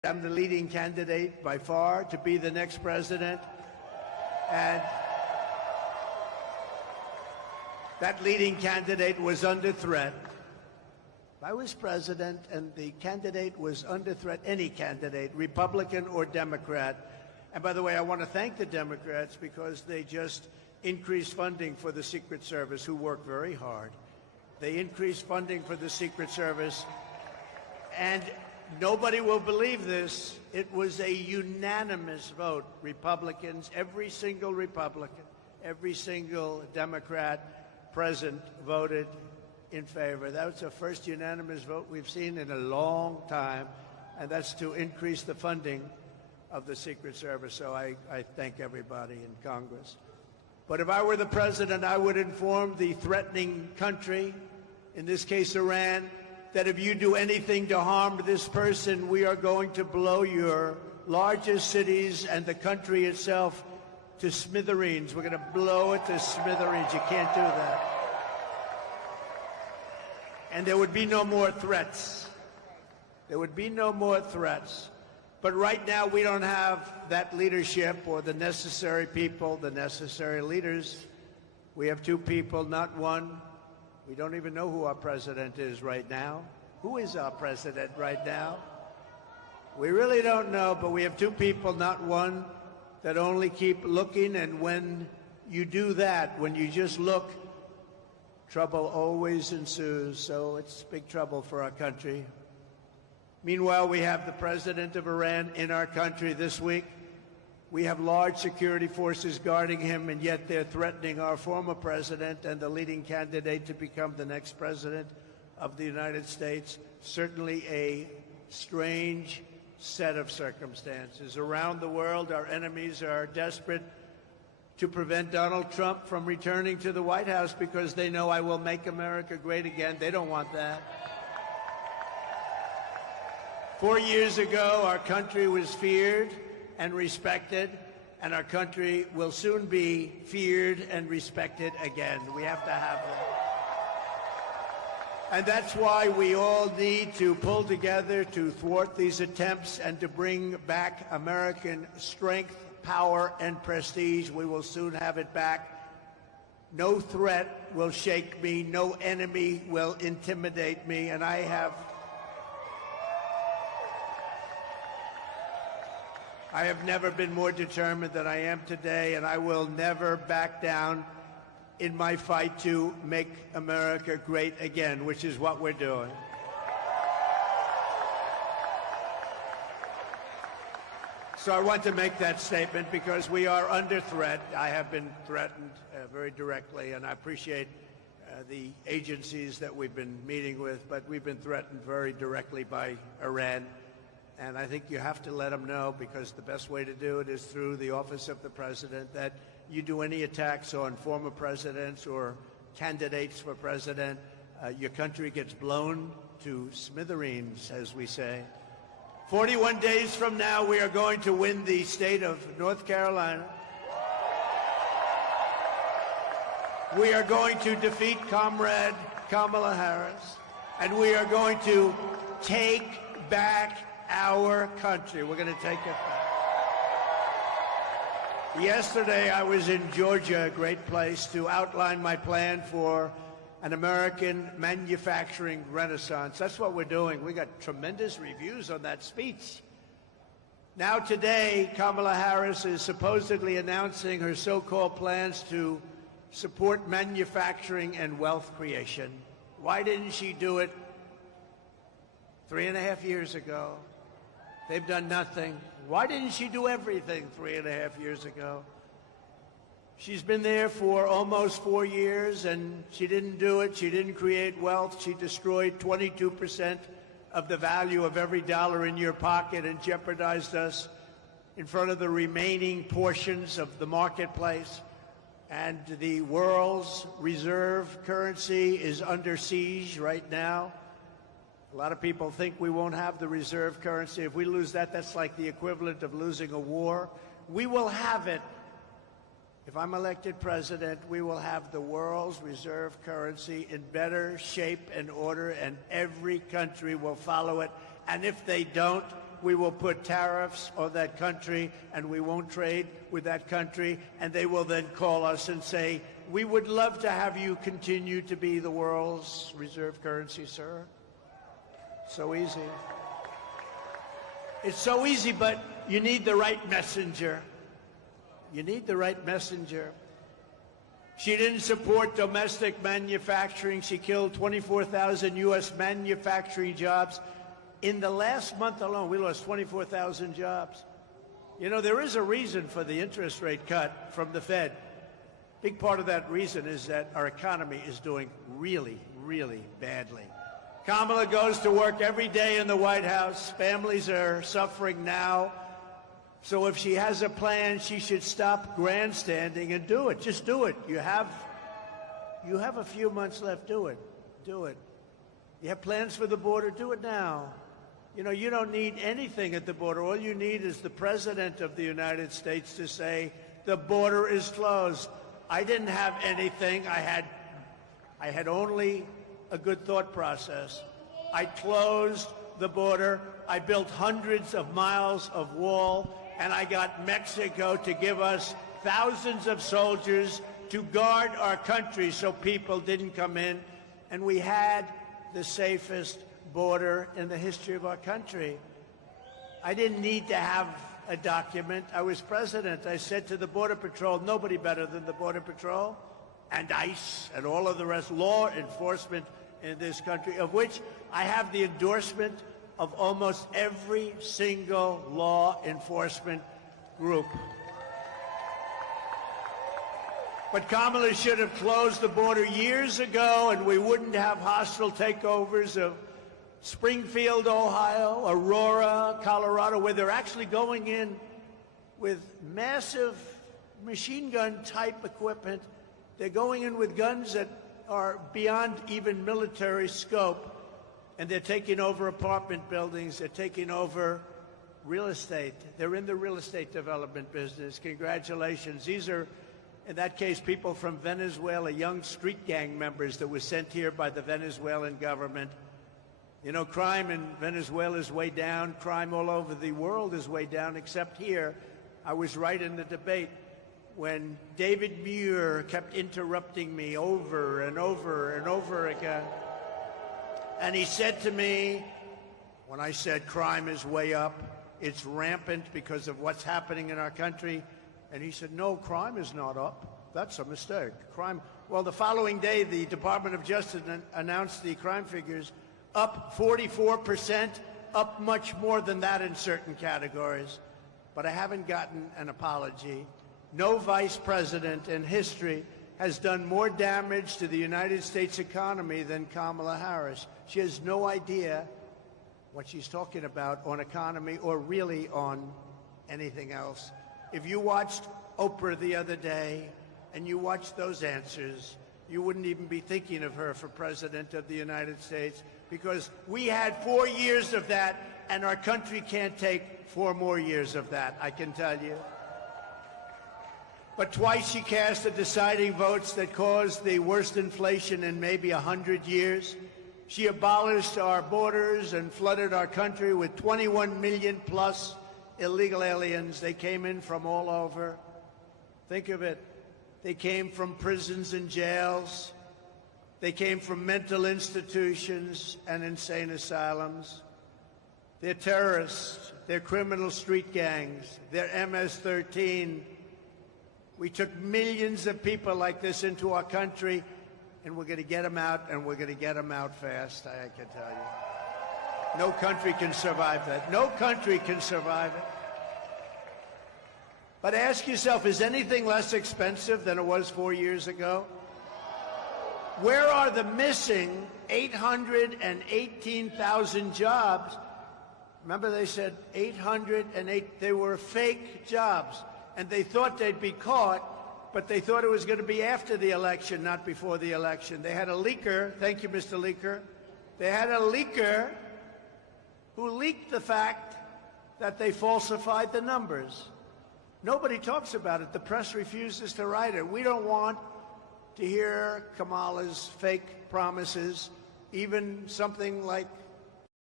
I'm the leading candidate by far to be the next president. And that leading candidate was under threat. If I was president and the candidate was under threat, any candidate, Republican or Democrat, and by the way, I want to thank the Democrats because they just increased funding for the Secret Service, who work very hard. They increased funding for the Secret Service, and nobody will believe this. It was a unanimous vote. Republicans, every single Republican, every single Democrat present voted in favor. That was the first unanimous vote we've seen in a long time, and that's to increase the funding of the Secret Service. So I thank everybody in Congress. But if I were the president, I would inform the threatening country, in this case Iran, that if you do anything to harm this person, we are going to blow your largest cities and the country itself to smithereens. We're going to blow it to smithereens. You can't do that. And there would be no more threats. There would be no more threats. But right now, we don't have that leadership or the necessary people, the necessary leaders. We have two people, not one. We don't even know who our president is right now. Who is our president right now? We really don't know, but we have two people, not one, that only keep looking. And when you do that, when you just look, trouble always ensues. So it's big trouble for our country. Meanwhile, we have the president of Iran in our country this week. We have large security forces guarding him, and yet they're threatening our former president and the leading candidate to become the next president of the United States. Certainly a strange set of circumstances. Around the world, our enemies are desperate to prevent Donald Trump from returning to the White House because they know I will make America great again. They don't want that. 4 years ago, our country was feared and respected, and our country will soon be feared and respected again. We have to have that. And that's why we all need to pull together to thwart these attempts and to bring back American strength, power, and prestige. We will soon have it back. No threat will shake me. No enemy will intimidate me. And I have never been more determined than I am today, and I will never back down in my fight to make America great again, which is what we're doing. So I want to make that statement because we are under threat. I have been threatened very directly, and I appreciate the agencies that we've been meeting with, but we've been threatened very directly by Iran. And I think you have to let them know, because the best way to do it is through the office of the president, that you do any attacks on former presidents or candidates for president, your country gets blown to smithereens, as we say. 41 days from now, we are going to win the state of North Carolina. We are going to defeat Comrade Kamala Harris, and we are going to take back our country. We're going to take it back. Yesterday, I was in Georgia, a great place, to outline my plan for an American manufacturing renaissance. That's what we're doing. We got tremendous reviews on that speech. Now today, Kamala Harris is supposedly announcing her so-called plans to support manufacturing and wealth creation. Why didn't she do it 3.5 years ago? They've done nothing. Why didn't she do everything 3.5 years ago? She's been there for almost 4 years, and she didn't do it. She didn't create wealth. She destroyed 22% of the value of every dollar in your pocket and jeopardized us in front of the remaining portions of the marketplace. And the world's reserve currency is under siege right now. A lot of people think we won't have the reserve currency. If we lose that, that's like the equivalent of losing a war. We will have it. If I'm elected president, we will have the world's reserve currency in better shape and order, and every country will follow it. And if they don't, we will put tariffs on that country and we won't trade with that country, and they will then call us and say, we would love to have you continue to be the world's reserve currency, sir. So easy. It's so easy, but you need the right messenger. You need the right messenger. She didn't support domestic manufacturing. She killed 24,000 U.S. manufacturing jobs. In the last month alone, we lost 24,000 jobs. You know, there is a reason for the interest rate cut from the Fed. Big part of that reason is that our economy is doing really, really badly. Kamala goes to work every day in the White House. Families are suffering now. So if she has a plan, she should stop grandstanding and do it. Just do it. You have a few months left. Do it. Do it. You have plans for the border? Do it now. You know, you don't need anything at the border. All you need is the President of the United States to say, the border is closed. I didn't have anything. I had only a good thought process. I closed the border. I built hundreds of miles of wall, and I got Mexico to give us thousands of soldiers to guard our country so people didn't come in. And we had the safest border in the history of our country. I didn't need to have a document. I was president. I said to the Border Patrol, nobody better than the Border Patrol and ICE and all of the rest, law enforcement in this country, of which I have the endorsement of almost every single law enforcement group. But Kamala should have closed the border years ago, and we wouldn't have hostile takeovers of Springfield, Ohio, Aurora, Colorado, where they're actually going in with massive machine gun type equipment. They're going in with guns that are beyond even military scope. And they're taking over apartment buildings. They're taking over real estate. They're in the real estate development business. Congratulations. These are, in that case, people from Venezuela, young street gang members that were sent here by the Venezuelan government. You know, crime in Venezuela is way down. Crime all over the world is way down, except here. I was right in the debate when David Muir kept interrupting me over and over and over again. And he said to me, when I said crime is way up, it's rampant because of what's happening in our country, and he said, no, crime is not up. That's a mistake. Crime. Well, the following day, the Department of Justice announced the crime figures up 44%, up much more than that in certain categories. But I haven't gotten an apology. No vice president in history has done more damage to the United States economy than Kamala Harris. She has no idea what she's talking about on economy or really on anything else. If you watched Oprah the other day and you watched those answers, you wouldn't even be thinking of her for President of the United States, because we had 4 years of that, and our country can't take 4 more years of that, I can tell you. But twice she cast the deciding votes that caused the worst inflation in maybe 100 years. She abolished our borders and flooded our country with 21 million plus illegal aliens. They came in from all over. Think of it. They came from prisons and jails. They came from mental institutions and insane asylums. They're terrorists. They're criminal street gangs. They're MS-13. We took millions of people like this into our country, and we're going to get them out, and we're going to get them out fast, I can tell you. No country can survive that. No country can survive it. But ask yourself, is anything less expensive than it was 4 years ago? Where are the missing 818,000 jobs? Remember, they said 808, they were fake jobs. And they thought they'd be caught, but they thought it was going to be after the election, not before the election. They had a leaker, thank you, Mr. Leaker. They had a leaker who leaked the fact that they falsified the numbers. Nobody talks about it. The press refuses to write it. We don't want to hear Kamala's fake promises, even something like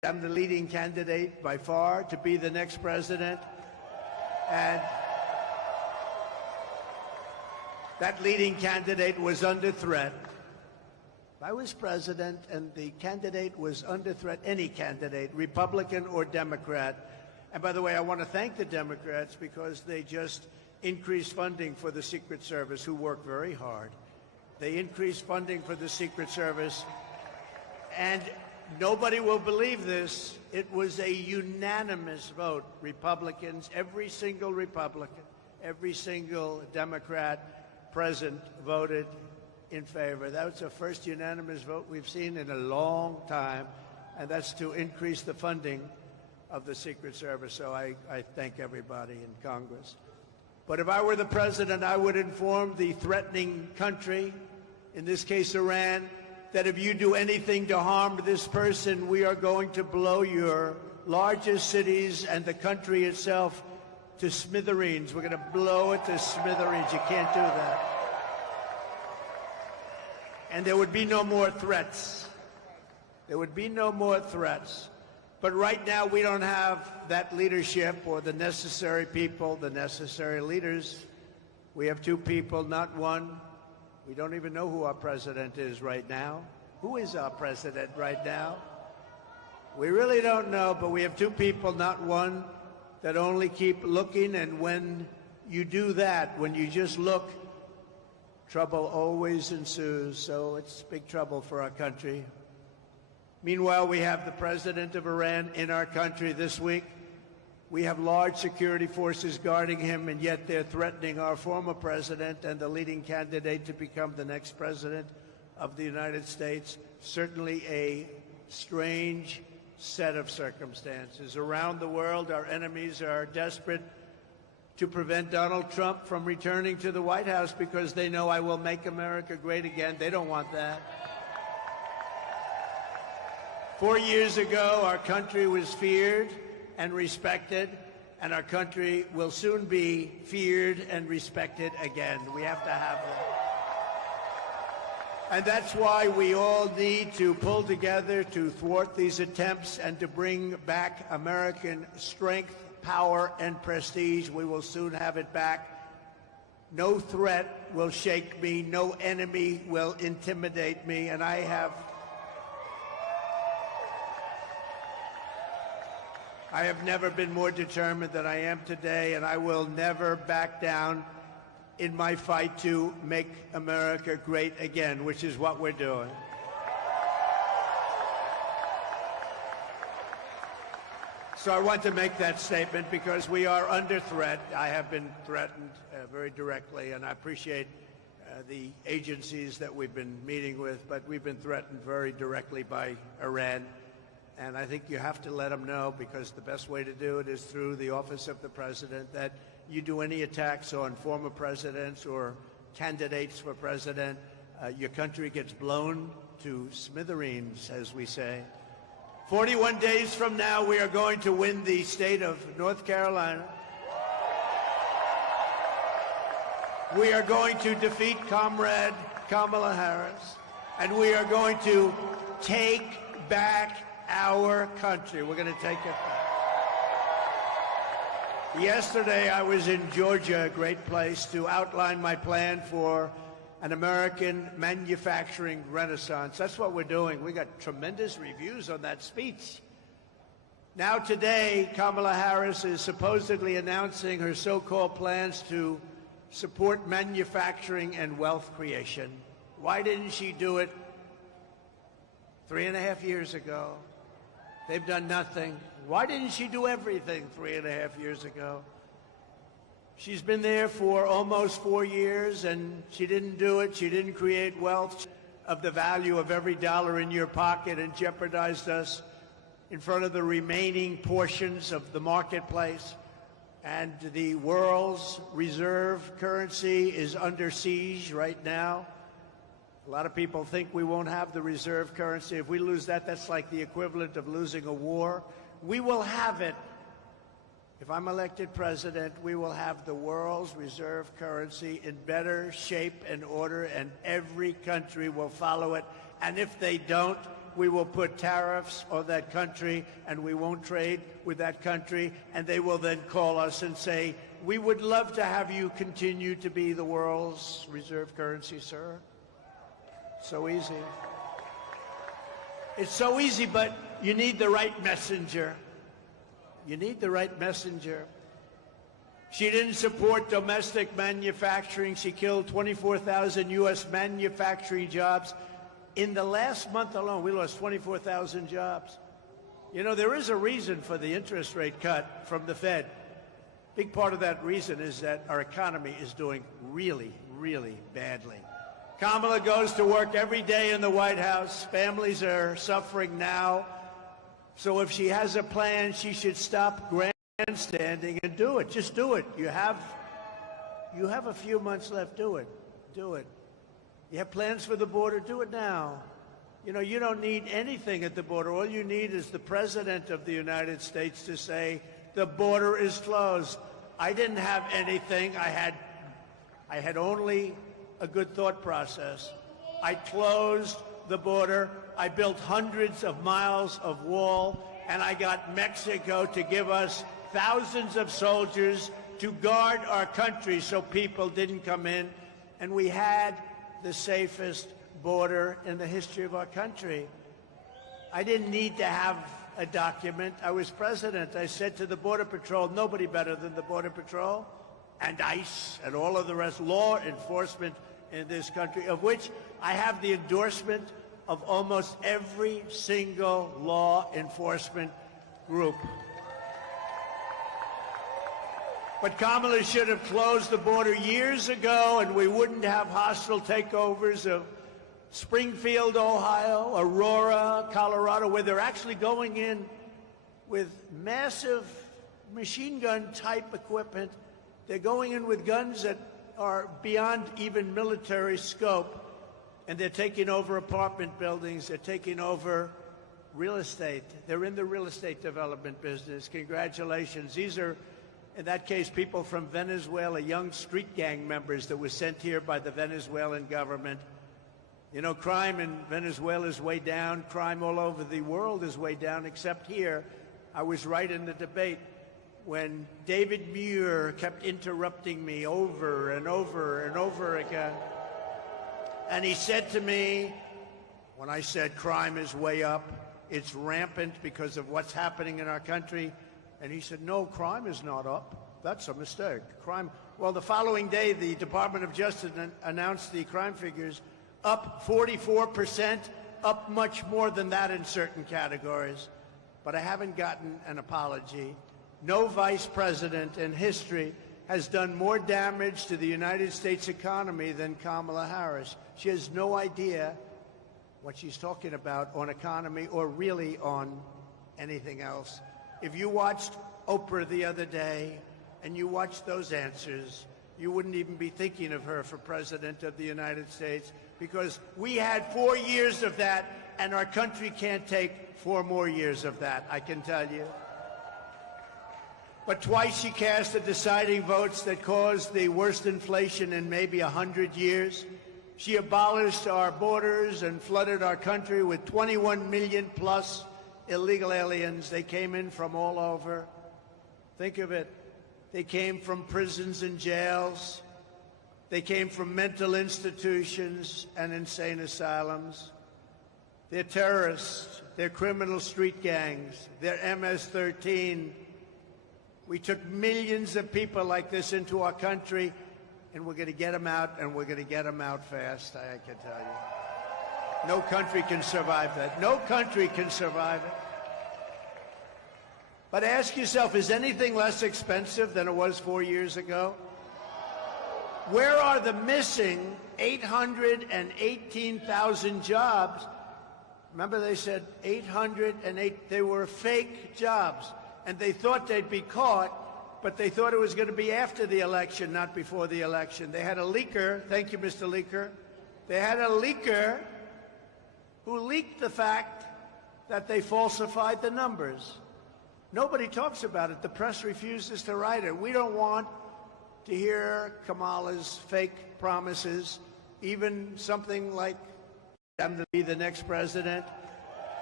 I'm the leading candidate by far to be the next president. And that leading candidate was under threat. If I was president and the candidate was under threat, any candidate, Republican or Democrat, and by the way, I want to thank the Democrats because they just increased funding for the Secret Service, who work very hard. They increased funding for the Secret Service, and nobody will believe this. It was a unanimous vote. Republicans, every single Republican, every single Democrat present voted in favor. That was the first unanimous vote we've seen in a long time, and that's to increase the funding of the Secret Service. So I thank everybody in Congress. But if I were the president, I would inform the threatening country, in this case Iran, that if you do anything to harm this person, we are going to blow your largest cities and the country itself to smithereens. We're going to blow it to smithereens. You can't do that. And there would be no more threats. There would be no more threats. But right now, we don't have that leadership or the necessary people, the necessary leaders. We have two people, not one. We don't even know who our president is right now. Who is our president right now? We really don't know, but we have two people, not one, that only keep looking. And when you do that, when you just look, trouble always ensues. So it's big trouble for our country. Meanwhile, we have the president of Iran in our country this week. We have large security forces guarding him, and yet they're threatening our former president and the leading candidate to become the next president of the United States. Certainly a strange set of circumstances. Around the world, our enemies are desperate to prevent Donald Trump from returning to the White House because they know I will make America great again. They don't want that. 4 years ago, our country was feared and respected, and our country will soon be feared and respected again. We have to have that. And that's why we all need to pull together to thwart these attempts and to bring back American strength, power, and prestige. We will soon have it back. No threat will shake me. No enemy will intimidate me. And I have never been more determined than I am today, and I will never back down in my fight to make America great again, which is what we're doing. So I want to make that statement because we are under threat. I have been threatened very directly, and I appreciate the agencies that we've been meeting with, but we've been threatened very directly by Iran. And I think you have to let them know, because the best way to do it is through the office of the president, that you do any attacks on former presidents or candidates for president, your country gets blown to smithereens, as we say. 41 days from now, we are going to win the state of North Carolina. We are going to defeat Comrade Kamala Harris, and we are going to take back our country. We're going to take it back. Yesterday, I was in Georgia, a great place, to outline my plan for an American manufacturing renaissance. That's what we're doing. We got tremendous reviews on that speech. Now today, Kamala Harris is supposedly announcing her so-called plans to support manufacturing and wealth creation. Why didn't she do it 3.5 years ago? They've done nothing. Why didn't she do everything 3.5 years ago? She's been there for almost 4 years, and she didn't do it. She didn't create wealth of the value of every dollar in your pocket, and jeopardized us in front of the remaining portions of the marketplace. And the world's reserve currency is under siege right now. A lot of people think we won't have the reserve currency. If we lose that, that's like the equivalent of losing a war. We will have it. If I'm elected president, we will have the world's reserve currency in better shape and order, and every country will follow it. And if they don't, we will put tariffs on that country and we won't trade with that country. And they will then call us and say, we would love to have you continue to be the world's reserve currency, sir. So easy. It's so easy, but you need the right messenger. You need the right messenger. She didn't support domestic manufacturing. She killed 24,000 U.S. manufacturing jobs. In the last month alone, we lost 24,000 jobs. You know, there is a reason for the interest rate cut from the Fed. Big part of that reason is that our economy is doing really, really badly. Kamala goes to work every day in the White House. Families are suffering now. So if she has a plan, she should stop grandstanding and do it. Just do it. You have a few months left. Do it. Do it. You have plans for the border? Do it now. You know, you don't need anything at the border. All you need is the President of the United States to say, the border is closed. I didn't have anything. I had only a good thought process. I closed the border. I built hundreds of miles of wall, and I got Mexico to give us thousands of soldiers to guard our country so people didn't come in. And we had the safest border in the history of our country. I didn't need to have a document. I was president. I said to the Border Patrol, nobody better than the Border Patrol and ICE and all of the rest, law enforcement in this country, of which I have the endorsement of almost every single law enforcement group. But Kamala should have closed the border years ago, and we wouldn't have hostile takeovers of Springfield, Ohio, Aurora, Colorado, where they're actually going in with massive machine gun type equipment. They're going in with guns that are beyond even military scope, and they're taking over apartment buildings. They're taking over real estate. They're in the real estate development business. Congratulations. These are, in that case, people from Venezuela, young street gang members that were sent here by the Venezuelan government. You know, crime in Venezuela is way down. Crime all over the world is way down, except here. I was right in the debate when David Muir kept interrupting me over and over and over again. And he said to me, when I said crime is way up, it's rampant because of what's happening in our country. And he said, no, crime is not up. That's a mistake. Crime. Well, the following day, the Department of Justice announced the crime figures up 44%, up much more than that in certain categories. But I haven't gotten an apology. No vice president in history has done more damage to the United States economy than Kamala Harris. She has no idea what she's talking about on economy or really on anything else. If you watched Oprah the other day and you watched those answers, you wouldn't even be thinking of her for President of the United States, because we had 4 years of that, and our country can't take 4 more years of that, I can tell you. But twice she cast the deciding votes that caused the worst inflation in maybe 100 years. She abolished our borders and flooded our country with 21 million plus illegal aliens. They came in from all over. Think of it. They came from prisons and jails. They came from mental institutions and insane asylums. They're terrorists. They're criminal street gangs. They're MS-13. We took millions of people like this into our country, and we're going to get them out, and we're going to get them out fast, I can tell you. No country can survive that. No country can survive it. But ask yourself, is anything less expensive than it was 4 years ago? Where are the missing 818,000 jobs? Remember, they said 808, they were fake jobs. And they thought they'd be caught, but they thought it was going to be after the election, not before the election. They had a leaker, thank you, Mr. Leaker. They had a leaker who leaked the fact that they falsified the numbers. Nobody talks about it. The press refuses to write it. We don't want to hear Kamala's fake promises, even something like I'm to be the next president.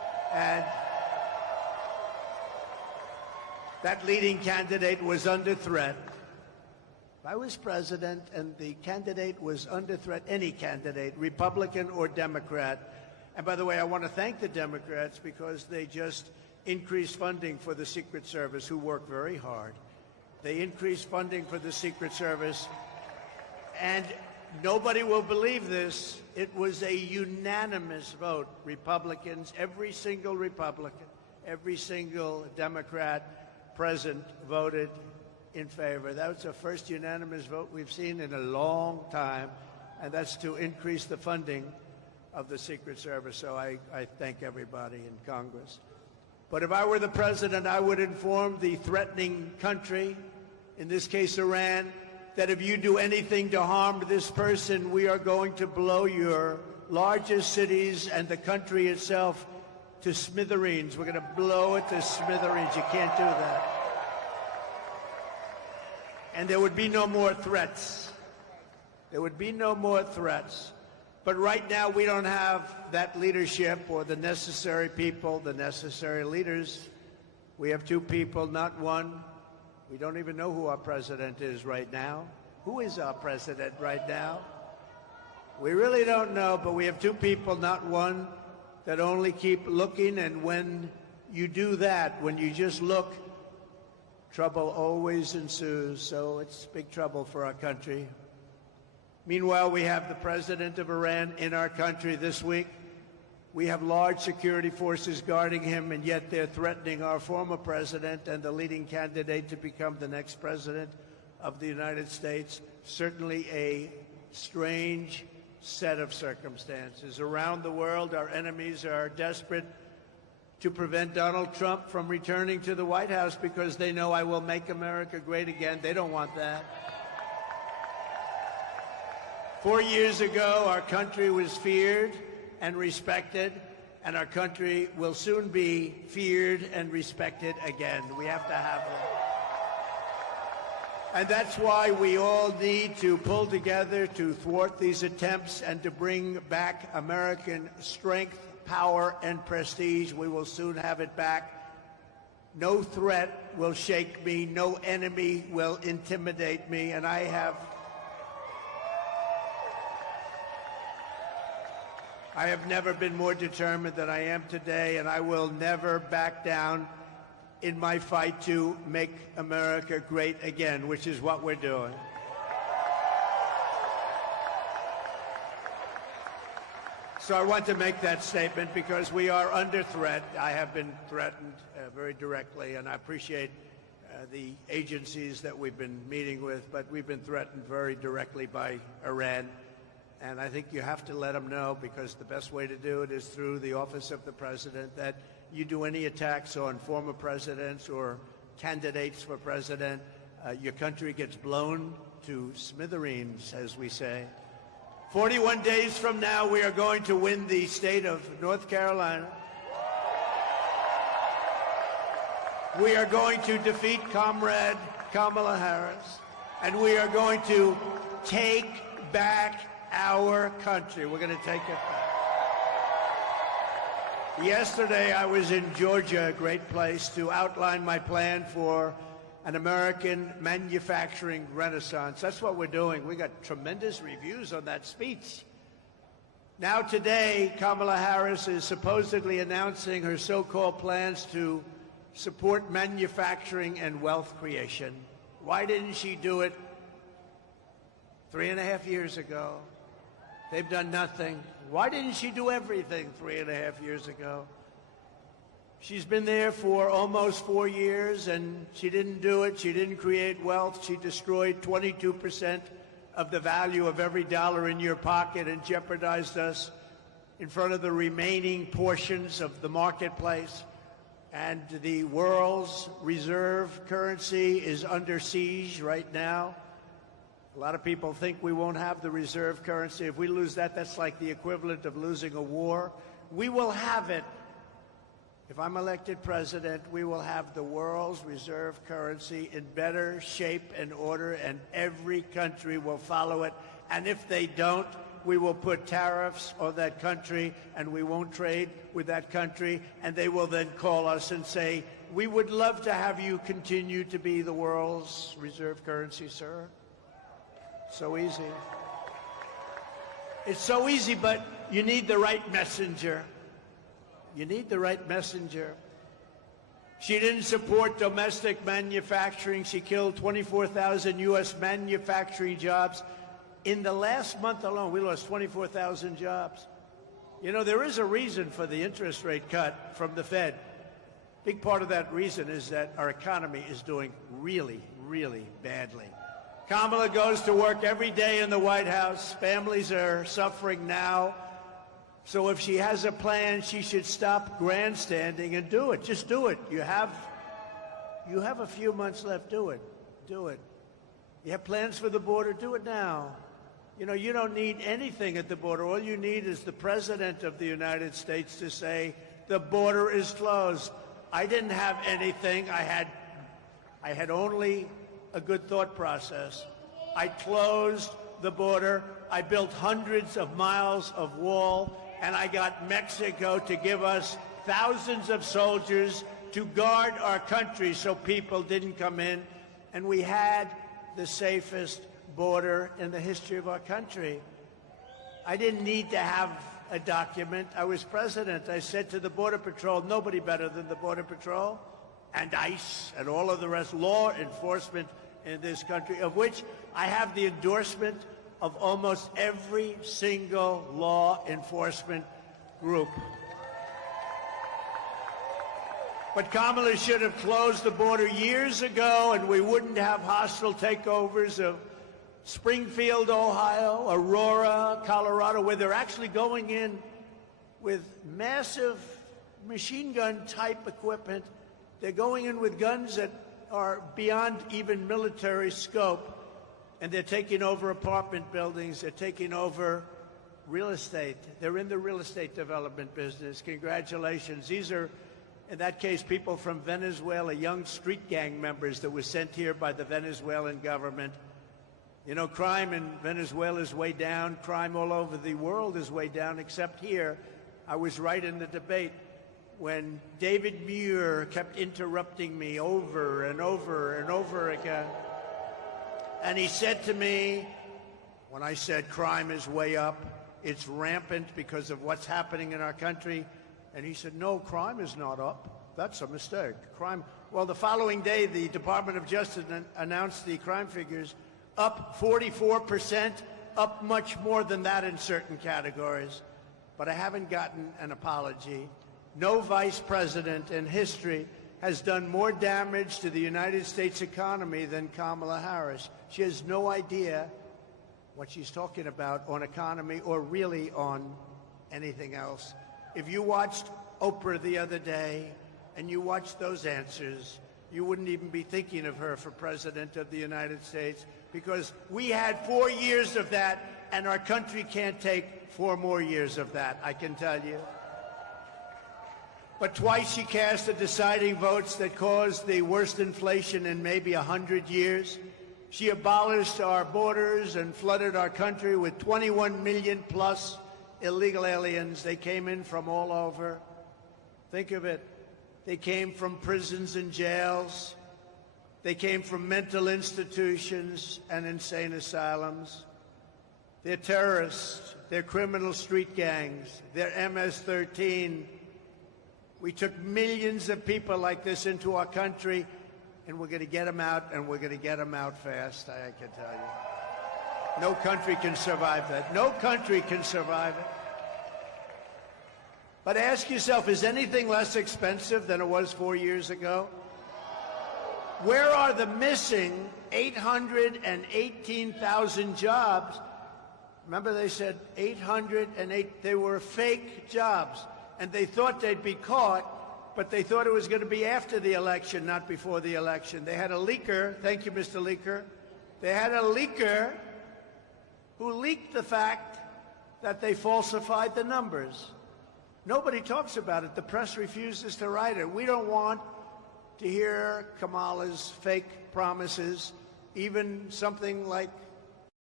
And that leading candidate was under threat. If I was president and the candidate was under threat, any candidate, Republican or Democrat, and by the way, I want to thank the Democrats because they just increased funding for the Secret Service, who work very hard. They increased funding for the Secret Service, and nobody will believe this. It was a unanimous vote. Republicans, every single Republican, every single Democrat present voted in favor. That was the first unanimous vote we've seen in a long time, and that's to increase the funding of the Secret Service. So I thank everybody in Congress. But if I were the president, I would inform the threatening country, in this case Iran, that if you do anything to harm this person, we are going to blow your largest cities and the country itself to smithereens. We're going to blow it to smithereens. You can't do that. And there would be no more threats. There would be no more threats. But right now, we don't have that leadership or the necessary people, the necessary leaders. We have two people, not one. We don't even know who our president is right now. Who is our president right now? We really don't know, but we have two people, not one, that only keep looking. And when you do that, when you just look, trouble always ensues. So it's big trouble for our country. Meanwhile, we have the president of Iran in our country this week. We have large security forces guarding him, and yet they're threatening our former president and the leading candidate to become the next president of the United States. Certainly a strange set of circumstances. Around the world, our enemies are desperate to prevent Donald Trump from returning to the White House because they know I will make America great again. They don't want that. 4 years ago, our country was feared and respected, and our country will soon be feared and respected again. We have to have that. And that's why we all need to pull together to thwart these attempts and to bring back American strength, power, and prestige. We will soon have it back. No threat will shake me. No enemy will intimidate me. And I have never been more determined than I am today, and I will never back down in my fight to make America great again, which is what we're doing. So I want to make that statement because we are under threat. I have been threatened very directly, and I appreciate the agencies that we've been meeting with, but we've been threatened very directly by Iran. And I think you have to let them know, because the best way to do it is through the office of the president, that you do any attacks on former presidents or candidates for president, your country gets blown to smithereens, as we say. 41 days from now, we are going to win the state of North Carolina. We are going to defeat Comrade Kamala Harris, and we are going to take back our country. We're going to take it back. Yesterday, I was in Georgia, a great place, to outline my plan for an American manufacturing renaissance. That's what we're doing. We got tremendous reviews on that speech. Now today, Kamala Harris is supposedly announcing her so-called plans to support manufacturing and wealth creation. Why didn't she do it 3.5 years ago? They've done nothing. Why didn't she do everything 3.5 years ago? She's been there for almost 4 years, and she didn't do it. She didn't create wealth. She destroyed 22% of the value of every dollar in your pocket and jeopardized us in front of the remaining portions of the marketplace. And the world's reserve currency is under siege right now. A lot of people think we won't have the reserve currency. If we lose that, that's like the equivalent of losing a war. We will have it. If I'm elected president, we will have the world's reserve currency in better shape and order, and every country will follow it. And if they don't, we will put tariffs on that country and we won't trade with that country, and they will then call us and say, we would love to have you continue to be the world's reserve currency, sir. So easy. It's so easy, but you need the right messenger. You need the right messenger. She didn't support domestic manufacturing. She killed 24,000 U.S. manufacturing jobs. In the last month alone, we lost 24,000 jobs. You know, there is a reason for the interest rate cut from the Fed. Big part of that reason is that our economy is doing really, really badly. Kamala goes to work every day in the White House. Families are suffering now. So if she has a plan, she should stop grandstanding and do it. Just do it. You have a few months left. Do it. Do it. You have plans for the border? Do it now. You know, you don't need anything at the border. All you need is the President of the United States to say, the border is closed. I didn't have anything. I had only a good thought process. I closed the border. I built hundreds of miles of wall, and I got Mexico to give us thousands of soldiers to guard our country so people didn't come in. And we had the safest border in the history of our country. I didn't need to have a document. I was president. I said to the Border Patrol, nobody better than the Border Patrol and ICE and all of the rest, law enforcement in this country, of which I have the endorsement of almost every single law enforcement group. But Kamala should have closed the border years ago, and we wouldn't have hostile takeovers of Springfield, Ohio, Aurora, Colorado, where they're actually going in with massive machine gun type equipment. They're going in with guns that are beyond even military scope, and they're taking over apartment buildings. They're taking over real estate. They're in the real estate development business. Congratulations. These are, in that case, people from Venezuela, young street gang members that were sent here by the Venezuelan government. You know, crime in Venezuela is way down. Crime all over the world is way down, except here. I was right in the debate when David Muir kept interrupting me over and over and over again. And he said to me, when I said crime is way up, it's rampant because of what's happening in our country, and he said, no, crime is not up. That's a mistake. Crime. Well, the following day, the Department of Justice announced the crime figures up 44%, up much more than that in certain categories. But I haven't gotten an apology. No vice president in history has done more damage to the United States economy than Kamala Harris. She has no idea what she's talking about on economy or really on anything else. If you watched Oprah the other day and you watched those answers, you wouldn't even be thinking of her for President of the United States, because we had 4 years of that, and our country can't take 4 more years of that, I can tell you. But twice she cast the deciding votes that caused the worst inflation in maybe 100 years. She abolished our borders and flooded our country with 21 million plus illegal aliens. They came in from all over. Think of it. They came from prisons and jails. They came from mental institutions and insane asylums. They're terrorists. They're criminal street gangs. They're MS-13. We took millions of people like this into our country, and we're going to get them out, and we're going to get them out fast, I can tell you. No country can survive that. No country can survive it. But ask yourself, is anything less expensive than it was 4 years ago? Where are the missing 818,000 jobs? Remember, they said 808, they were fake jobs. And they thought they'd be caught, but they thought it was going to be after the election, not before the election. They had a leaker, thank you, Mr. Leaker. They had a leaker who leaked the fact that they falsified the numbers. Nobody talks about it. The press refuses to write it. We don't want to hear Kamala's fake promises, even something like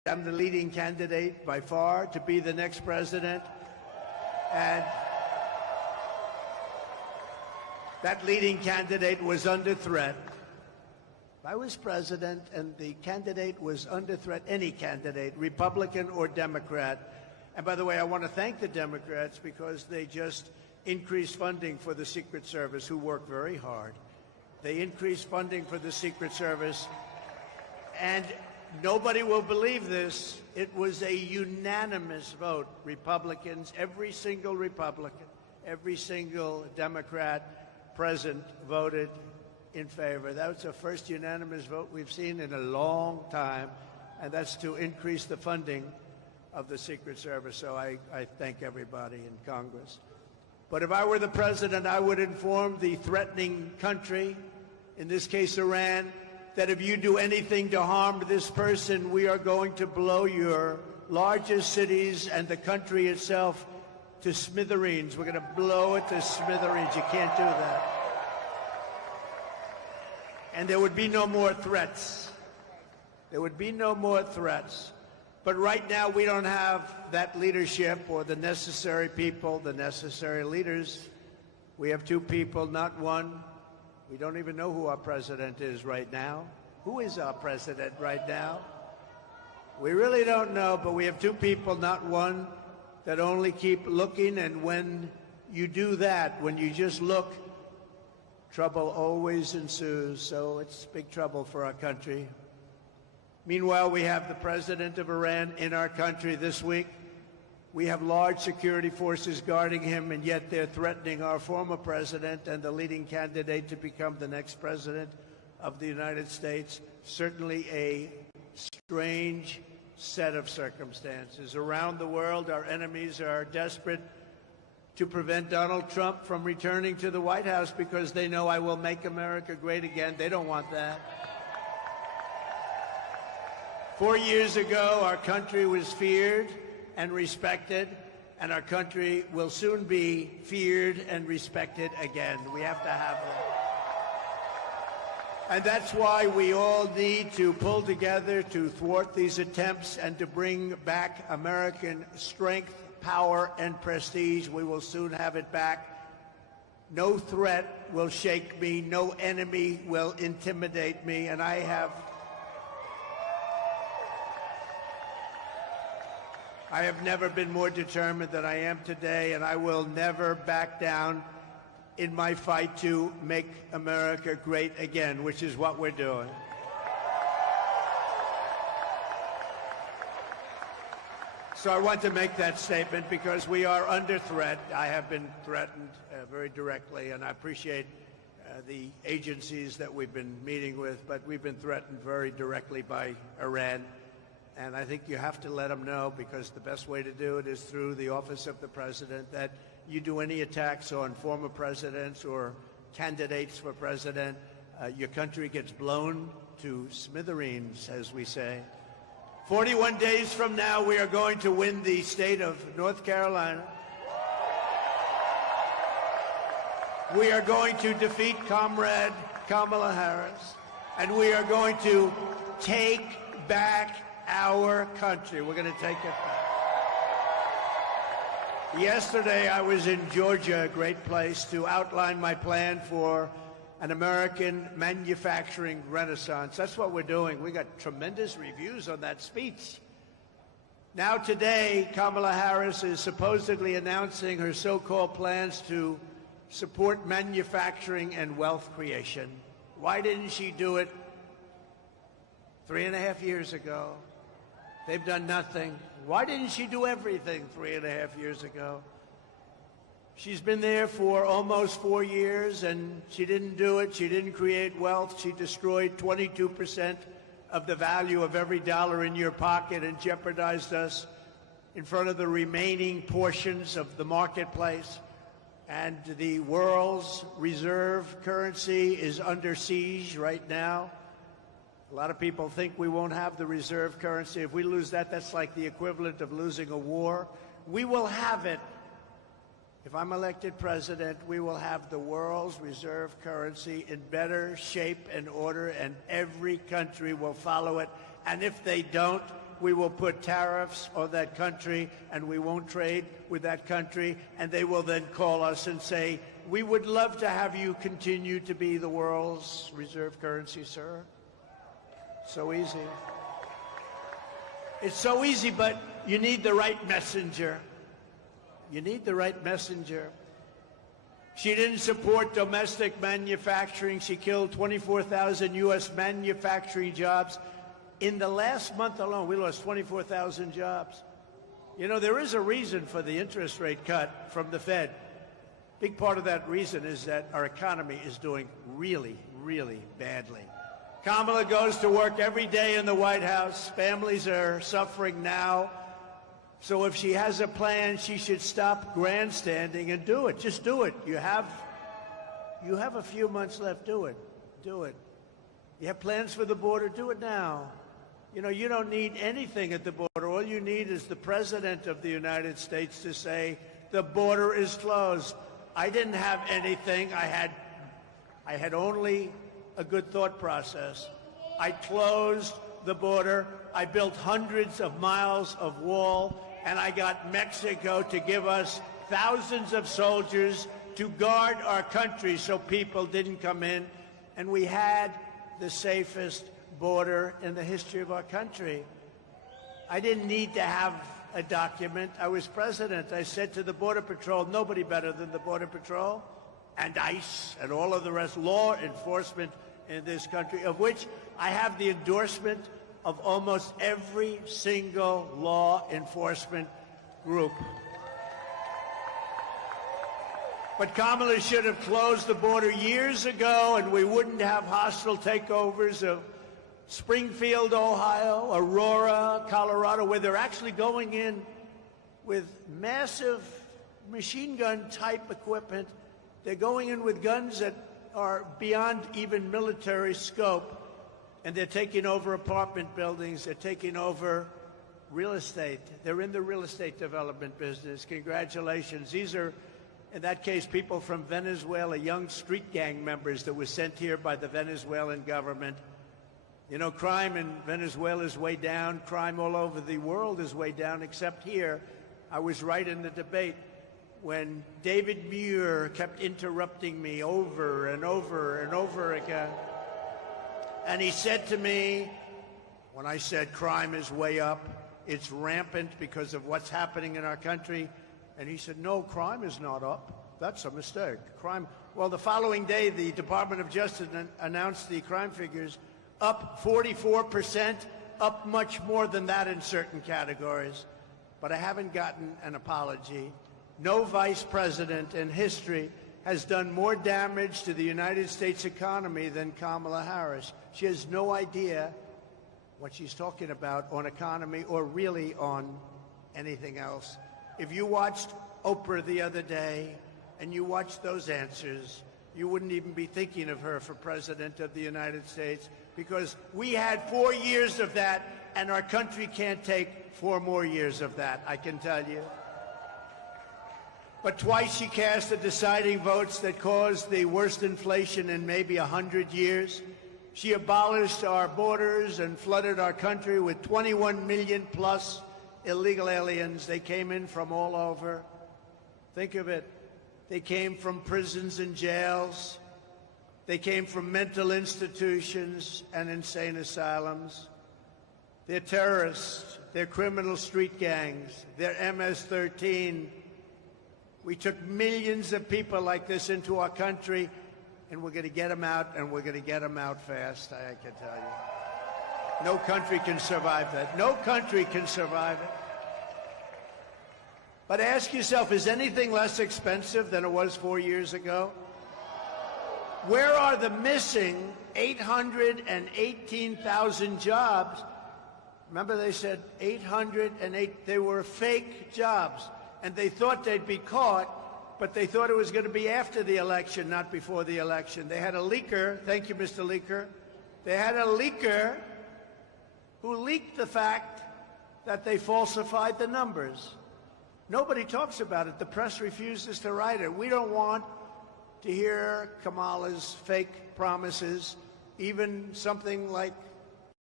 I'm the leading candidate by far to be the next president. And that leading candidate was under threat. If I was president and the candidate was under threat, any candidate, Republican or Democrat, and by the way, I want to thank the Democrats because they just increased funding for the Secret Service, who work very hard. They increased funding for the Secret Service, and nobody will believe this. It was a unanimous vote. Republicans, every single Republican, every single Democrat present voted in favor. That was the first unanimous vote we've seen in a long time, and that's to increase the funding of the Secret Service. So I thank everybody in Congress. But if I were the president, I would inform the threatening country, in this case Iran, that if you do anything to harm this person, we are going to blow your largest cities and the country itself to smithereens. We're going to blow it to smithereens. You can't do that. And there would be no more threats. There would be no more threats. But right now, we don't have that leadership or the necessary people, the necessary leaders. We have two people, not one. We don't even know who our president is right now. Who is our president right now? We really don't know, but we have two people, not one, that only keep looking. And when you do that, when you just look, trouble always ensues. So it's big trouble for our country. Meanwhile, we have the president of Iran in our country this week. We have large security forces guarding him, and yet they're threatening our former president and the leading candidate to become the next president of the United States. Certainly a strange set of circumstances. Around the world, our enemies are desperate to prevent Donald Trump from returning to the White House because they know I will make America great again. They don't want that. 4 years ago, our country was feared and respected, and our country will soon be feared and respected again. We have to have that. And that's why we all need to pull together to thwart these attempts and to bring back American strength, power, and prestige. We will soon have it back. No threat will shake me. No enemy will intimidate me. And I have never been more determined than I am today, and I will never back down in my fight to make America great again, which is what we're doing. So I want to make that statement because we are under threat. I have been threatened very directly, and I appreciate the agencies that we've been meeting with, but we've been threatened very directly by Iran. And I think you have to let them know, because the best way to do it is through the office of the president, that you do any attacks on former presidents or candidates for president, your country gets blown to smithereens, as we say. 41 days from now, we are going to win the state of North Carolina. We are going to defeat Comrade Kamala Harris, and we are going to take back our country. We're going to take it back. Yesterday, I was in Georgia, a great place, to outline my plan for an American manufacturing renaissance. That's what we're doing. We got tremendous reviews on that speech. Now today, Kamala Harris is supposedly announcing her so-called plans to support manufacturing and wealth creation. Why didn't she do it 3.5 years ago? They've done nothing. Why didn't she do everything 3.5 years ago? She's been there for almost 4 years, and she didn't do it. She didn't create wealth. She destroyed 22% of the value of every dollar in your pocket and jeopardized us in front of the remaining portions of the marketplace. And the world's reserve currency is under siege right now. A lot of people think we won't have the reserve currency. If we lose that, that's like the equivalent of losing a war. We will have it. If I'm elected president, we will have the world's reserve currency in better shape and order, and every country will follow it. And if they don't, we will put tariffs on that country and we won't trade with that country, and they will then call us and say, we would love to have you continue to be the world's reserve currency, sir. So easy. It's so easy, but you need the right messenger. You need the right messenger. She didn't support domestic manufacturing. She killed 24,000 U.S. manufacturing jobs. In the last month alone, we lost 24,000 jobs. You know, there is a reason for the interest rate cut from the Fed. Big part of that reason is that our economy is doing really, really badly. Kamala goes to work every day in the White House. Families are suffering now. So if she has a plan, she should stop grandstanding and do it. Just do it. You have a few months left. Do it. Do it. You have plans for the border? Do it now. You know, you don't need anything at the border. All you need is the President of the United States to say, the border is closed. I didn't have anything. I had only a good thought process. I closed the border. I built hundreds of miles of wall, and I got Mexico to give us thousands of soldiers to guard our country so people didn't come in. And we had the safest border in the history of our country. I didn't need to have a document. I was president. I said to the Border Patrol, nobody better than the Border Patrol and ICE and all of the rest, law enforcement in this country, of which I have the endorsement of almost every single law enforcement group. But Kamala should have closed the border years ago, and we wouldn't have hostile takeovers of Springfield, Ohio, Aurora, Colorado, where they're actually going in with massive machine gun type equipment. They're going in with guns that are beyond even military scope, and they're taking over apartment buildings. They're taking over real estate. They're in the real estate development business. Congratulations. These are, in that case, people from Venezuela, young street gang members that were sent here by the Venezuelan government. You know, crime in Venezuela is way down. Crime all over the world is way down, except here. I was right in the debate when David Muir kept interrupting me over and over and over again. And he said to me, when I said crime is way up, it's rampant because of what's happening in our country, and he said, no, crime is not up. That's a mistake. Crime. Well, the following day, the Department of Justice announced the crime figures up 44%, up much more than that in certain categories. But I haven't gotten an apology. No vice president in history has done more damage to the United States economy than Kamala Harris. She has no idea what she's talking about on economy or really on anything else. If you watched Oprah the other day and you watched those answers, you wouldn't even be thinking of her for President of the United States, because we had 4 years of that, and our country can't take 4 more years of that, I can tell you. But twice she cast the deciding votes that caused the worst inflation in maybe 100 years. She abolished our borders and flooded our country with 21 million plus illegal aliens. They came in from all over. Think of it. They came from prisons and jails. They came from mental institutions and insane asylums. They're terrorists. They're criminal street gangs. They're MS-13. We took millions of people like this into our country, and we're going to get them out, and we're going to get them out fast, I can tell you. No country can survive that. No country can survive it. But ask yourself, is anything less expensive than it was 4 years ago? Where are the missing 818,000 jobs? Remember, they said 808. They were fake jobs, and they thought they'd be caught, but they thought it was going to be after the election, not before the election. They had a leaker. Thank you, Mr. Leaker. They had a leaker who leaked the fact that they falsified the numbers. Nobody talks about it. The press refuses to write it. We don't want to hear Kamala's fake promises, even something like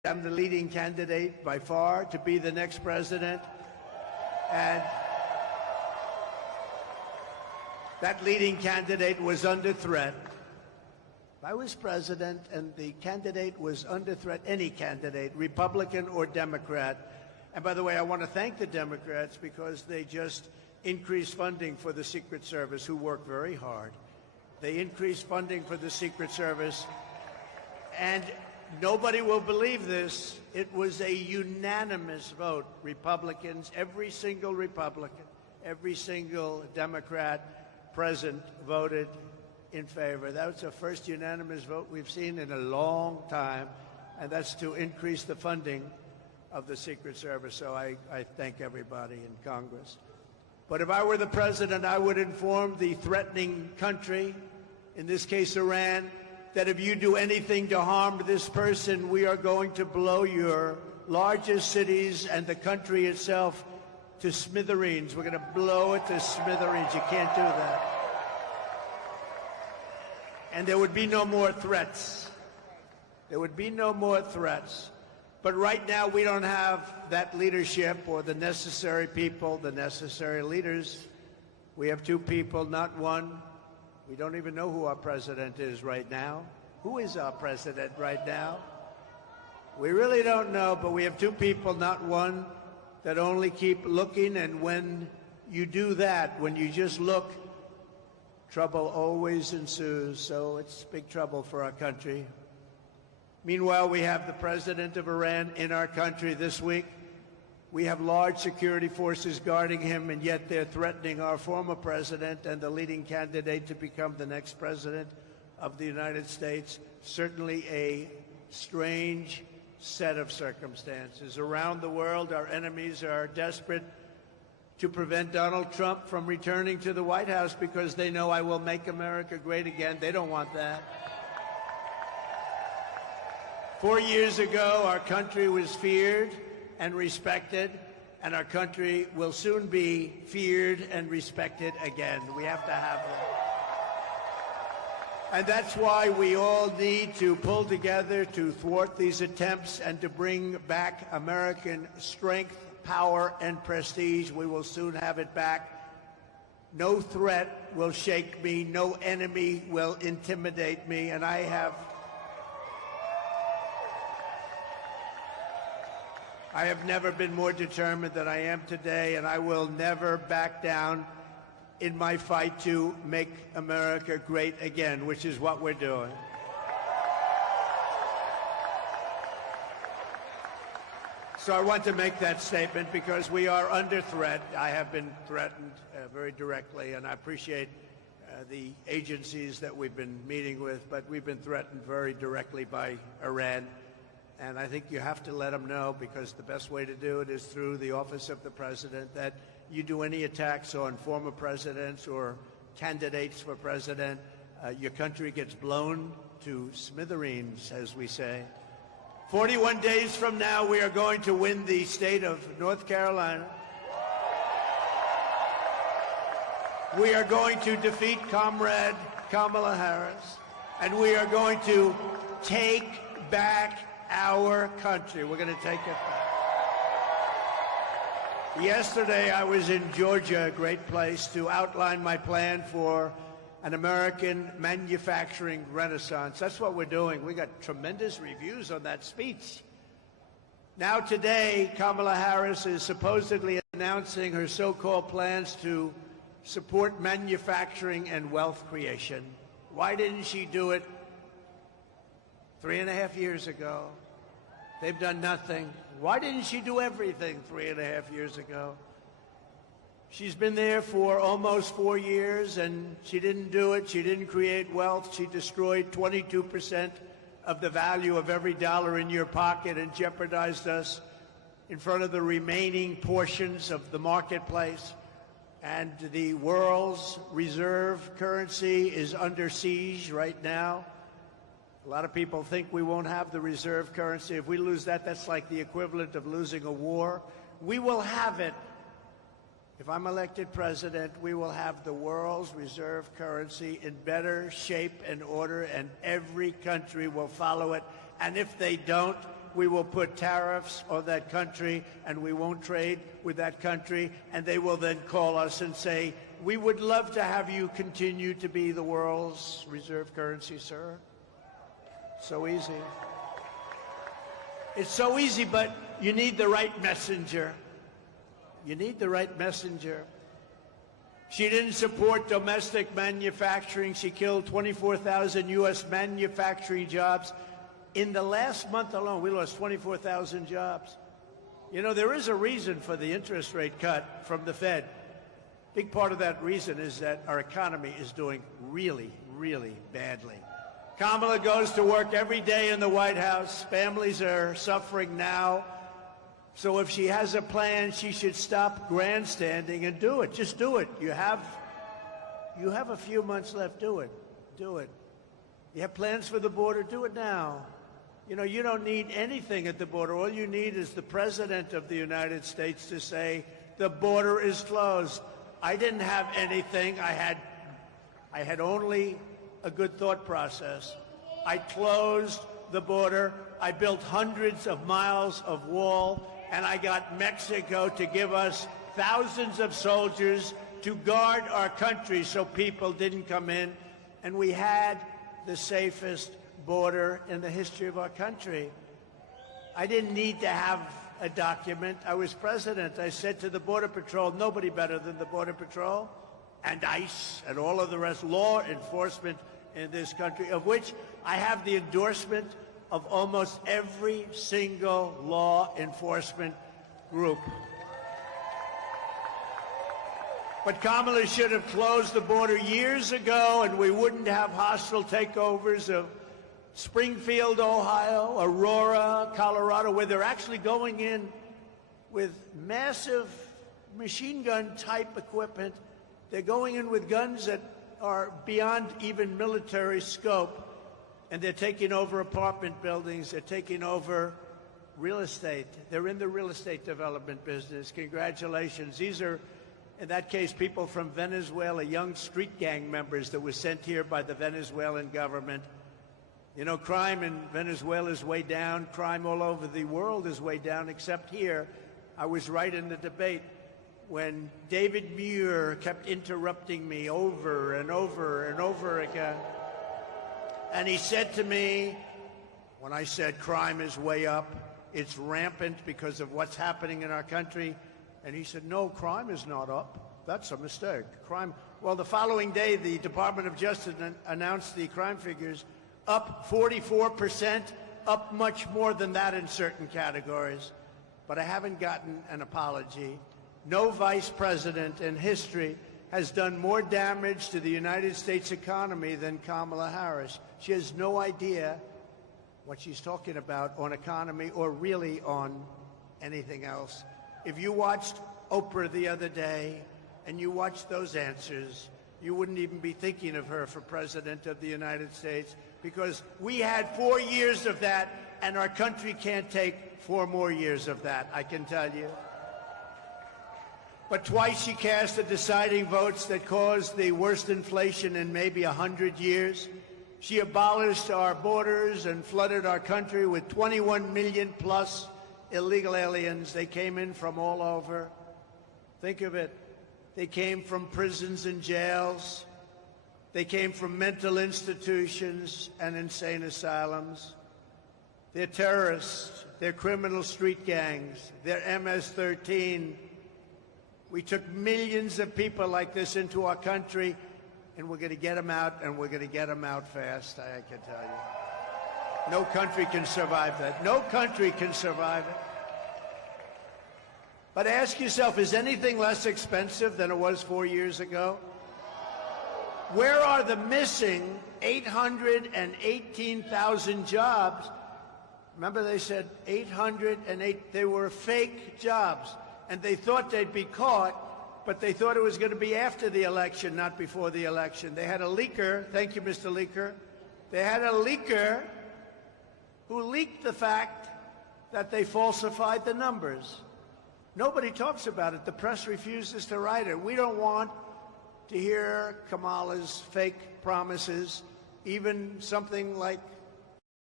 I'm the leading candidate by far to be the next president. And that leading candidate was under threat. If I was president and the candidate was under threat, any candidate, Republican or Democrat, and by the way, I want to thank the Democrats because they just increased funding for the Secret Service, who work very hard. They increased funding for the Secret Service, and nobody will believe this. It was a unanimous vote. Republicans, every single Republican, every single Democrat present voted in favor. That was the first unanimous vote we've seen in a long time, and that's to increase the funding of the Secret Service. So I thank everybody in Congress. But if I were the president, I would inform the threatening country, in this case Iran, that if you do anything to harm this person, we are going to blow your largest cities and the country itself to smithereens. We're going to blow it to smithereens. You can't do that. And there would be no more threats. There would be no more threats. But right now, we don't have that leadership or the necessary people, the necessary leaders. We have two people, not one. We don't even know who our president is right now. Who is our president right now? We really don't know, but we have two people, not one, that only keep looking. And when you do that, when you just look, trouble always ensues. So it's big trouble for our country. Meanwhile, we have the president of Iran in our country this week. We have large security forces guarding him, and yet they're threatening our former president and the leading candidate to become the next president of the United States. Certainly a strange set of circumstances. Around the world, our enemies are desperate to prevent Donald Trump from returning to the White House because they know I will make America great again. They don't want that. 4 years ago, our country was feared and respected, and our country will soon be feared and respected again. We have to have that. And that's why we all need to pull together to thwart these attempts and to bring back American strength, power, and prestige. We will soon have it back. No threat will shake me. No enemy will intimidate me. And I have never been more determined than I am today, and I will never back down in my fight to make America great again, which is what we're doing. So I want to make that statement because we are under threat. I have been threatened very directly, and I appreciate the agencies that we've been meeting with, but we've been threatened very directly by Iran. And I think you have to let them know, because the best way to do it is through the office of the president, that you do any attacks on former presidents or candidates for president, your country gets blown to smithereens, as we say. 41 days from now, we are going to win the state of North Carolina. We are going to defeat Comrade Kamala Harris, and we are going to take back our country. We're going to take it back. Yesterday, I was in Georgia, a great place, to outline my plan for an American manufacturing renaissance. That's what we're doing. We got tremendous reviews on that speech. Now today, Kamala Harris is supposedly announcing her so-called plans to support manufacturing and wealth creation. Why didn't she do it 3.5 years ago? They've done nothing. Why didn't she do everything 3.5 years ago? She's been there for almost 4 years, and she didn't do it. She didn't create wealth. She destroyed 22% of the value of every dollar in your pocket and jeopardized us in front of the remaining portions of the marketplace. And the world's reserve currency is under siege right now. A lot of people think we won't have the reserve currency. If we lose that, that's like the equivalent of losing a war. We will have it. If I'm elected president, we will have the world's reserve currency in better shape and order, and every country will follow it. And if they don't, we will put tariffs on that country and we won't trade with that country, and they will then call us and say, we would love to have you continue to be the world's reserve currency, sir. So easy. It's so easy, but you need the right messenger. You need the right messenger. She didn't support domestic manufacturing. She killed 24,000 U.S. manufacturing jobs. In the last month alone, we lost 24,000 jobs. You know, there is a reason for the interest rate cut from the Fed. Big part of that reason is that our economy is doing really, really badly. Kamala goes to work every day in the White House. Families are suffering now. So if she has a plan, she should stop grandstanding and do it. Just do it. You have a few months left. Do it. Do it. You have plans for the border? Do it now. You know, you don't need anything at the border. All you need is the President of the United States to say, the border is closed. I didn't have anything. I had only a good thought process. I closed the border. I built hundreds of miles of wall, and I got Mexico to give us thousands of soldiers to guard our country so people didn't come in. And we had the safest border in the history of our country. I didn't need to have a document. I was president. I said to the Border Patrol, nobody better than the Border Patrol and ICE and all of the rest, law enforcement in this country, of which I have the endorsement of almost every single law enforcement group. But Kamala should have closed the border years ago, and we wouldn't have hostile takeovers of Springfield, Ohio, Aurora, Colorado, where they're actually going in with massive machine gun type equipment. They're going in with guns that are beyond even military scope, and they're taking over apartment buildings. They're taking over real estate. They're in the real estate development business. Congratulations. These are, in that case, people from Venezuela, young street gang members that were sent here by the Venezuelan government. You know, crime in Venezuela is way down. Crime all over the world is way down, except here. I was right in the debate when David Muir kept interrupting me over and over and over again. And he said to me, when I said crime is way up, it's rampant because of what's happening in our country, and he said, no, crime is not up. That's a mistake. Crime. Well, the following day, the Department of Justice announced the crime figures up 44%, up much more than that in certain categories. But I haven't gotten an apology. No vice president in history has done more damage to the United States economy than Kamala Harris. She has no idea what she's talking about on economy or really on anything else. If you watched Oprah the other day and you watched those answers, you wouldn't even be thinking of her for President of the United States, because we had 4 years of that, and our country can't take 4 more years of that, I can tell you. But twice she cast the deciding votes that caused the worst inflation in maybe 100 years. She abolished our borders and flooded our country with 21 million plus illegal aliens. They came in from all over. Think of it. They came from prisons and jails. They came from mental institutions and insane asylums. They're terrorists. They're criminal street gangs. They're MS-13. We took millions of people like this into our country, and we're going to get them out, and we're going to get them out fast, I can tell you. No country can survive that. No country can survive it. But ask yourself, is anything less expensive than it was 4 years ago? Where are the missing 818,000 jobs? Remember, they said 808. They were fake jobs, and they thought they'd be caught, but they thought it was going to be after the election, not before the election. They had a leaker. Thank you, Mr. Leaker. They had a leaker who leaked the fact that they falsified the numbers. Nobody talks about it. The press refuses to write it. We don't want to hear Kamala's fake promises, even something like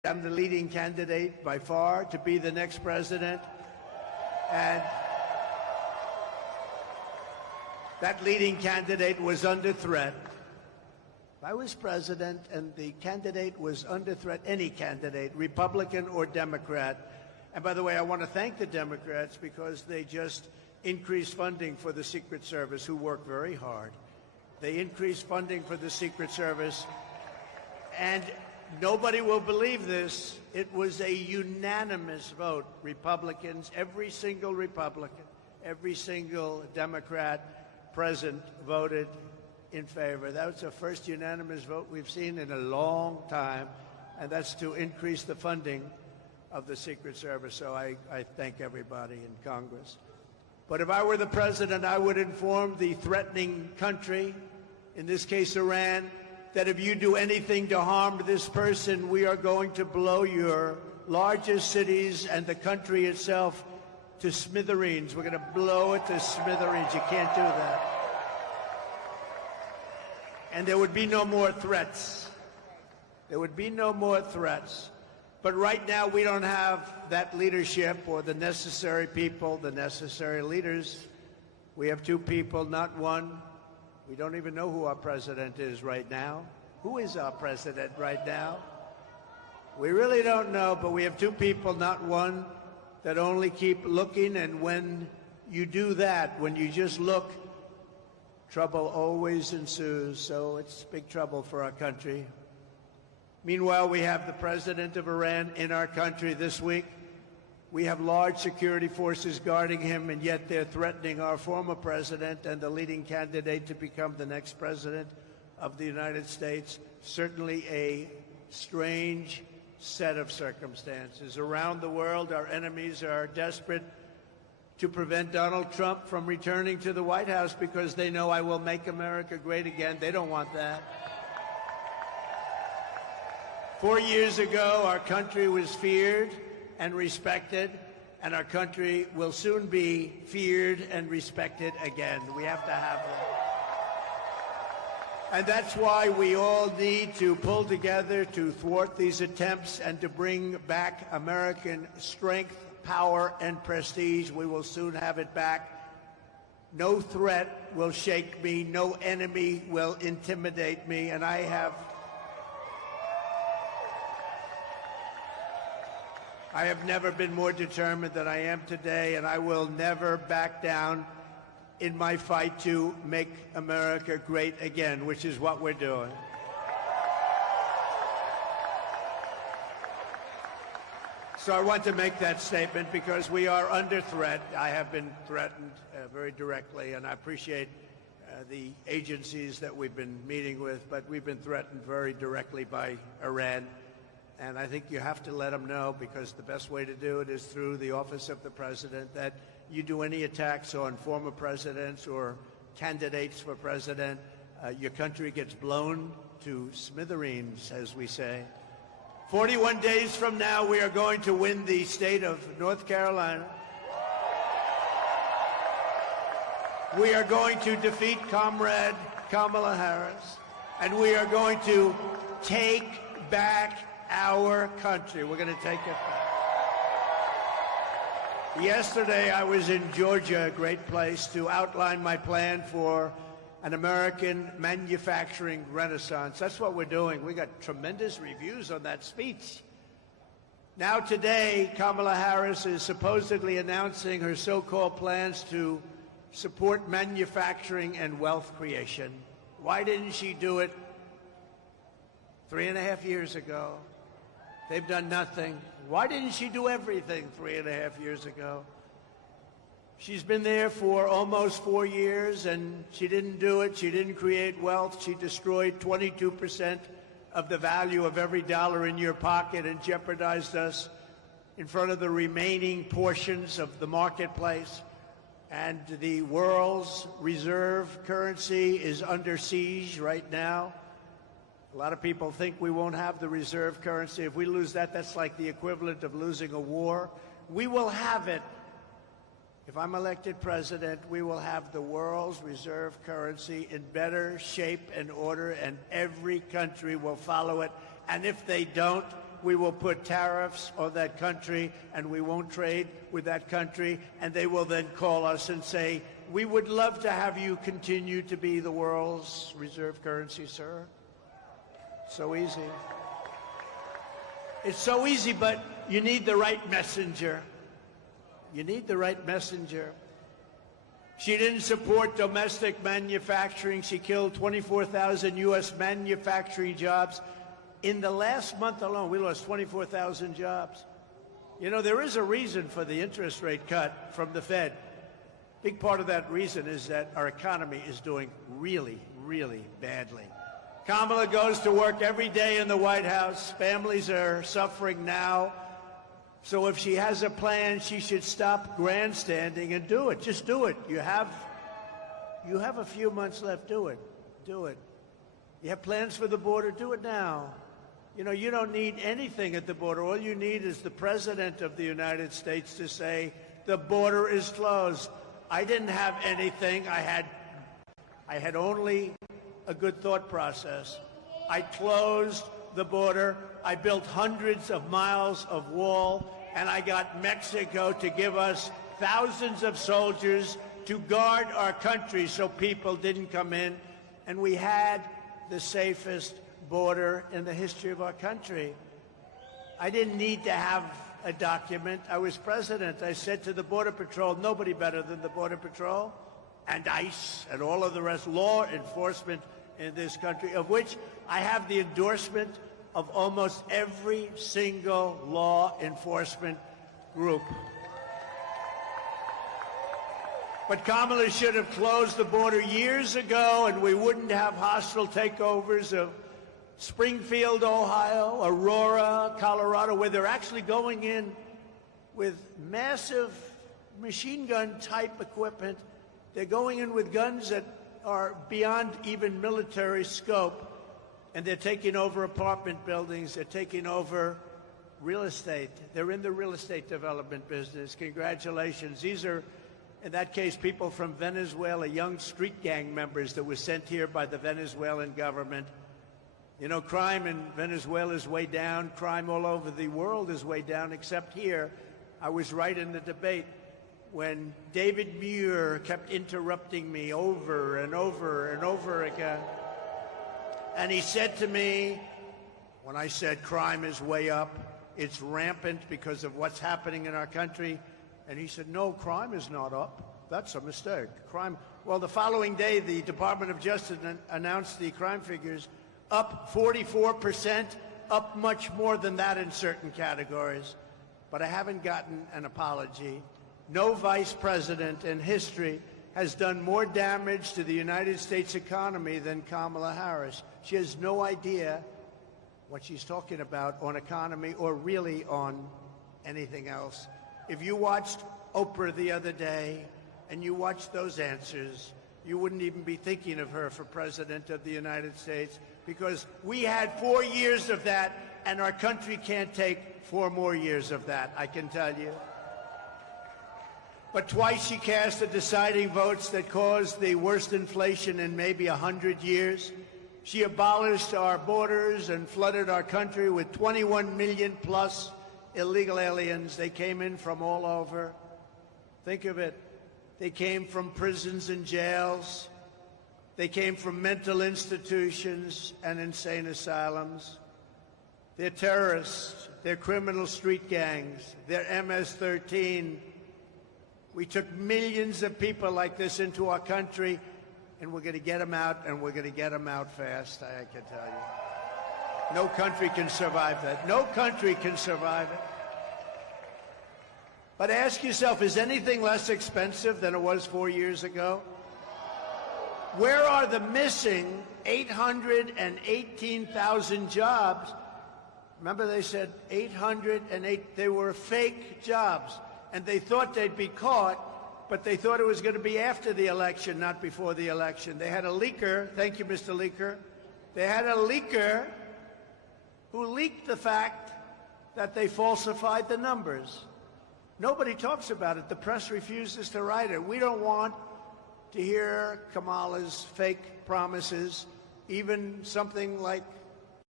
I'm the leading candidate by far to be the next president. And that leading candidate was under threat. If I was president and the candidate was under threat, any candidate, Republican or Democrat, and by the way, I want to thank the Democrats because they just increased funding for the Secret Service, who work very hard. They increased funding for the Secret Service, and nobody will believe this. It was a unanimous vote. Republicans, every single Republican, every single Democrat present voted in favor. That was the first unanimous vote we've seen in a long time, and that's to increase the funding of the Secret Service. So I thank everybody in Congress. But if I were the president, I would inform the threatening country, in this case Iran, that if you do anything to harm this person, we are going to blow your largest cities and the country itself to smithereens. We're going to blow it to smithereens. You can't do that. And there would be no more threats. There would be no more threats. But right now, we don't have that leadership or the necessary people, the necessary leaders. We have two people, not one. We don't even know who our president is right now. Who is our president right now? We really don't know, but we have two people, not one, that only keep looking. And when you do that, when you just look, trouble always ensues. So it's big trouble for our country. Meanwhile, we have the president of Iran in our country this week. We have large security forces guarding him, and yet they're threatening our former president and the leading candidate to become the next president of the United States. Certainly a strange set of circumstances. Around the world, our enemies are desperate to prevent Donald Trump from returning to the White House because they know I will make America great again. They don't want that. 4 years ago, our country was feared and respected, and our country will soon be feared and respected again. We have to have that. And that's why we all need to pull together to thwart these attempts and to bring back American strength, power, and prestige. We will soon have it back. No threat will shake me. No enemy will intimidate me. And I have never been more determined than I am today, and I will never back down in my fight to make America great again, which is what we're doing. So I want to make that statement because we are under threat. I have been threatened very directly, and I appreciate the agencies that we've been meeting with, but we've been threatened very directly by Iran. And I think you have to let them know, because the best way to do it is through the office of the president, that you do any attacks on former presidents or candidates for president, your country gets blown to smithereens, as we say. 41 days from now, we are going to win the state of North Carolina. We are going to defeat Comrade Kamala Harris, and we are going to take back our country. We're going to take it back. Yesterday, I was in Georgia, a great place, to outline my plan for an American manufacturing renaissance. That's what we're doing. We got tremendous reviews on that speech. Now today, Kamala Harris is supposedly announcing her so-called plans to support manufacturing and wealth creation. Why didn't she do it 3.5 years ago? They've done nothing. Why didn't she do everything 3.5 years ago? She's been there for almost 4 years, and she didn't do it. She didn't create wealth. She destroyed 22% of the value of every dollar in your pocket and jeopardized us in front of the remaining portions of the marketplace. And the world's reserve currency is under siege right now. A lot of people think we won't have the reserve currency. If we lose that, that's like the equivalent of losing a war. We will have it. If I'm elected president, we will have the world's reserve currency in better shape and order, and every country will follow it. And if they don't, we will put tariffs on that country and we won't trade with that country. And they will then call us and say, we would love to have you continue to be the world's reserve currency, sir. So easy. It's so easy, but you need the right messenger. You need the right messenger. She didn't support domestic manufacturing. She killed 24,000 U.S. manufacturing jobs. In the last month alone, we lost 24,000 jobs. You know, there is a reason for the interest rate cut from the Fed. Big part of that reason is that our economy is doing really, really badly. Kamala goes to work every day in the White House. Families are suffering now. So if she has a plan, she should stop grandstanding and do it. Just do it. You have a few months left. Do it. Do it. You have plans for the border? Do it now. You know, you don't need anything at the border. All you need is the President of the United States to say, the border is closed. I didn't have anything. I had only a good thought process. I closed the border. I built hundreds of miles of wall, and I got Mexico to give us thousands of soldiers to guard our country so people didn't come in. And we had the safest border in the history of our country. I didn't need to have a document. I was president. I said to the Border Patrol, nobody better than the Border Patrol and ICE and all of the rest, law enforcement in this country, of which I have the endorsement of almost every single law enforcement group. But Kamala should have closed the border years ago, and we wouldn't have hostile takeovers of Springfield, Ohio, Aurora, Colorado, where they're actually going in with massive machine gun type equipment. They're going in with guns that are beyond even military scope, and they're taking over apartment buildings. They're taking over real estate. They're in the real estate development business. Congratulations. These are, in that case, people from Venezuela, young street gang members that were sent here by the Venezuelan government. You know, crime in Venezuela is way down. Crime all over the world is way down, except here. I was right in the debate when David Muir kept interrupting me over and over and over again. And he said to me, when I said crime is way up, it's rampant because of what's happening in our country. And he said, no, crime is not up. That's a mistake. Crime. Well, the following day, the Department of Justice announced the crime figures up 44%, up much more than that in certain categories. But I haven't gotten an apology. No vice president in history has done more damage to the United States economy than Kamala Harris. She has no idea what she's talking about on economy or really on anything else. If you watched Oprah the other day and you watched those answers, you wouldn't even be thinking of her for President of the United States, because we had 4 years of that, and our country can't take 4 more years of that, I can tell you. But twice she cast the deciding votes that caused the worst inflation in maybe 100 years. She abolished our borders and flooded our country with 21 million plus illegal aliens. They came in from all over. Think of it. They came from prisons and jails. They came from mental institutions and insane asylums. They're terrorists. They're criminal street gangs. They're MS-13. We took millions of people like this into our country, and we're going to get them out, and we're going to get them out fast, I can tell you. No country can survive that. No country can survive it. But ask yourself, is anything less expensive than it was 4 years ago? Where are the missing 818,000 jobs? Remember, they said 808, they were fake jobs. And they thought they'd be caught, but they thought it was going to be after the election, not before the election. They had a leaker, thank you, Mr. Leaker. They had a leaker who leaked the fact that they falsified the numbers. Nobody talks about it. The press refuses to write it. We don't want to hear Kamala's fake promises, even something like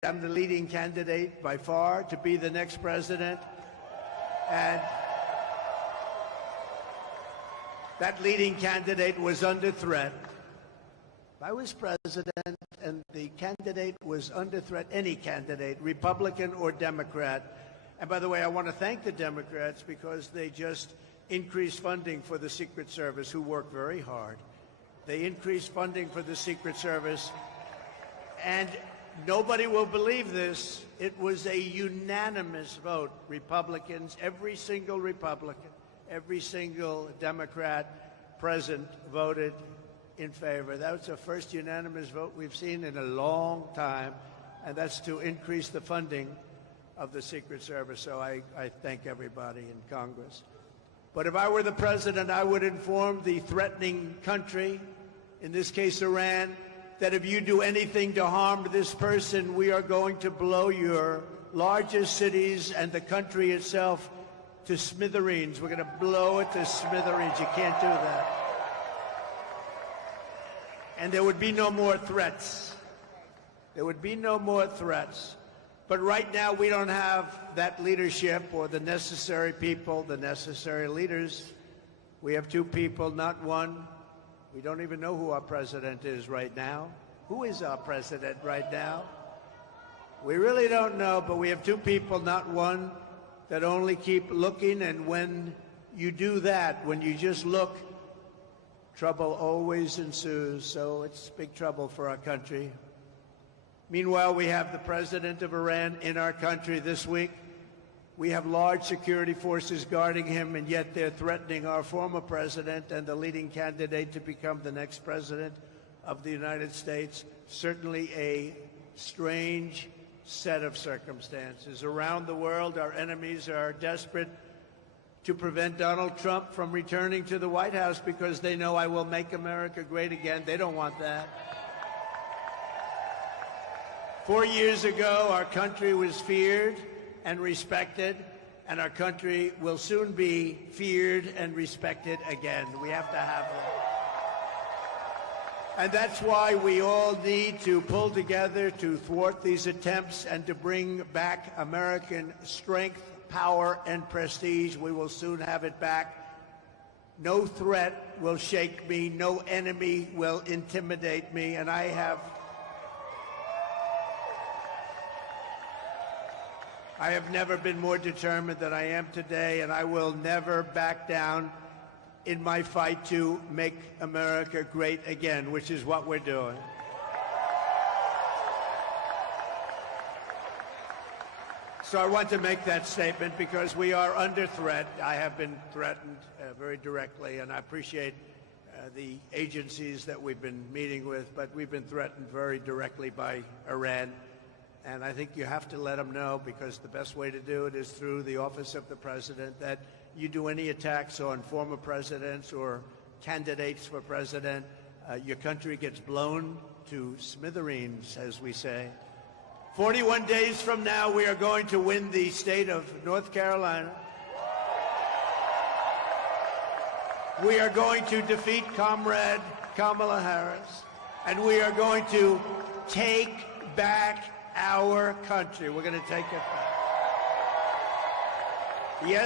I'm the leading candidate by far to be the next president. And that leading candidate was under threat. If I was president and the candidate was under threat, any candidate, Republican or Democrat, and by the way, I want to thank the Democrats because they just increased funding for the Secret Service, who work very hard. They increased funding for the Secret Service, and nobody will believe this. It was a unanimous vote. Republicans, every single Republican, every single Democrat present voted in favor. That was the first unanimous vote we've seen in a long time, and that's to increase the funding of the Secret Service. So I thank everybody in Congress. But if I were the president, I would inform the threatening country, in this case Iran, that if you do anything to harm this person, we are going to blow your largest cities and the country itself to smithereens. We're going to blow it to smithereens. You can't do that. And there would be no more threats. There would be no more threats. But right now, we don't have that leadership or the necessary people, the necessary leaders. We have two people, not one. We don't even know who our president is right now. Who is our president right now? We really don't know, but we have two people, not one, that only keep looking. And when you do that, when you just look, trouble always ensues. So it's big trouble for our country. Meanwhile, we have the president of Iran in our country this week. We have large security forces guarding him, and yet they're threatening our former president and the leading candidate to become the next president of the United States. Certainly a strange set of circumstances. Around the world, our enemies are desperate to prevent Donald Trump from returning to the White House because they know I will make America great again. They don't want that. 4 years ago, our country was feared and respected, and our country will soon be feared and respected again. We have to have that. And that's why we all need to pull together to thwart these attempts and to bring back American strength, power, and prestige. We will soon have it back. No threat will shake me. No enemy will intimidate me. And I have never been more determined than I am today, and I will never back down in my fight to make America great again, which is what we're doing. So I want to make that statement because we are under threat. I have been threatened very directly, and I appreciate the agencies that we've been meeting with, but we've been threatened very directly by Iran. And I think you have to let them know, because the best way to do it is through the office of the president, that you do any attacks on former presidents or candidates for president, your country gets blown to smithereens, as we say. 41 days from now, we are going to win the state of North Carolina. We are going to defeat Comrade Kamala Harris, and we are going to take back our country. We're going to take it back. Yes.